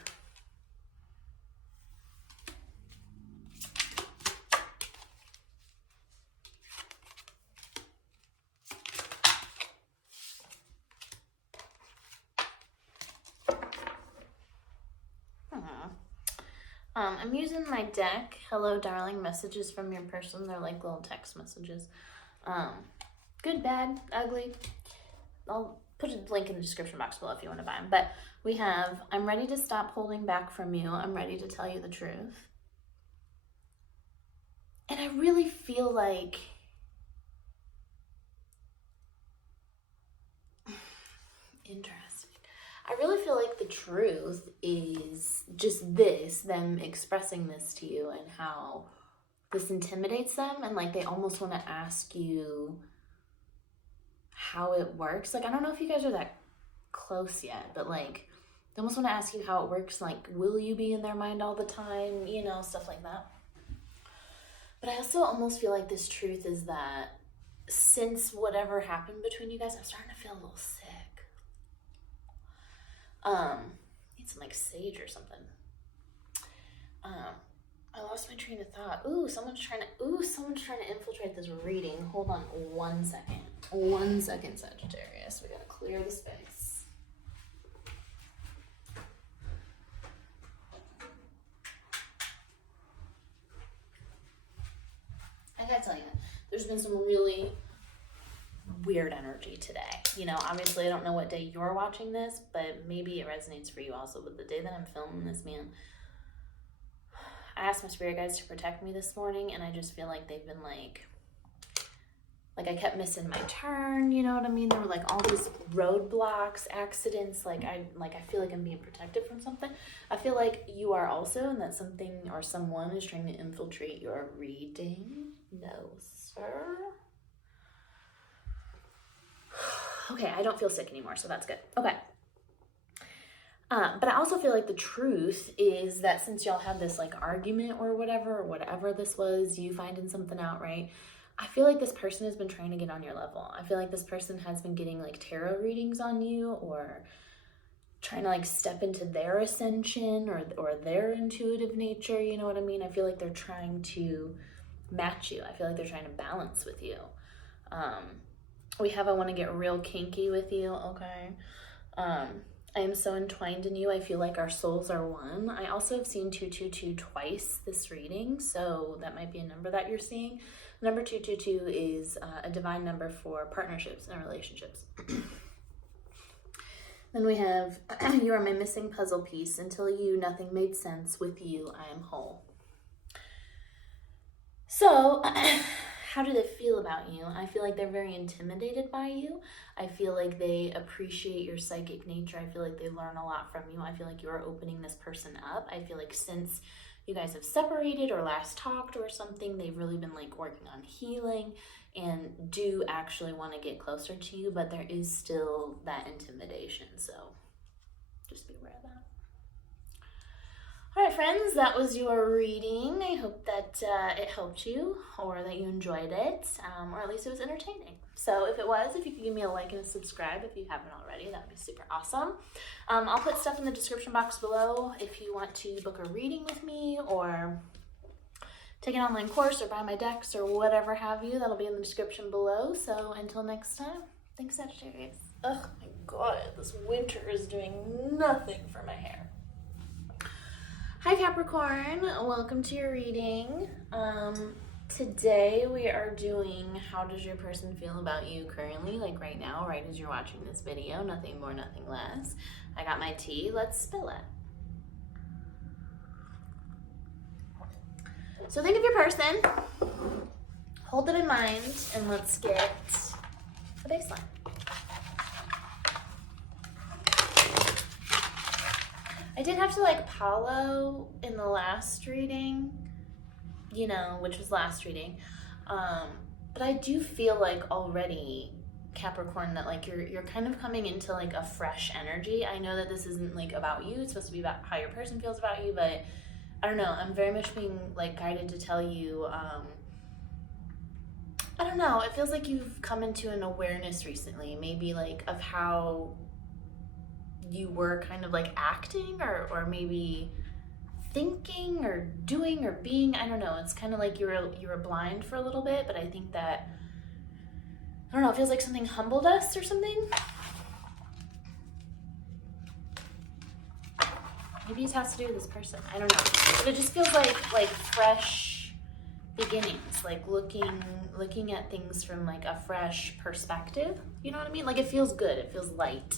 I'm using my deck, Hello Darling, messages from your person. They're like little text messages. Good, bad, ugly. I'll put a link in the description box below if you want to buy them. But we have, I'm ready to stop holding back from you. I'm ready to tell you the truth. And I really feel like interesting. I really feel like the truth is just this, them expressing this to you, and how this intimidates them, and like they almost want to ask you how it works. Like, I don't know if you guys are that close yet, but like they almost want to ask you how it works. Like, will you be in their mind all the time? You know, stuff like that. But I also almost feel like this truth is that since whatever happened between you guys, I'm starting to feel a little sick. Need some like sage or something. I lost my train of thought. Ooh, someone's trying to infiltrate this reading. Hold on 1 second. 1 second, Sagittarius. We gotta clear the space. I gotta tell you, there's been some really weird energy today. You know, obviously I don't know what day you're watching this, but maybe it resonates for you also. But the day that I'm filming this, man, I asked my spirit guides to protect me this morning, and I just feel like they've been like I kept missing my turn, you know what I mean? There were like all these roadblocks, accidents, I feel like I'm being protected from something. I feel like you are also, and that something or someone is trying to infiltrate your reading. No, sir. Okay, I don't feel sick anymore, so that's good. Okay. But I also feel like the truth is that since y'all had this like argument or whatever this was, you finding something out, right? I feel like this person has been trying to get on your level. I feel like this person has been getting like tarot readings on you, or trying to like step into their ascension or their intuitive nature, you know what I mean? I feel like they're trying to match you. I feel like they're trying to balance with you. We have, I want to get real kinky with you, okay? I am so entwined in you. I feel like our souls are one. I also have seen 222 twice this reading, so that might be a number that you're seeing. Number 222 is a divine number for partnerships and relationships. Then we have, you are my missing puzzle piece. Until you, nothing made sense. With you, I am whole. So, how do they feel about you? I feel like they're very intimidated by you. I feel like they appreciate your psychic nature. I feel like they learn a lot from you. I feel like you're opening this person up. I feel like since you guys have separated or last talked or something, they've really been like working on healing and do actually want to get closer to you, but there is still that intimidation. So just be aware of All right, friends, that was your reading. I hope that it helped you, or that you enjoyed it, or at least it was entertaining. So if it was, if you could give me a like and a subscribe if you haven't already, that would be super awesome. I'll put stuff in the description box below if you want to book a reading with me, or take an online course, or buy my decks, or whatever have you. That'll be in the description below. So until next time, thanks, Sagittarius. Oh my god, this winter is doing nothing for my hair. Hi Capricorn, welcome to your reading. Today we are doing how does your person feel about you currently, like right now, right as you're watching this video, nothing more, nothing less. I got my tea, let's spill it. So think of your person, hold it in mind, and let's get a baseline. I did have to like Paulo in the last reading, you know, which was last reading. But I do feel like already, Capricorn, that like you're kind of coming into like a fresh energy. I know that this isn't like about you. It's supposed to be about how your person feels about you, but I don't know. I'm very much being like guided to tell you, I don't know. It feels like you've come into an awareness recently, maybe like of how you were kind of like acting or maybe thinking or doing or being. I don't know. It's kind of like you were blind for a little bit, but I think that, I don't know, it feels like something humbled us or something. Maybe it has to do with this person. I don't know. But it just feels like fresh beginnings, like looking at things from like a fresh perspective. You know what I mean? Like it feels good. It feels light.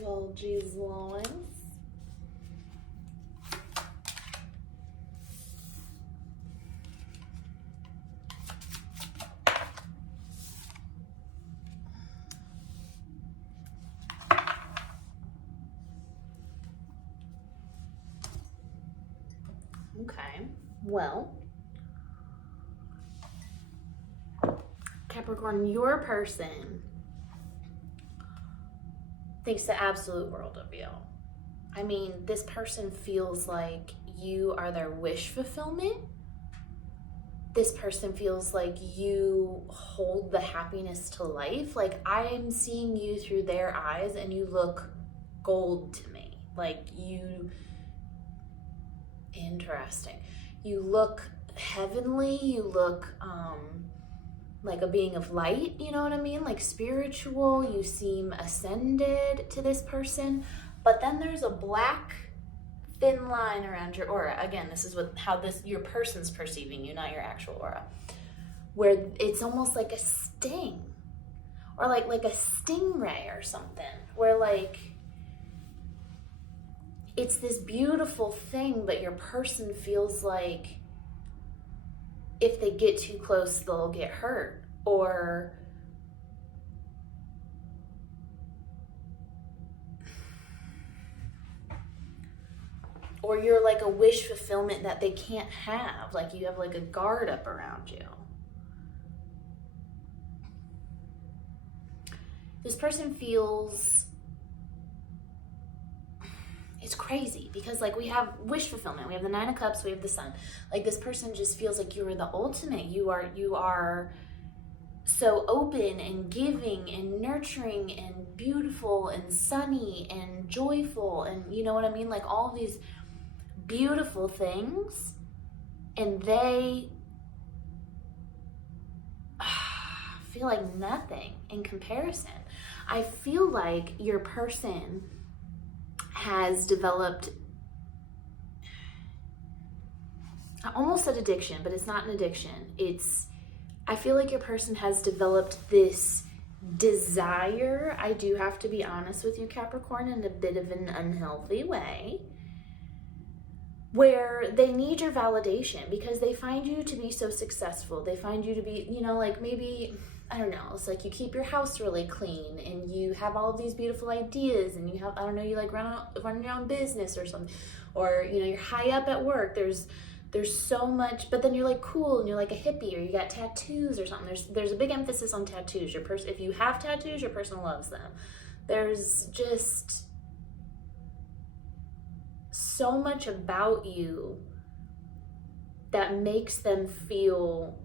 Well, geez, Lois. Okay, well, Capricorn, your person thinks the absolute world of you. I mean, this person feels like you are their wish fulfillment. This person feels like you hold the happiness to life. Like I'm seeing you through their eyes and you look gold to me. Like you, interesting. You look heavenly, you look like a being of light, you know what I mean? Like spiritual, you seem ascended to this person, but then there's a black thin line around your aura. Again, this is how your person's perceiving you, not your actual aura, where it's almost like a sting or like a stingray or something, where like it's this beautiful thing, but your person feels like if they get too close, they'll get hurt, or you're like a wish fulfillment that they can't have. Like you have like a guard up around you. This person feels, it's crazy because like we have wish fulfillment, we have the Nine of Cups, we have the Sun. Like this person just feels like you are the ultimate. You are so open and giving and nurturing and beautiful and sunny and joyful, and you know what I mean? Like all these beautiful things, and they feel like nothing in comparison. I feel like your person has developed, I almost said addiction, but it's not an addiction. I feel like your person has developed this desire, I do have to be honest with you, Capricorn, in a bit of an unhealthy way, where they need your validation because they find you to be so successful. They find you to be, you know, like maybe, I don't know, it's like you keep your house really clean and you have all of these beautiful ideas and you have, I don't know, you like run your own business or something, or, you know, you're high up at work. There's so much, but then you're like cool and you're like a hippie, or you got tattoos or something. There's a big emphasis on tattoos. If you have tattoos, your person loves them. There's just so much about you that makes them feel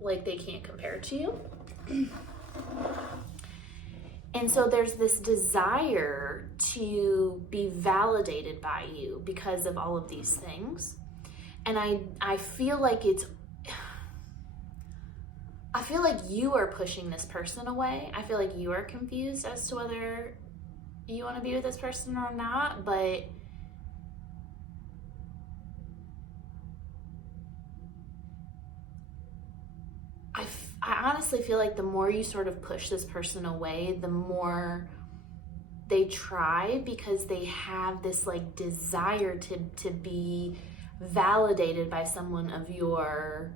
like they can't compare to you. And so there's this desire to be validated by you because of all of these things. And I feel like you are pushing this person away. I feel like you are confused as to whether you want to be with this person or not, but I honestly feel like the more you sort of push this person away, the more they try, because they have this like desire to be validated by someone of your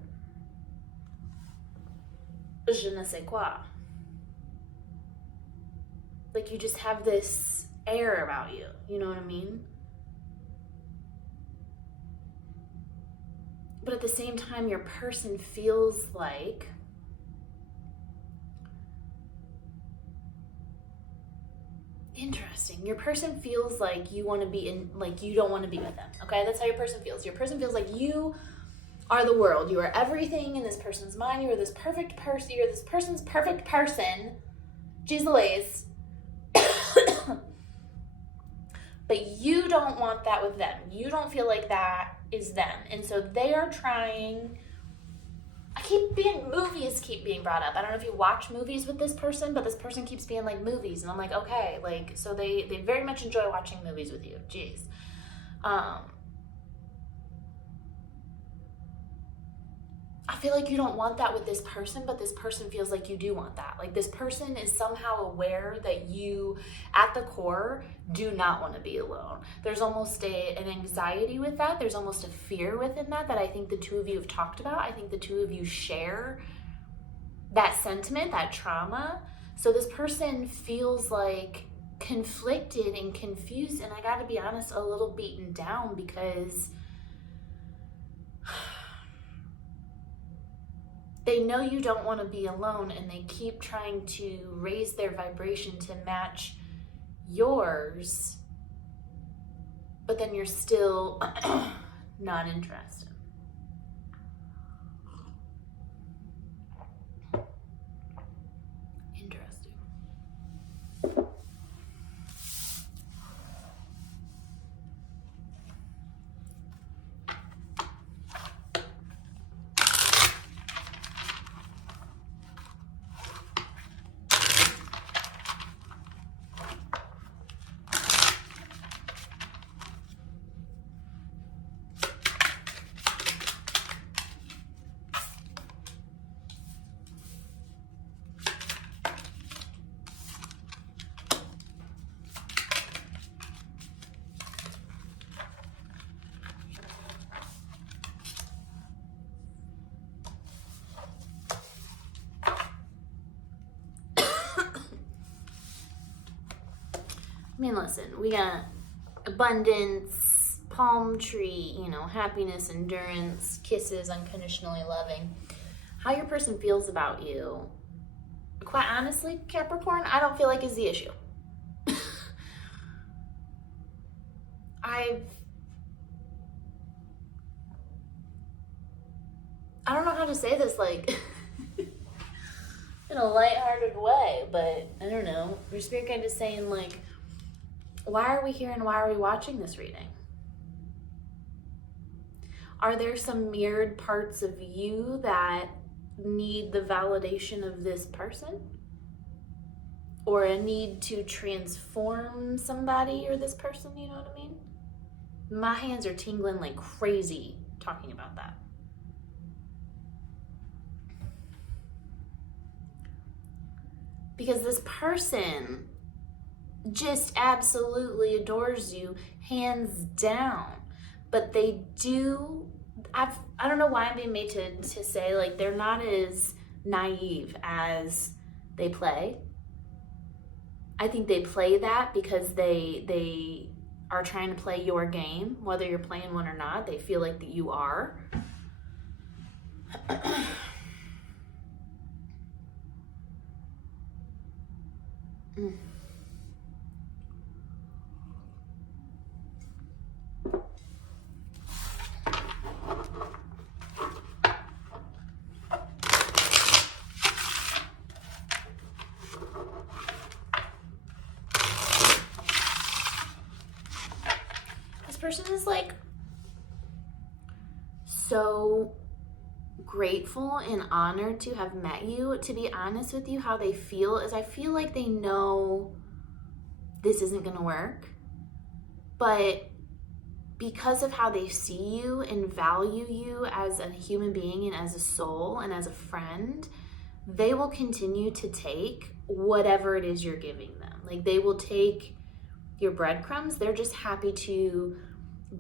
je ne sais quoi. Like you just have this air about you, you know what I mean? But at the same time, your person feels like interesting. Your person feels like you want to be in, like you don't want to be with them. Okay, that's how your person feels. Your person feels like you are the world. You are everything in this person's mind. You are this perfect person. You're this person's perfect person. Jeez Louise. But you don't want that with them. You don't feel like that is them. And so they are trying. Movies keep being brought up. I don't know if you watch movies with this person, but this person keeps being like movies. And I'm like, okay, like, so they very much enjoy watching movies with you. Jeez. I feel like you don't want that with this person, but this person feels like you do want that. Like this person is somehow aware that you, at the core, do not want to be alone. There's almost an anxiety with that. There's almost a fear within that I think the two of you have talked about. I think the two of you share that sentiment, that trauma. So this person feels like conflicted and confused, and I gotta be honest, a little beaten down, because they know you don't want to be alone, and they keep trying to raise their vibration to match yours, but then you're still not interested. Interesting. I mean, listen, we got abundance, palm tree, you know, happiness, endurance, kisses, unconditionally loving. How your person feels about you, quite honestly, Capricorn, I don't feel like is the issue. I don't know how to say this, like, in a lighthearted way, but I don't know. Your spirit guide is saying, like, why are we here and why are we watching this reading? Are there some mirrored parts of you that need the validation of this person? Or a need to transform somebody or this person, you know what I mean? My hands are tingling like crazy talking about that. because this person just absolutely adores you, hands down. But they do, I don't know why I'm being made to say, like, they're not as naive as they play. I think they play that because they are trying to play your game, whether you're playing one or not. They feel like that you are. This person is like so grateful and honored to have met you. To be honest with you, how they feel is I feel like they know this isn't going to work, but because of how they see you and value you as a human being and as a soul and as a friend, they will continue to take whatever it is you're giving them. Like, they will take your breadcrumbs. They're just happy to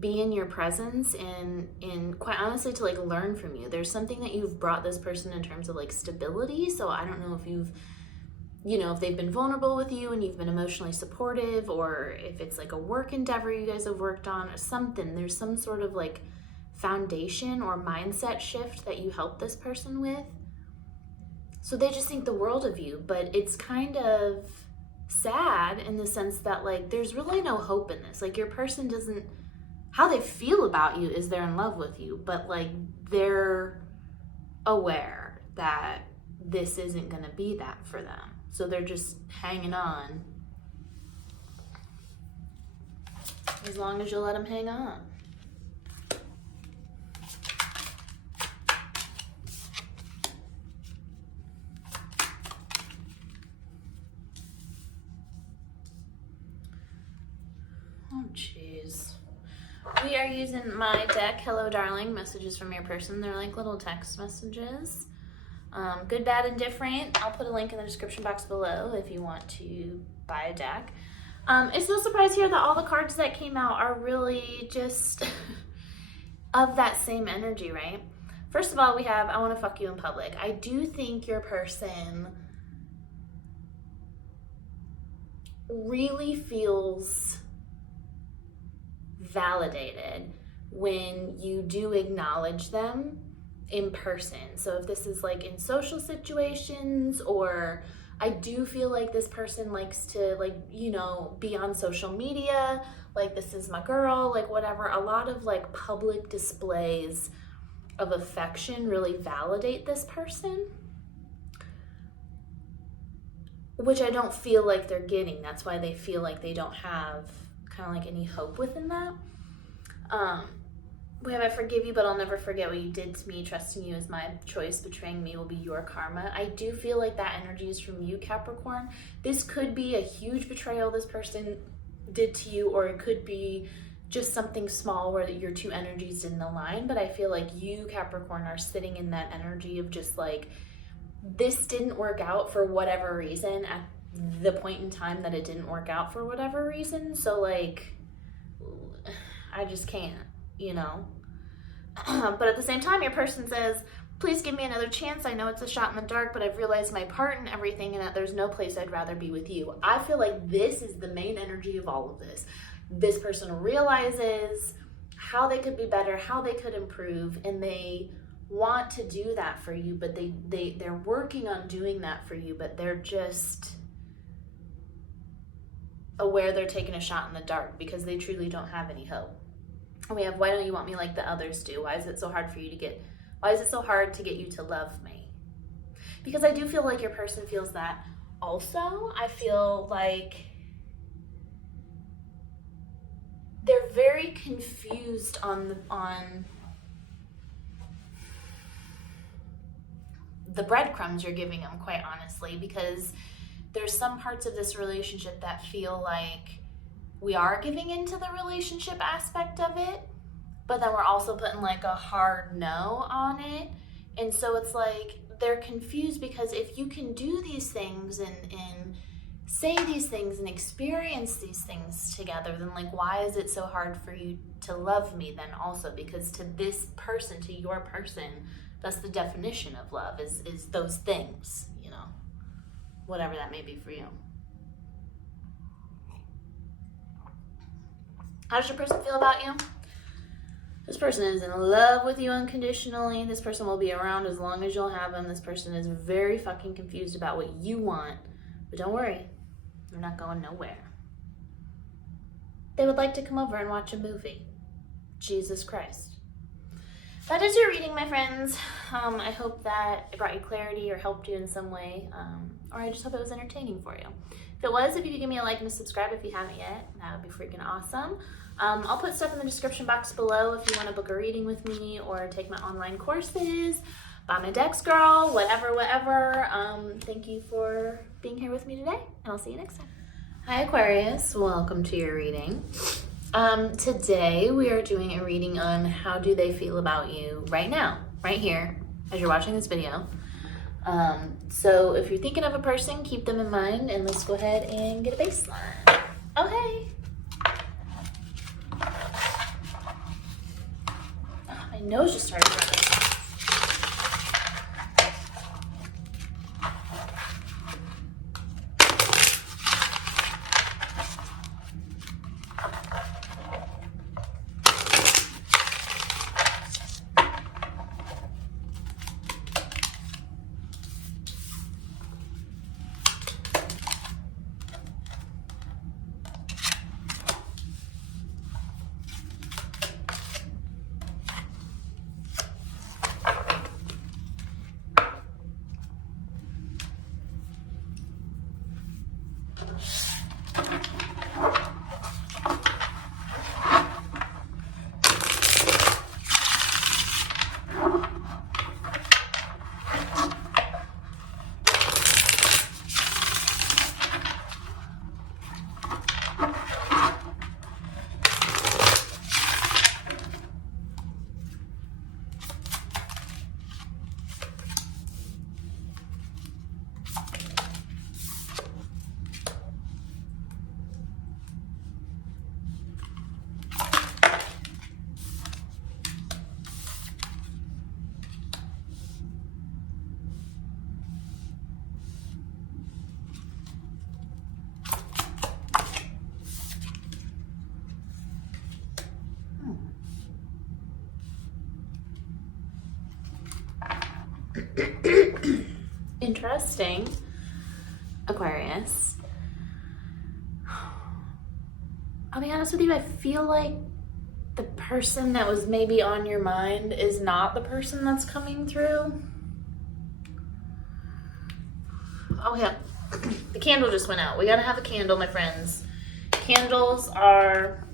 be in your presence and quite honestly to like learn from you. There's something that you've brought this person in terms of like stability. So I don't know if you've, if they've been vulnerable with you and you've been emotionally supportive, or if it's like a work endeavor you guys have worked on or something. There's some sort of like foundation or mindset shift that you help this person with. So they just think the world of you, but it's kind of sad in the sense that like there's really no hope in this. Like, your person doesn't, how they feel about you is they're in love with you, but like they're aware that this isn't going to be that for them. So they're just hanging on as long as you let them hang on. Oh, jeez. We are using my deck, Hello Darling, messages from your person. They're like little text messages. Good, bad, and different. I'll put a link in the description box below if you want to buy a deck. It's no surprise here that all the cards that came out are really just of that same energy, right? First of all, we have I want to fuck you in public. I do think your person really feels validated when you do acknowledge them in person. So if this is like in social situations, or I do feel like this person likes to like, be on social media, like this is my girl, like whatever. A lot of like public displays of affection really validate this person, which I don't feel like they're getting. That's why they feel like they don't have kind of like any hope within that. We have I forgive you, but I'll never forget what you did to me. Trusting you is my choice. Betraying me will be your karma. I do feel like that energy is from you, Capricorn. This could be a huge betrayal this person did to you, or it could be just something small where your two energies didn't align. But I feel like you, Capricorn, are sitting in that energy of just like, this didn't work out for whatever reason at the point in time that it didn't work out for whatever reason. So like, I just can't, But at the same time, your person says, please give me another chance. I know it's a shot in the dark, but I've realized my part in everything and that there's no place I'd rather be with you. I feel like this is the main energy of all of this. This person realizes how they could be better, how they could improve, and they want to do that for you, but they're working on doing that for you, but they're just aware they're taking a shot in the dark because they truly don't have any hope. We have, why don't you want me like the others do? Why is it so hard to get you to love me? Because I do feel like your person feels that also. I feel like they're very confused on the breadcrumbs you're giving them, quite honestly, because there's some parts of this relationship that feel like we are giving into the relationship aspect of it, but then we're also putting like a hard no on it. And so it's like they're confused because if you can do these things and say these things and experience these things together, then like, why is it so hard for you to love me then also? Because to this person, to your person, that's the definition of love, is those things, you know, whatever that may be for you. How does your person feel about you? This person is in love with you unconditionally. This person will be around as long as you'll have them. This person is very fucking confused about what you want, but don't worry. You're not going nowhere. They would like to come over and watch a movie. Jesus Christ. That is your reading, my friends. I hope that it brought you clarity or helped you in some way. Or I just hope it was entertaining for you. If it was, if you could give me a like and a subscribe if you haven't yet, that would be freaking awesome. I'll put stuff in the description box below if you want to book a reading with me or take my online courses, buy my decks, girl, whatever. Thank you for being here with me today, and I'll see you next time. Hi, Aquarius. Welcome to your reading. Today we are doing a reading on how do they feel about you right now, right here, as you're watching this video. So if you're thinking of a person, keep them in mind, and let's go ahead and get a baseline. Okay. Oh, my nose just started running. Interesting, Aquarius. I'll be honest with you, I feel like the person that was maybe on your mind is not the person that's coming through. Oh yeah, the candle just went out. We gotta have a candle, my friends. Candles are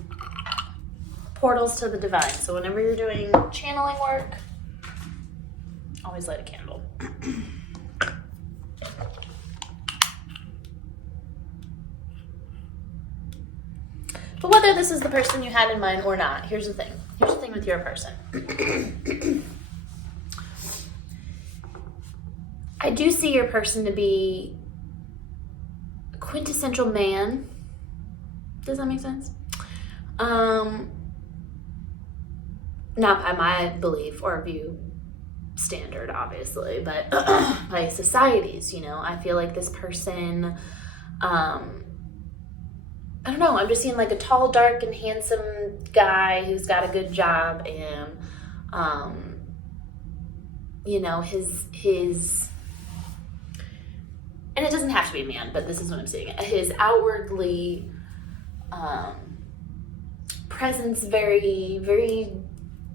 portals to the divine. So whenever you're doing channeling work, always light a candle. But whether this is the person you had in mind or not, here's the thing. Here's the thing with your person. I do see your person to be a quintessential man. Does that make sense? Not by my belief or view standard, obviously, but by society's, you know. I feel like this person, I don't know, I'm just seeing like a tall, dark, and handsome guy who's got a good job, and, you know, his, and it doesn't have to be a man, but this is what I'm seeing. His outwardly, presence very, very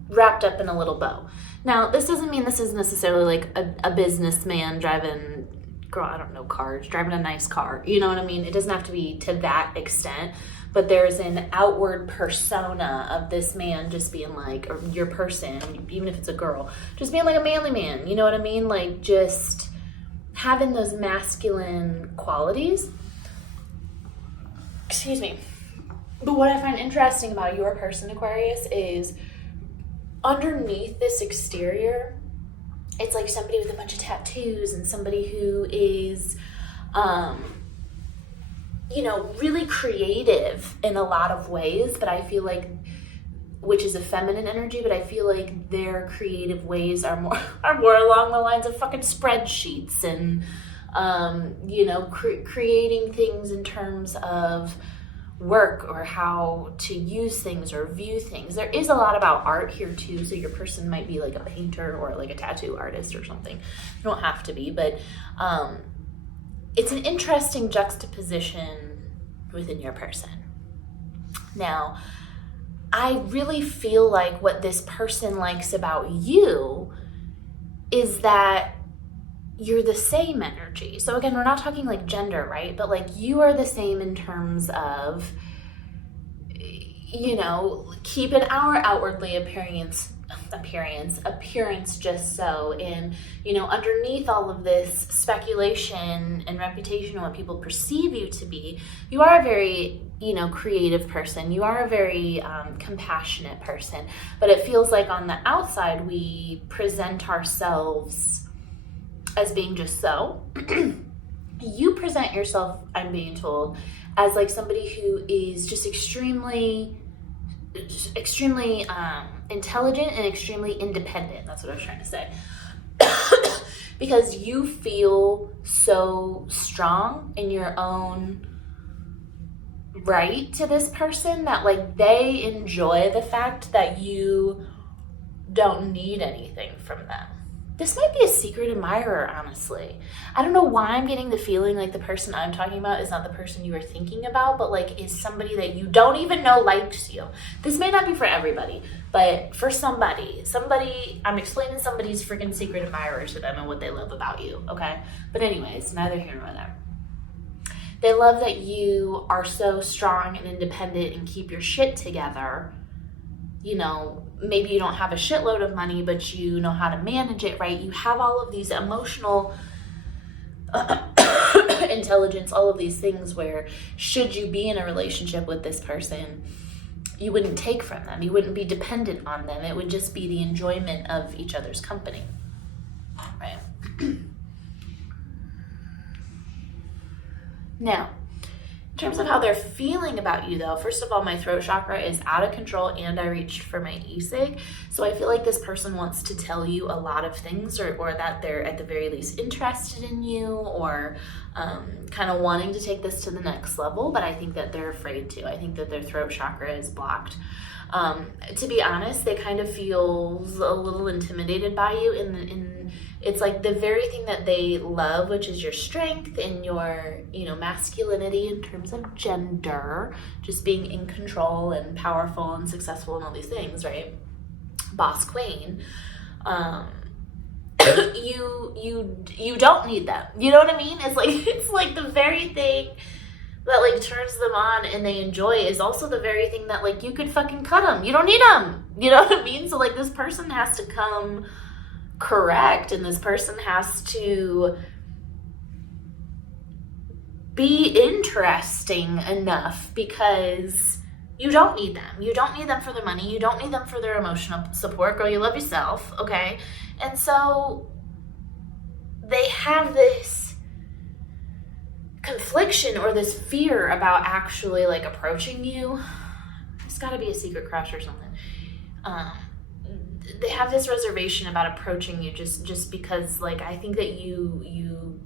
wrapped up in a little bow. Now, this doesn't mean this is necessarily like a businessman driving, girl, I don't know, cars, driving a nice car. You know what I mean? It doesn't have to be to that extent, but there's an outward persona of this man just being like, or your person, even if it's a girl, just being like a manly man. You know what I mean? Like just having those masculine qualities. Excuse me. But what I find interesting about your person, Aquarius, is underneath this exterior, it's like somebody with a bunch of tattoos and somebody who is, you know, really creative in a lot of ways, but I feel like, which is a feminine energy, but I feel like their creative ways are more along the lines of fucking spreadsheets and, you know, creating things in terms of work or how to use things or view things. There is a lot about art here too, so your person might be like a painter or like a tattoo artist or something. You don't have to be, but it's an interesting juxtaposition within your person. Now, I really feel like what this person likes about you is that you're the same energy. So again, we're not talking like gender, right? But like you are the same in terms of, you know, keeping our outwardly appearance just so. And, you know, underneath all of this speculation and reputation and what people perceive you to be, you are a very, you know, creative person. You are a very compassionate person. But it feels like on the outside, we present ourselves as being just so. You present yourself, I'm being told, as like somebody who is just extremely intelligent and extremely independent. That's what I was trying to say. Because you feel so strong in your own right to this person that like they enjoy the fact that you don't need anything from them. This might be a secret admirer, honestly. I don't know why I'm getting the feeling like the person I'm talking about is not the person you were thinking about, but like is somebody that you don't even know likes you. This may not be for everybody, but for somebody, I'm explaining somebody's freaking secret admirer to them and what they love about you, okay? But anyways, neither here nor there. They love that you are so strong and independent and keep your shit together. You know, maybe you don't have a shitload of money, but you know how to manage it, right? You have all of these emotional intelligence, all of these things where should you be in a relationship with this person, you wouldn't take from them. You wouldn't be dependent on them. It would just be the enjoyment of each other's company, right? Now, in terms of how they're feeling about you though, first of all, my throat chakra is out of control and I reached for my e-cig. So I feel like this person wants to tell you a lot of things or that they're at the very least interested in you or kind of wanting to take this to the next level, but I think that they're afraid to. I think that their throat chakra is blocked. To be honest, they kind of feel a little intimidated by you in it's like the very thing that they love, which is your strength and your, you know, masculinity in terms of gender, just being in control and powerful and successful and all these things, right? Boss queen. You don't need them. You know what I mean? It's like the very thing that like turns them on and they enjoy is also the very thing that like you could fucking cut them. You don't need them. You know what I mean? So like this person has to come correct and this person has to be interesting enough because you don't need them. You don't need them for their money. You don't need them for their emotional support. Girl, you love yourself, okay? And so they have this confliction or this fear about actually like approaching you. It's got to be a secret crush or something. They have this reservation about approaching you just because like I think that you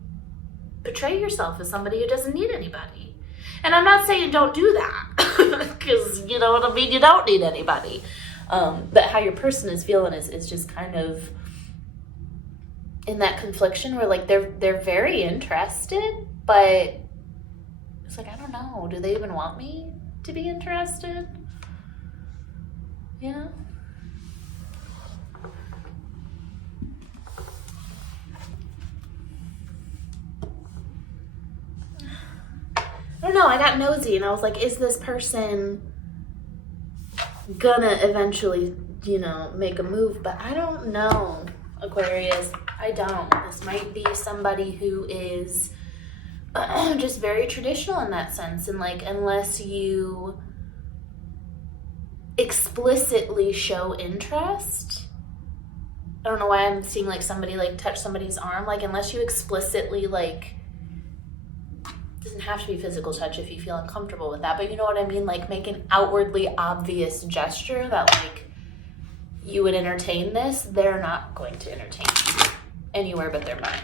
portray yourself as somebody who doesn't need anybody. And I'm not saying don't do that because you know what I mean, you don't need anybody. But how your person is feeling is just kind of in that confliction where like they're very interested, but it's like, I don't know, do they even want me to be interested? You know? I don't know, I got nosy and I was like, is this person gonna eventually, you know, make a move? But I don't know, Aquarius, I don't. This might be somebody who is just very traditional in that sense. And like, unless you explicitly show interest, I don't know why I'm seeing like somebody like touch somebody's arm, like unless you explicitly like, doesn't have to be physical touch if you feel uncomfortable with that, but you know what I mean, like make an outwardly obvious gesture that like you would entertain this. They're not going to entertain you anywhere but their mind.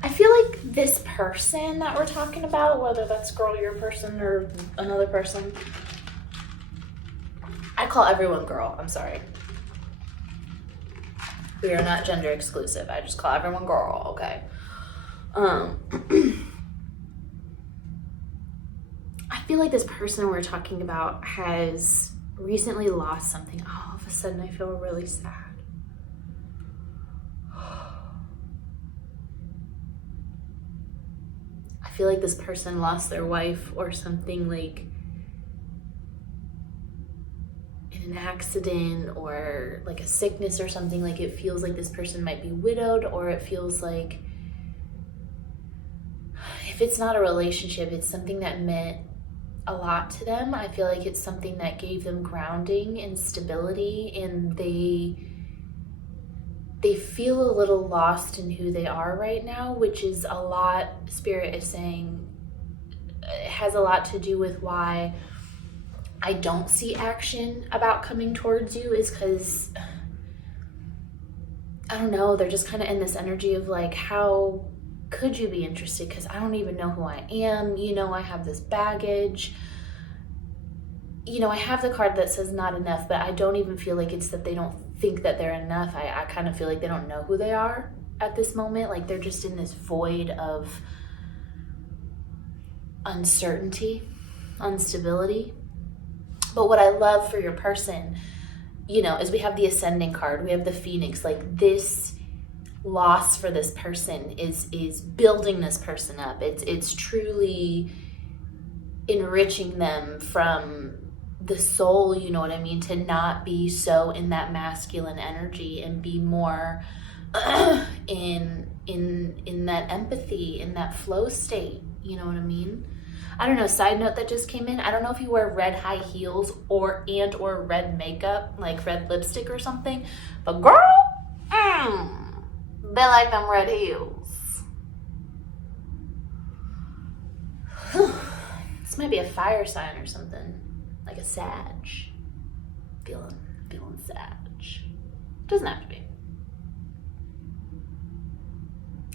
I feel like this person that we're talking about, whether that's girl, your person, or another person, I call everyone girl, I'm sorry. We are not gender exclusive. I just call everyone girl, okay? I feel like this person we're talking about has recently lost something. All of a sudden, I feel really sad. I feel like this person lost their wife or something, like in an accident or like a sickness or something. Like it feels like this person might be widowed, or it feels like if it's not a relationship, it's something that meant a lot to them. I feel like it's something that gave them grounding and stability, and they feel a little lost in who they are right now, which is a lot, Spirit is saying, it has a lot to do with why I don't see action about coming towards you, is because, I don't know, they're just kind of in this energy of like, how could you be interested? Because I don't even know who I am. You know, I have this baggage. You know, I have the card that says not enough, but I don't even feel like it's that they don't think that they're enough. I kind of feel like they don't know who they are at this moment. Like they're just in this void of uncertainty, instability. But what I love for your person, you know, is we have the Ascending card, we have the Phoenix. Like this loss for this person is building this person up. It's truly enriching them from the soul, you know what I mean, to not be so in that masculine energy and be more in that empathy, in that flow state, you know what I mean? I don't know, side note that just came in, I don't know if you wear red high heels or red makeup, like red lipstick or something, but girl, they like them red heels. This might be a fire sign or something. Like a Sag. Feeling Sag. Doesn't have to be.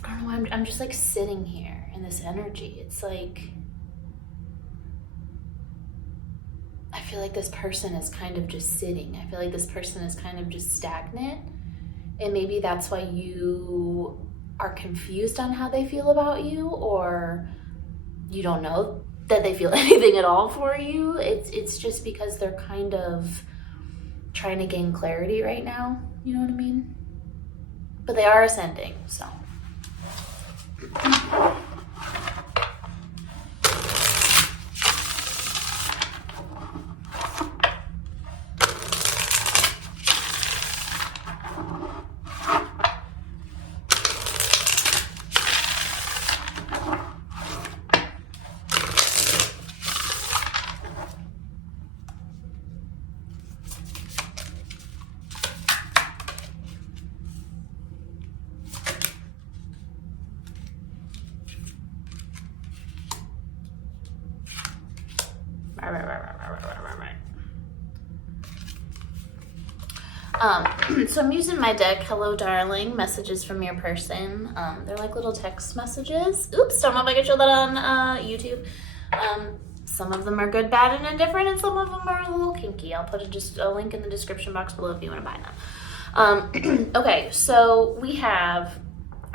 I don't know, I'm just like sitting here in this energy. It's like, I feel like this person is kind of just sitting. I feel like this person is kind of just stagnant. And maybe that's why you are confused on how they feel about you, or you don't know that they feel anything at all for you. It's just because they're kind of trying to gain clarity right now, you know what I mean? But they are ascending, so. So I'm using my deck, Hello Darling, messages from your person. They're like little text messages. Oops, don't know if I can show that on YouTube. Some of them are good, bad, and indifferent, and some of them are a little kinky. I'll put a link in the description box below if you want to buy them. Okay, so we have,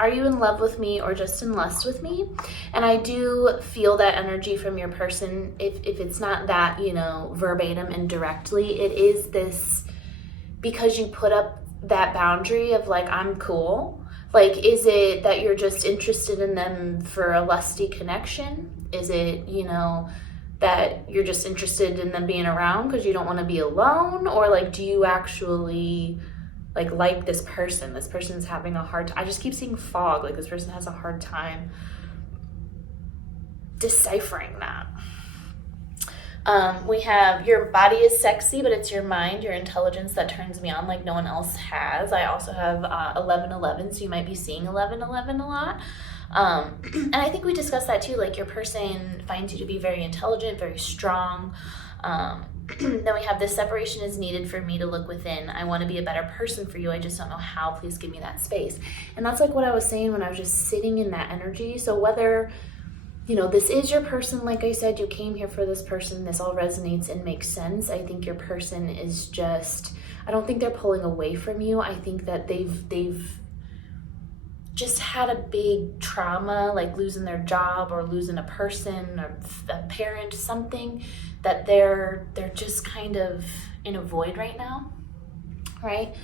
are you in love with me or just in lust with me? And I do feel that energy from your person. If it's not that, you know, verbatim and directly, it is this, because you put up that boundary of like, I'm cool. Like, is it that you're just interested in them for a lusty connection? Is it, you know, that you're just interested in them being around because you don't want to be alone? Or like, do you actually like this person. This person's having a hard time. I just keep seeing fog, like this person has a hard time deciphering that. We have your body is sexy, but it's your mind, your intelligence that turns me on like no one else has. I also have 1111, so you might be seeing 1111 a lot. And I think we discussed that too, like your person finds you to be very intelligent, very strong. Then we have this separation is needed for me to look within. I want to be a better person for you. I just don't know how. Please give me that space. And that's like what I was saying when I was just sitting in that energy. So whether, you know, this is your person, like I said, you came here for this person, this all resonates and makes sense. I think your person is just, I don't think they're pulling away from you. I think that they've just had a big trauma, like losing their job or losing a person or a parent, something that they're just kind of in a void right now, right?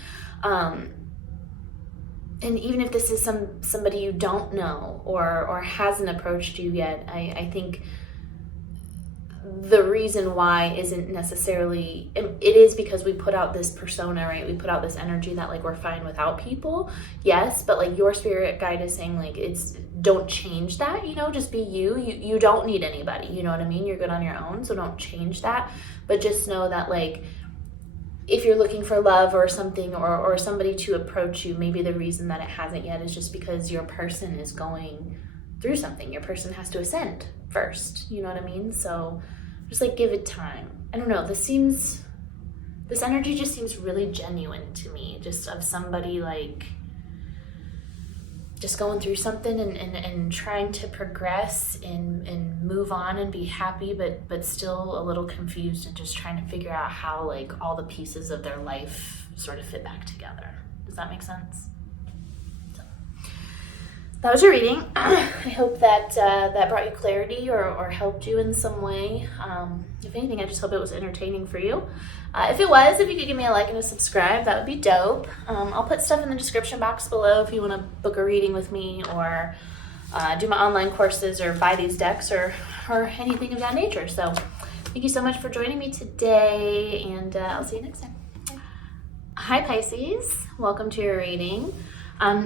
And even if this is somebody you don't know or hasn't approached you yet, I think the reason why isn't necessarily, it is because we put out this persona, right? We put out this energy that like we're fine without people. Yes, but like your spirit guide is saying like don't change that, you know, just be you. You don't need anybody, you know what I mean? You're good on your own, so don't change that. But just know that like if you're looking for love or something or somebody to approach you, maybe the reason that it hasn't yet is just because your person is going through something. Your person has to ascend first, you know what I mean? So just like give it time. I don't know, this energy just seems really genuine to me, just of somebody like just going through something and trying to progress and move on and be happy, but still a little confused and just trying to figure out how like all the pieces of their life sort of fit back together. Does that make sense? So, that was your reading. I hope that that brought you clarity or helped you in some way. If anything, I just hope it was entertaining for you. If it was, if you could give me a like and a subscribe, that would be dope. I'll put stuff in the description box below if you want to book a reading with me or do my online courses or buy these decks or anything of that nature. So thank you so much for joining me today, and I'll see you next time. Bye. Hi Pisces, welcome to your reading.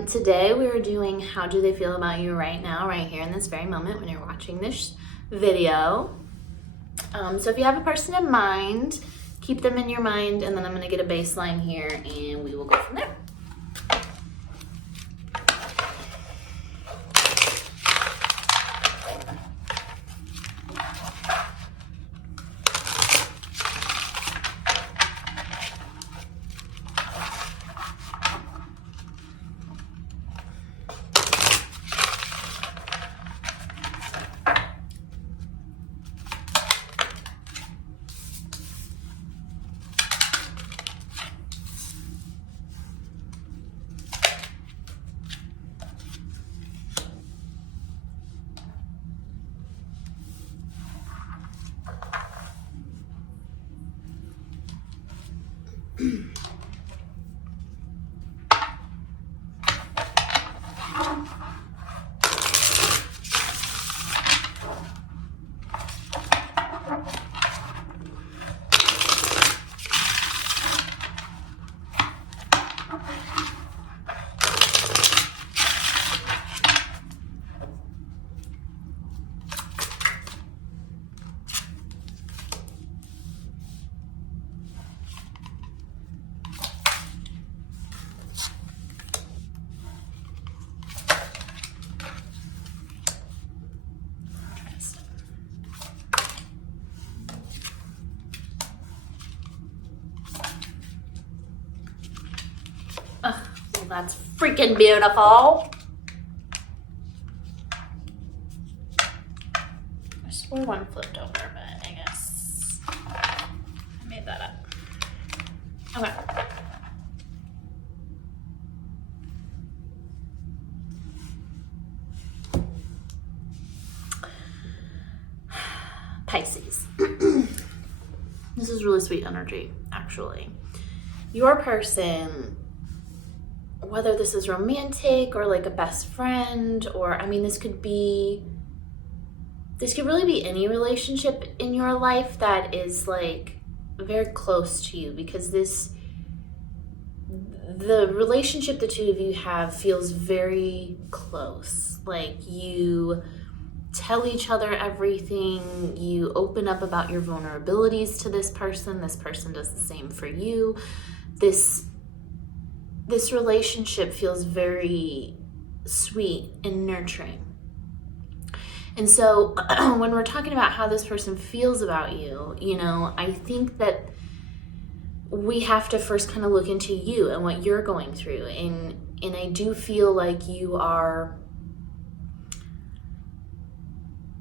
Today we are doing how do they feel about you right now, right here in this very moment when you're watching this video. So if you have a person in mind, keep them in your mind, and then I'm going to get a baseline here and we will go from there. That's freaking beautiful. I swore one flipped over, but I guess I made that up. Okay. Pisces. This is really sweet energy, actually. Your person, whether this is romantic or like a best friend, or I mean, this could really be any relationship in your life that is like very close to you, because this the relationship the two of you have feels very close. Like you tell each other everything, you open up about your vulnerabilities to this person does the same for you. This relationship feels very sweet and nurturing. And so when we're talking about how this person feels about you, I think that we have to first kind of look into you and what you're going through. And I do feel like you are,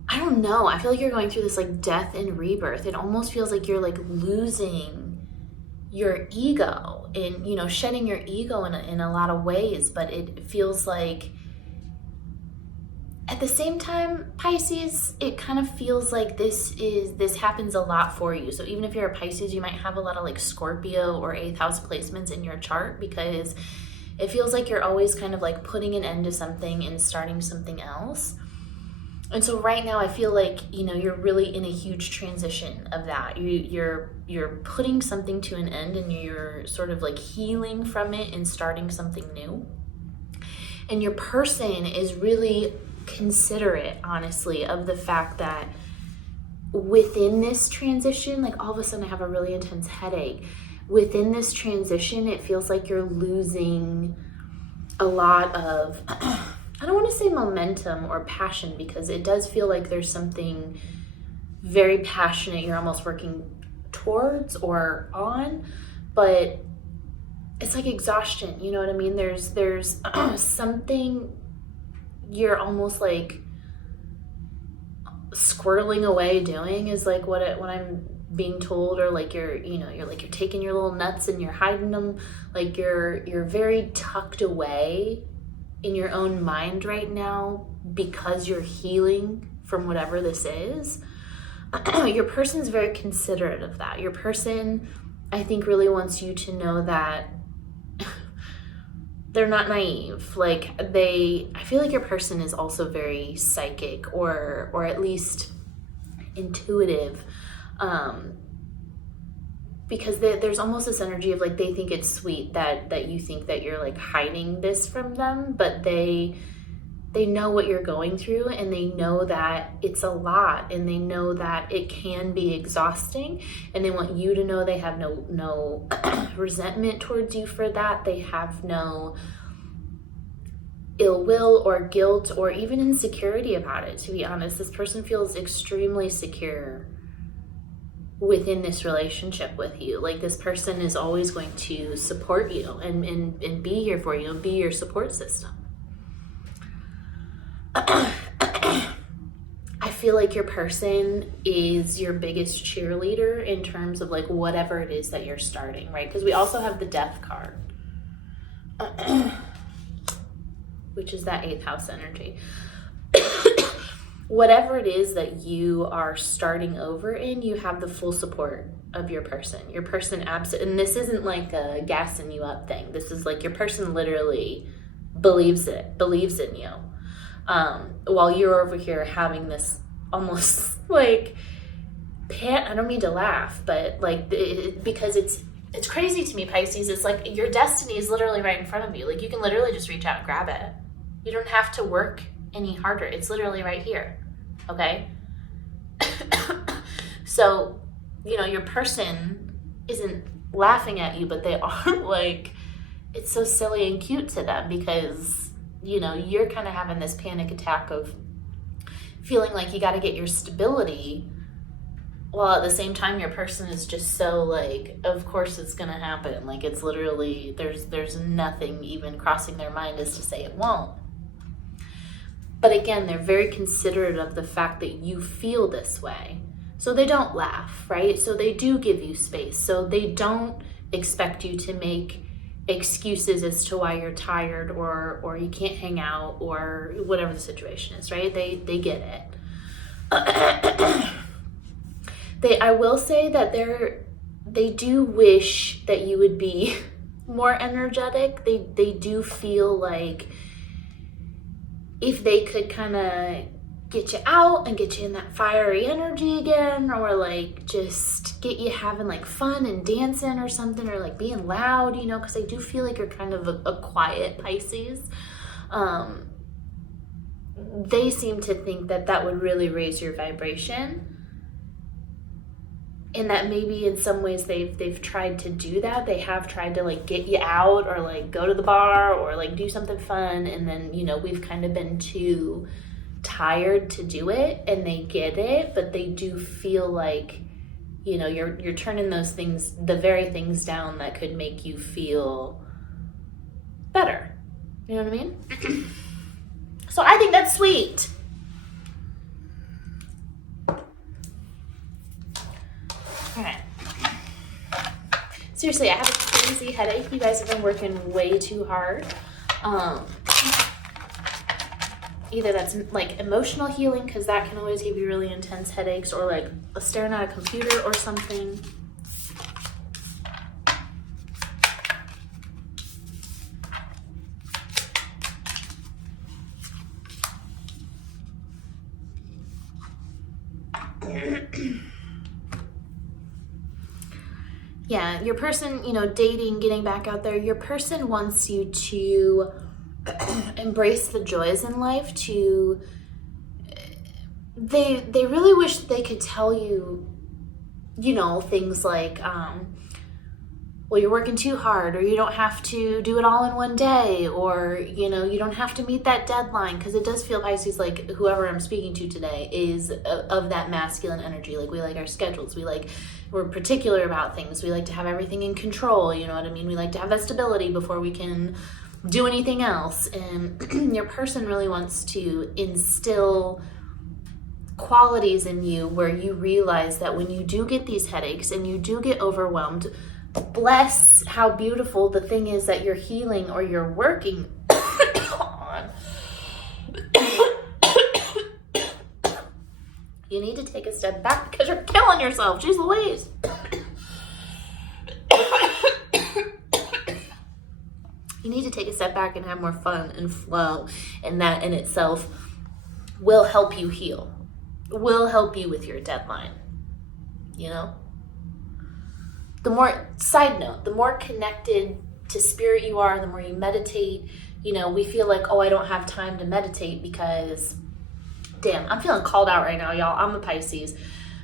I don't know, I feel like you're going through this like death and rebirth. It almost feels like you're like losing your ego and, shedding your ego in a lot of ways. But it feels like at the same time, Pisces, it kind of feels like this happens a lot for you. So even if you're a Pisces, you might have a lot of like Scorpio or 8th house placements in your chart, because it feels like you're always kind of like putting an end to something and starting something else. And so right now I feel like, you're really in a huge transition of that. You're putting something to an end and you're sort of like healing from it and starting something new. And your person is really considerate, honestly, of the fact that within this transition, like all of a sudden I have a really intense headache. Within this transition, it feels like you're losing a lot of, I don't want to say momentum or passion, because it does feel like there's something very passionate you're almost working towards or on, but it's like exhaustion, you know what I mean? There's something you're almost like squirreling away doing, is like what I'm being told, or like you're taking your little nuts and you're hiding them, like you're very tucked away in your own mind right now because you're healing from whatever this is. Your person's very considerate of that. Your person, I think, really wants you to know that they're not naive. Like I feel like your person is also very psychic or at least intuitive, because there's almost this energy of like they think it's sweet that you think that you're like hiding this from them, but they know what you're going through, and they know that it's a lot, and they know that it can be exhausting, and they want you to know they have no resentment towards you for that. They have no ill will or guilt or even insecurity about it, to be honest. This person feels extremely secure within this relationship with you. Like this person is always going to support you and be here for you and be your support system. I feel like your person is your biggest cheerleader in terms of like whatever it is that you're starting, right? Because we also have the death card, which is that 8th house energy. Whatever it is that you are starting over in, you have the full support of your person. Your person and this isn't like a gassing you up thing. This is like your person literally believes in you. While you're over here having this almost like I don't mean to laugh, but like because it's crazy to me, Pisces. It's like your destiny is literally right in front of you. Like you can literally just reach out and grab it. You don't have to work any harder. It's literally right here. Okay? So, your person isn't laughing at you, but they are like, it's so silly and cute to them because, you're kind of having this panic attack of feeling like you got to get your stability, while at the same time your person is just so like, of course it's going to happen. Like it's literally, there's nothing even crossing their mind as to say it won't. But again, they're very considerate of the fact that you feel this way. So they don't laugh, right? So they do give you space. So they don't expect you to make excuses as to why you're tired or you can't hang out or whatever the situation is, right? They get it. I will say that they do wish that you would be more energetic. They do feel like if they could kind of get you out and get you in that fiery energy again, or like just get you having like fun and dancing or something, or like being loud, you know, because I do feel like you're kind of a quiet Pisces. They seem to think that that would really raise your vibration, and that maybe in some ways they've tried to do that. They have tried to like get you out or like go to the bar or like do something fun, and then, you know, we've kind of been too tired to do it, and they get it, but they do feel like, you know, you're turning those things, the very things down that could make you feel better. You know what I mean? So I think that's sweet. All right. Seriously, I have a crazy headache. You guys have been working way too hard. Either that's like emotional healing, because that can always give you really intense headaches, or like staring at a computer or something. Yeah, your person, you know, dating, getting back out there, your person wants you to embrace the joys in life, to they really wish they could tell you, you know, things like well, you're working too hard, or you don't have to do it all in one day, or, you know, you don't have to meet that deadline, because it does feel, Pisces, like whoever I'm speaking to today is of that masculine energy. Like, we like our schedules, we're particular about things, we like to have everything in control, you know what I mean? We like to have that stability before we can do anything else. And your person really wants to instill qualities in you where you realize that when you do get these headaches and you do get overwhelmed, bless how beautiful the thing is that you're healing or you're working on. You need to take a step back because you're killing yourself. Jeez Louise. You need to take a step back and have more fun and flow, and that in itself will help you heal, will help you with your deadline, you know? The more, side note, the more connected to spirit you are, the more you meditate. You know, we feel like, oh, I don't have time to meditate because, damn, I'm feeling called out right now, y'all. I'm a Pisces,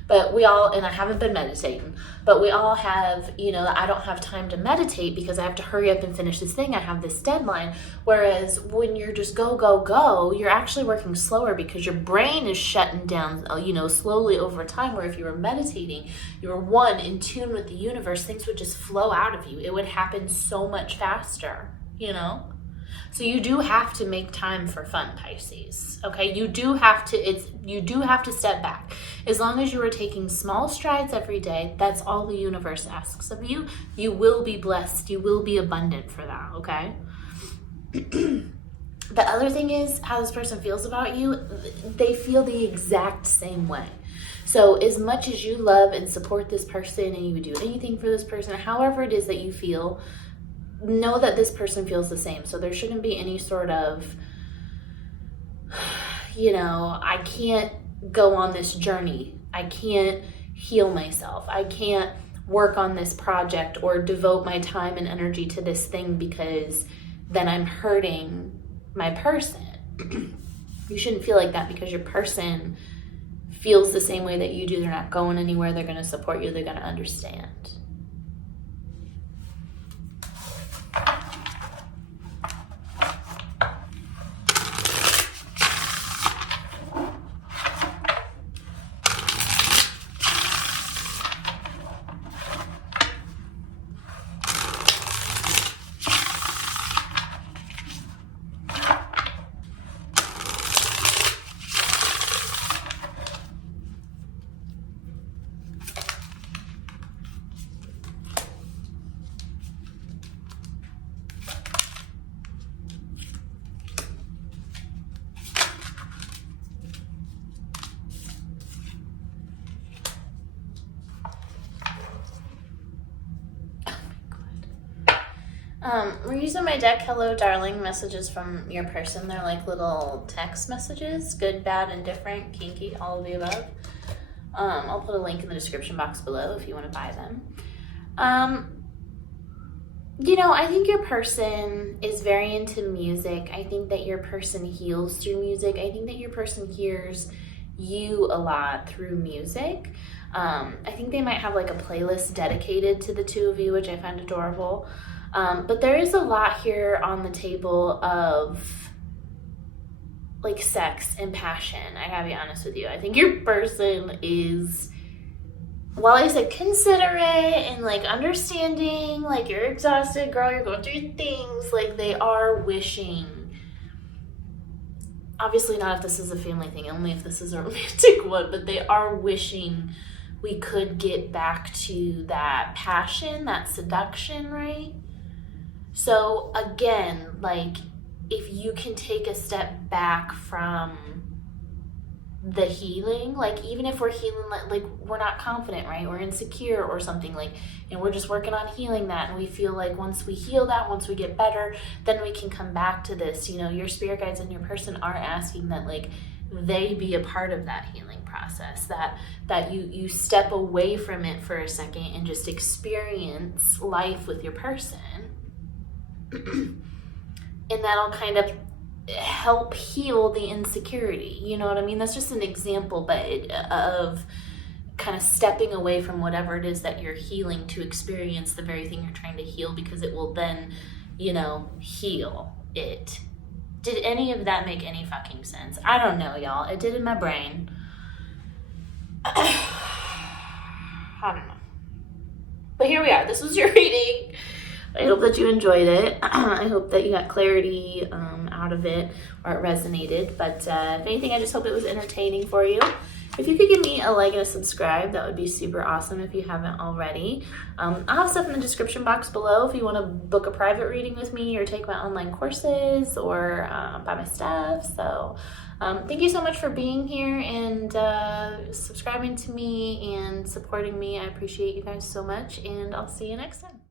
but we all, and I haven't been meditating, but we all have, you know, I don't have time to meditate because I have to hurry up and finish this thing. I have this deadline. Whereas when you're just go, go, go, you're actually working slower because your brain is shutting down, you know, slowly over time. Where if you were meditating, you were one, in tune with the universe, things would just flow out of you. It would happen so much faster, you know? So you do have to make time for fun, Pisces. Okay, you do have to step back. As long as you are taking small strides every day, that's all the universe asks of you. You will be blessed. You will be abundant for that, okay? The other thing is how this person feels about you. They feel the exact same way. So as much as you love and support this person and you would do anything for this person, however it is that you feel, know that this person feels the same. So there shouldn't be any sort of, you know, I can't go on this journey. I can't heal myself. I can't work on this project or devote my time and energy to this thing because then I'm hurting my person. You shouldn't feel like that because your person feels the same way that you do. They're not going anywhere. They're going to support you. They're going to understand. We're using my deck Hello Darling messages from your person. They're like little text messages, good, bad, indifferent, kinky, all of the above. I'll put a link in the description box below if you want to buy them. You know, I think your person is very into music. I think that your person heals through music. I think that your person hears you a lot through music. I think they might have like a playlist dedicated to the two of you, which I find adorable. But there is a lot here on the table of like sex and passion. I gotta be honest with you. I think your person is, while I said considerate and like understanding, like you're exhausted, girl, you're going through things, like they are wishing, obviously not if this is a family thing, only if this is a romantic one, but they are wishing we could get back to that passion, that seduction, right? So again, like if you can take a step back from the healing, like even if we're healing, like we're not confident, right? We're insecure or something, like, and we're just working on healing that, and we feel like once we heal that, once we get better, then we can come back to this. You know, your spirit guides and your person are asking that like they be a part of that healing process, that you step away from it for a second and just experience life with your person. And that'll kind of help heal the insecurity. You know what I mean? That's just an example, but of kind of stepping away from whatever it is that you're healing to experience the very thing you're trying to heal, because it will then, you know, heal it. Did any of that make any fucking sense? I don't know, y'all. It did in my brain. I don't know. But here we are. This was your reading. I hope that you enjoyed it. I hope that you got clarity out of it, or it resonated. But if anything, I just hope it was entertaining for you. If you could give me a like and a subscribe, that would be super awesome if you haven't already. I'll have stuff in the description box below if you want to book a private reading with me or take my online courses or buy my stuff. So thank you so much for being here and subscribing to me and supporting me. I appreciate you guys so much, and I'll see you next time.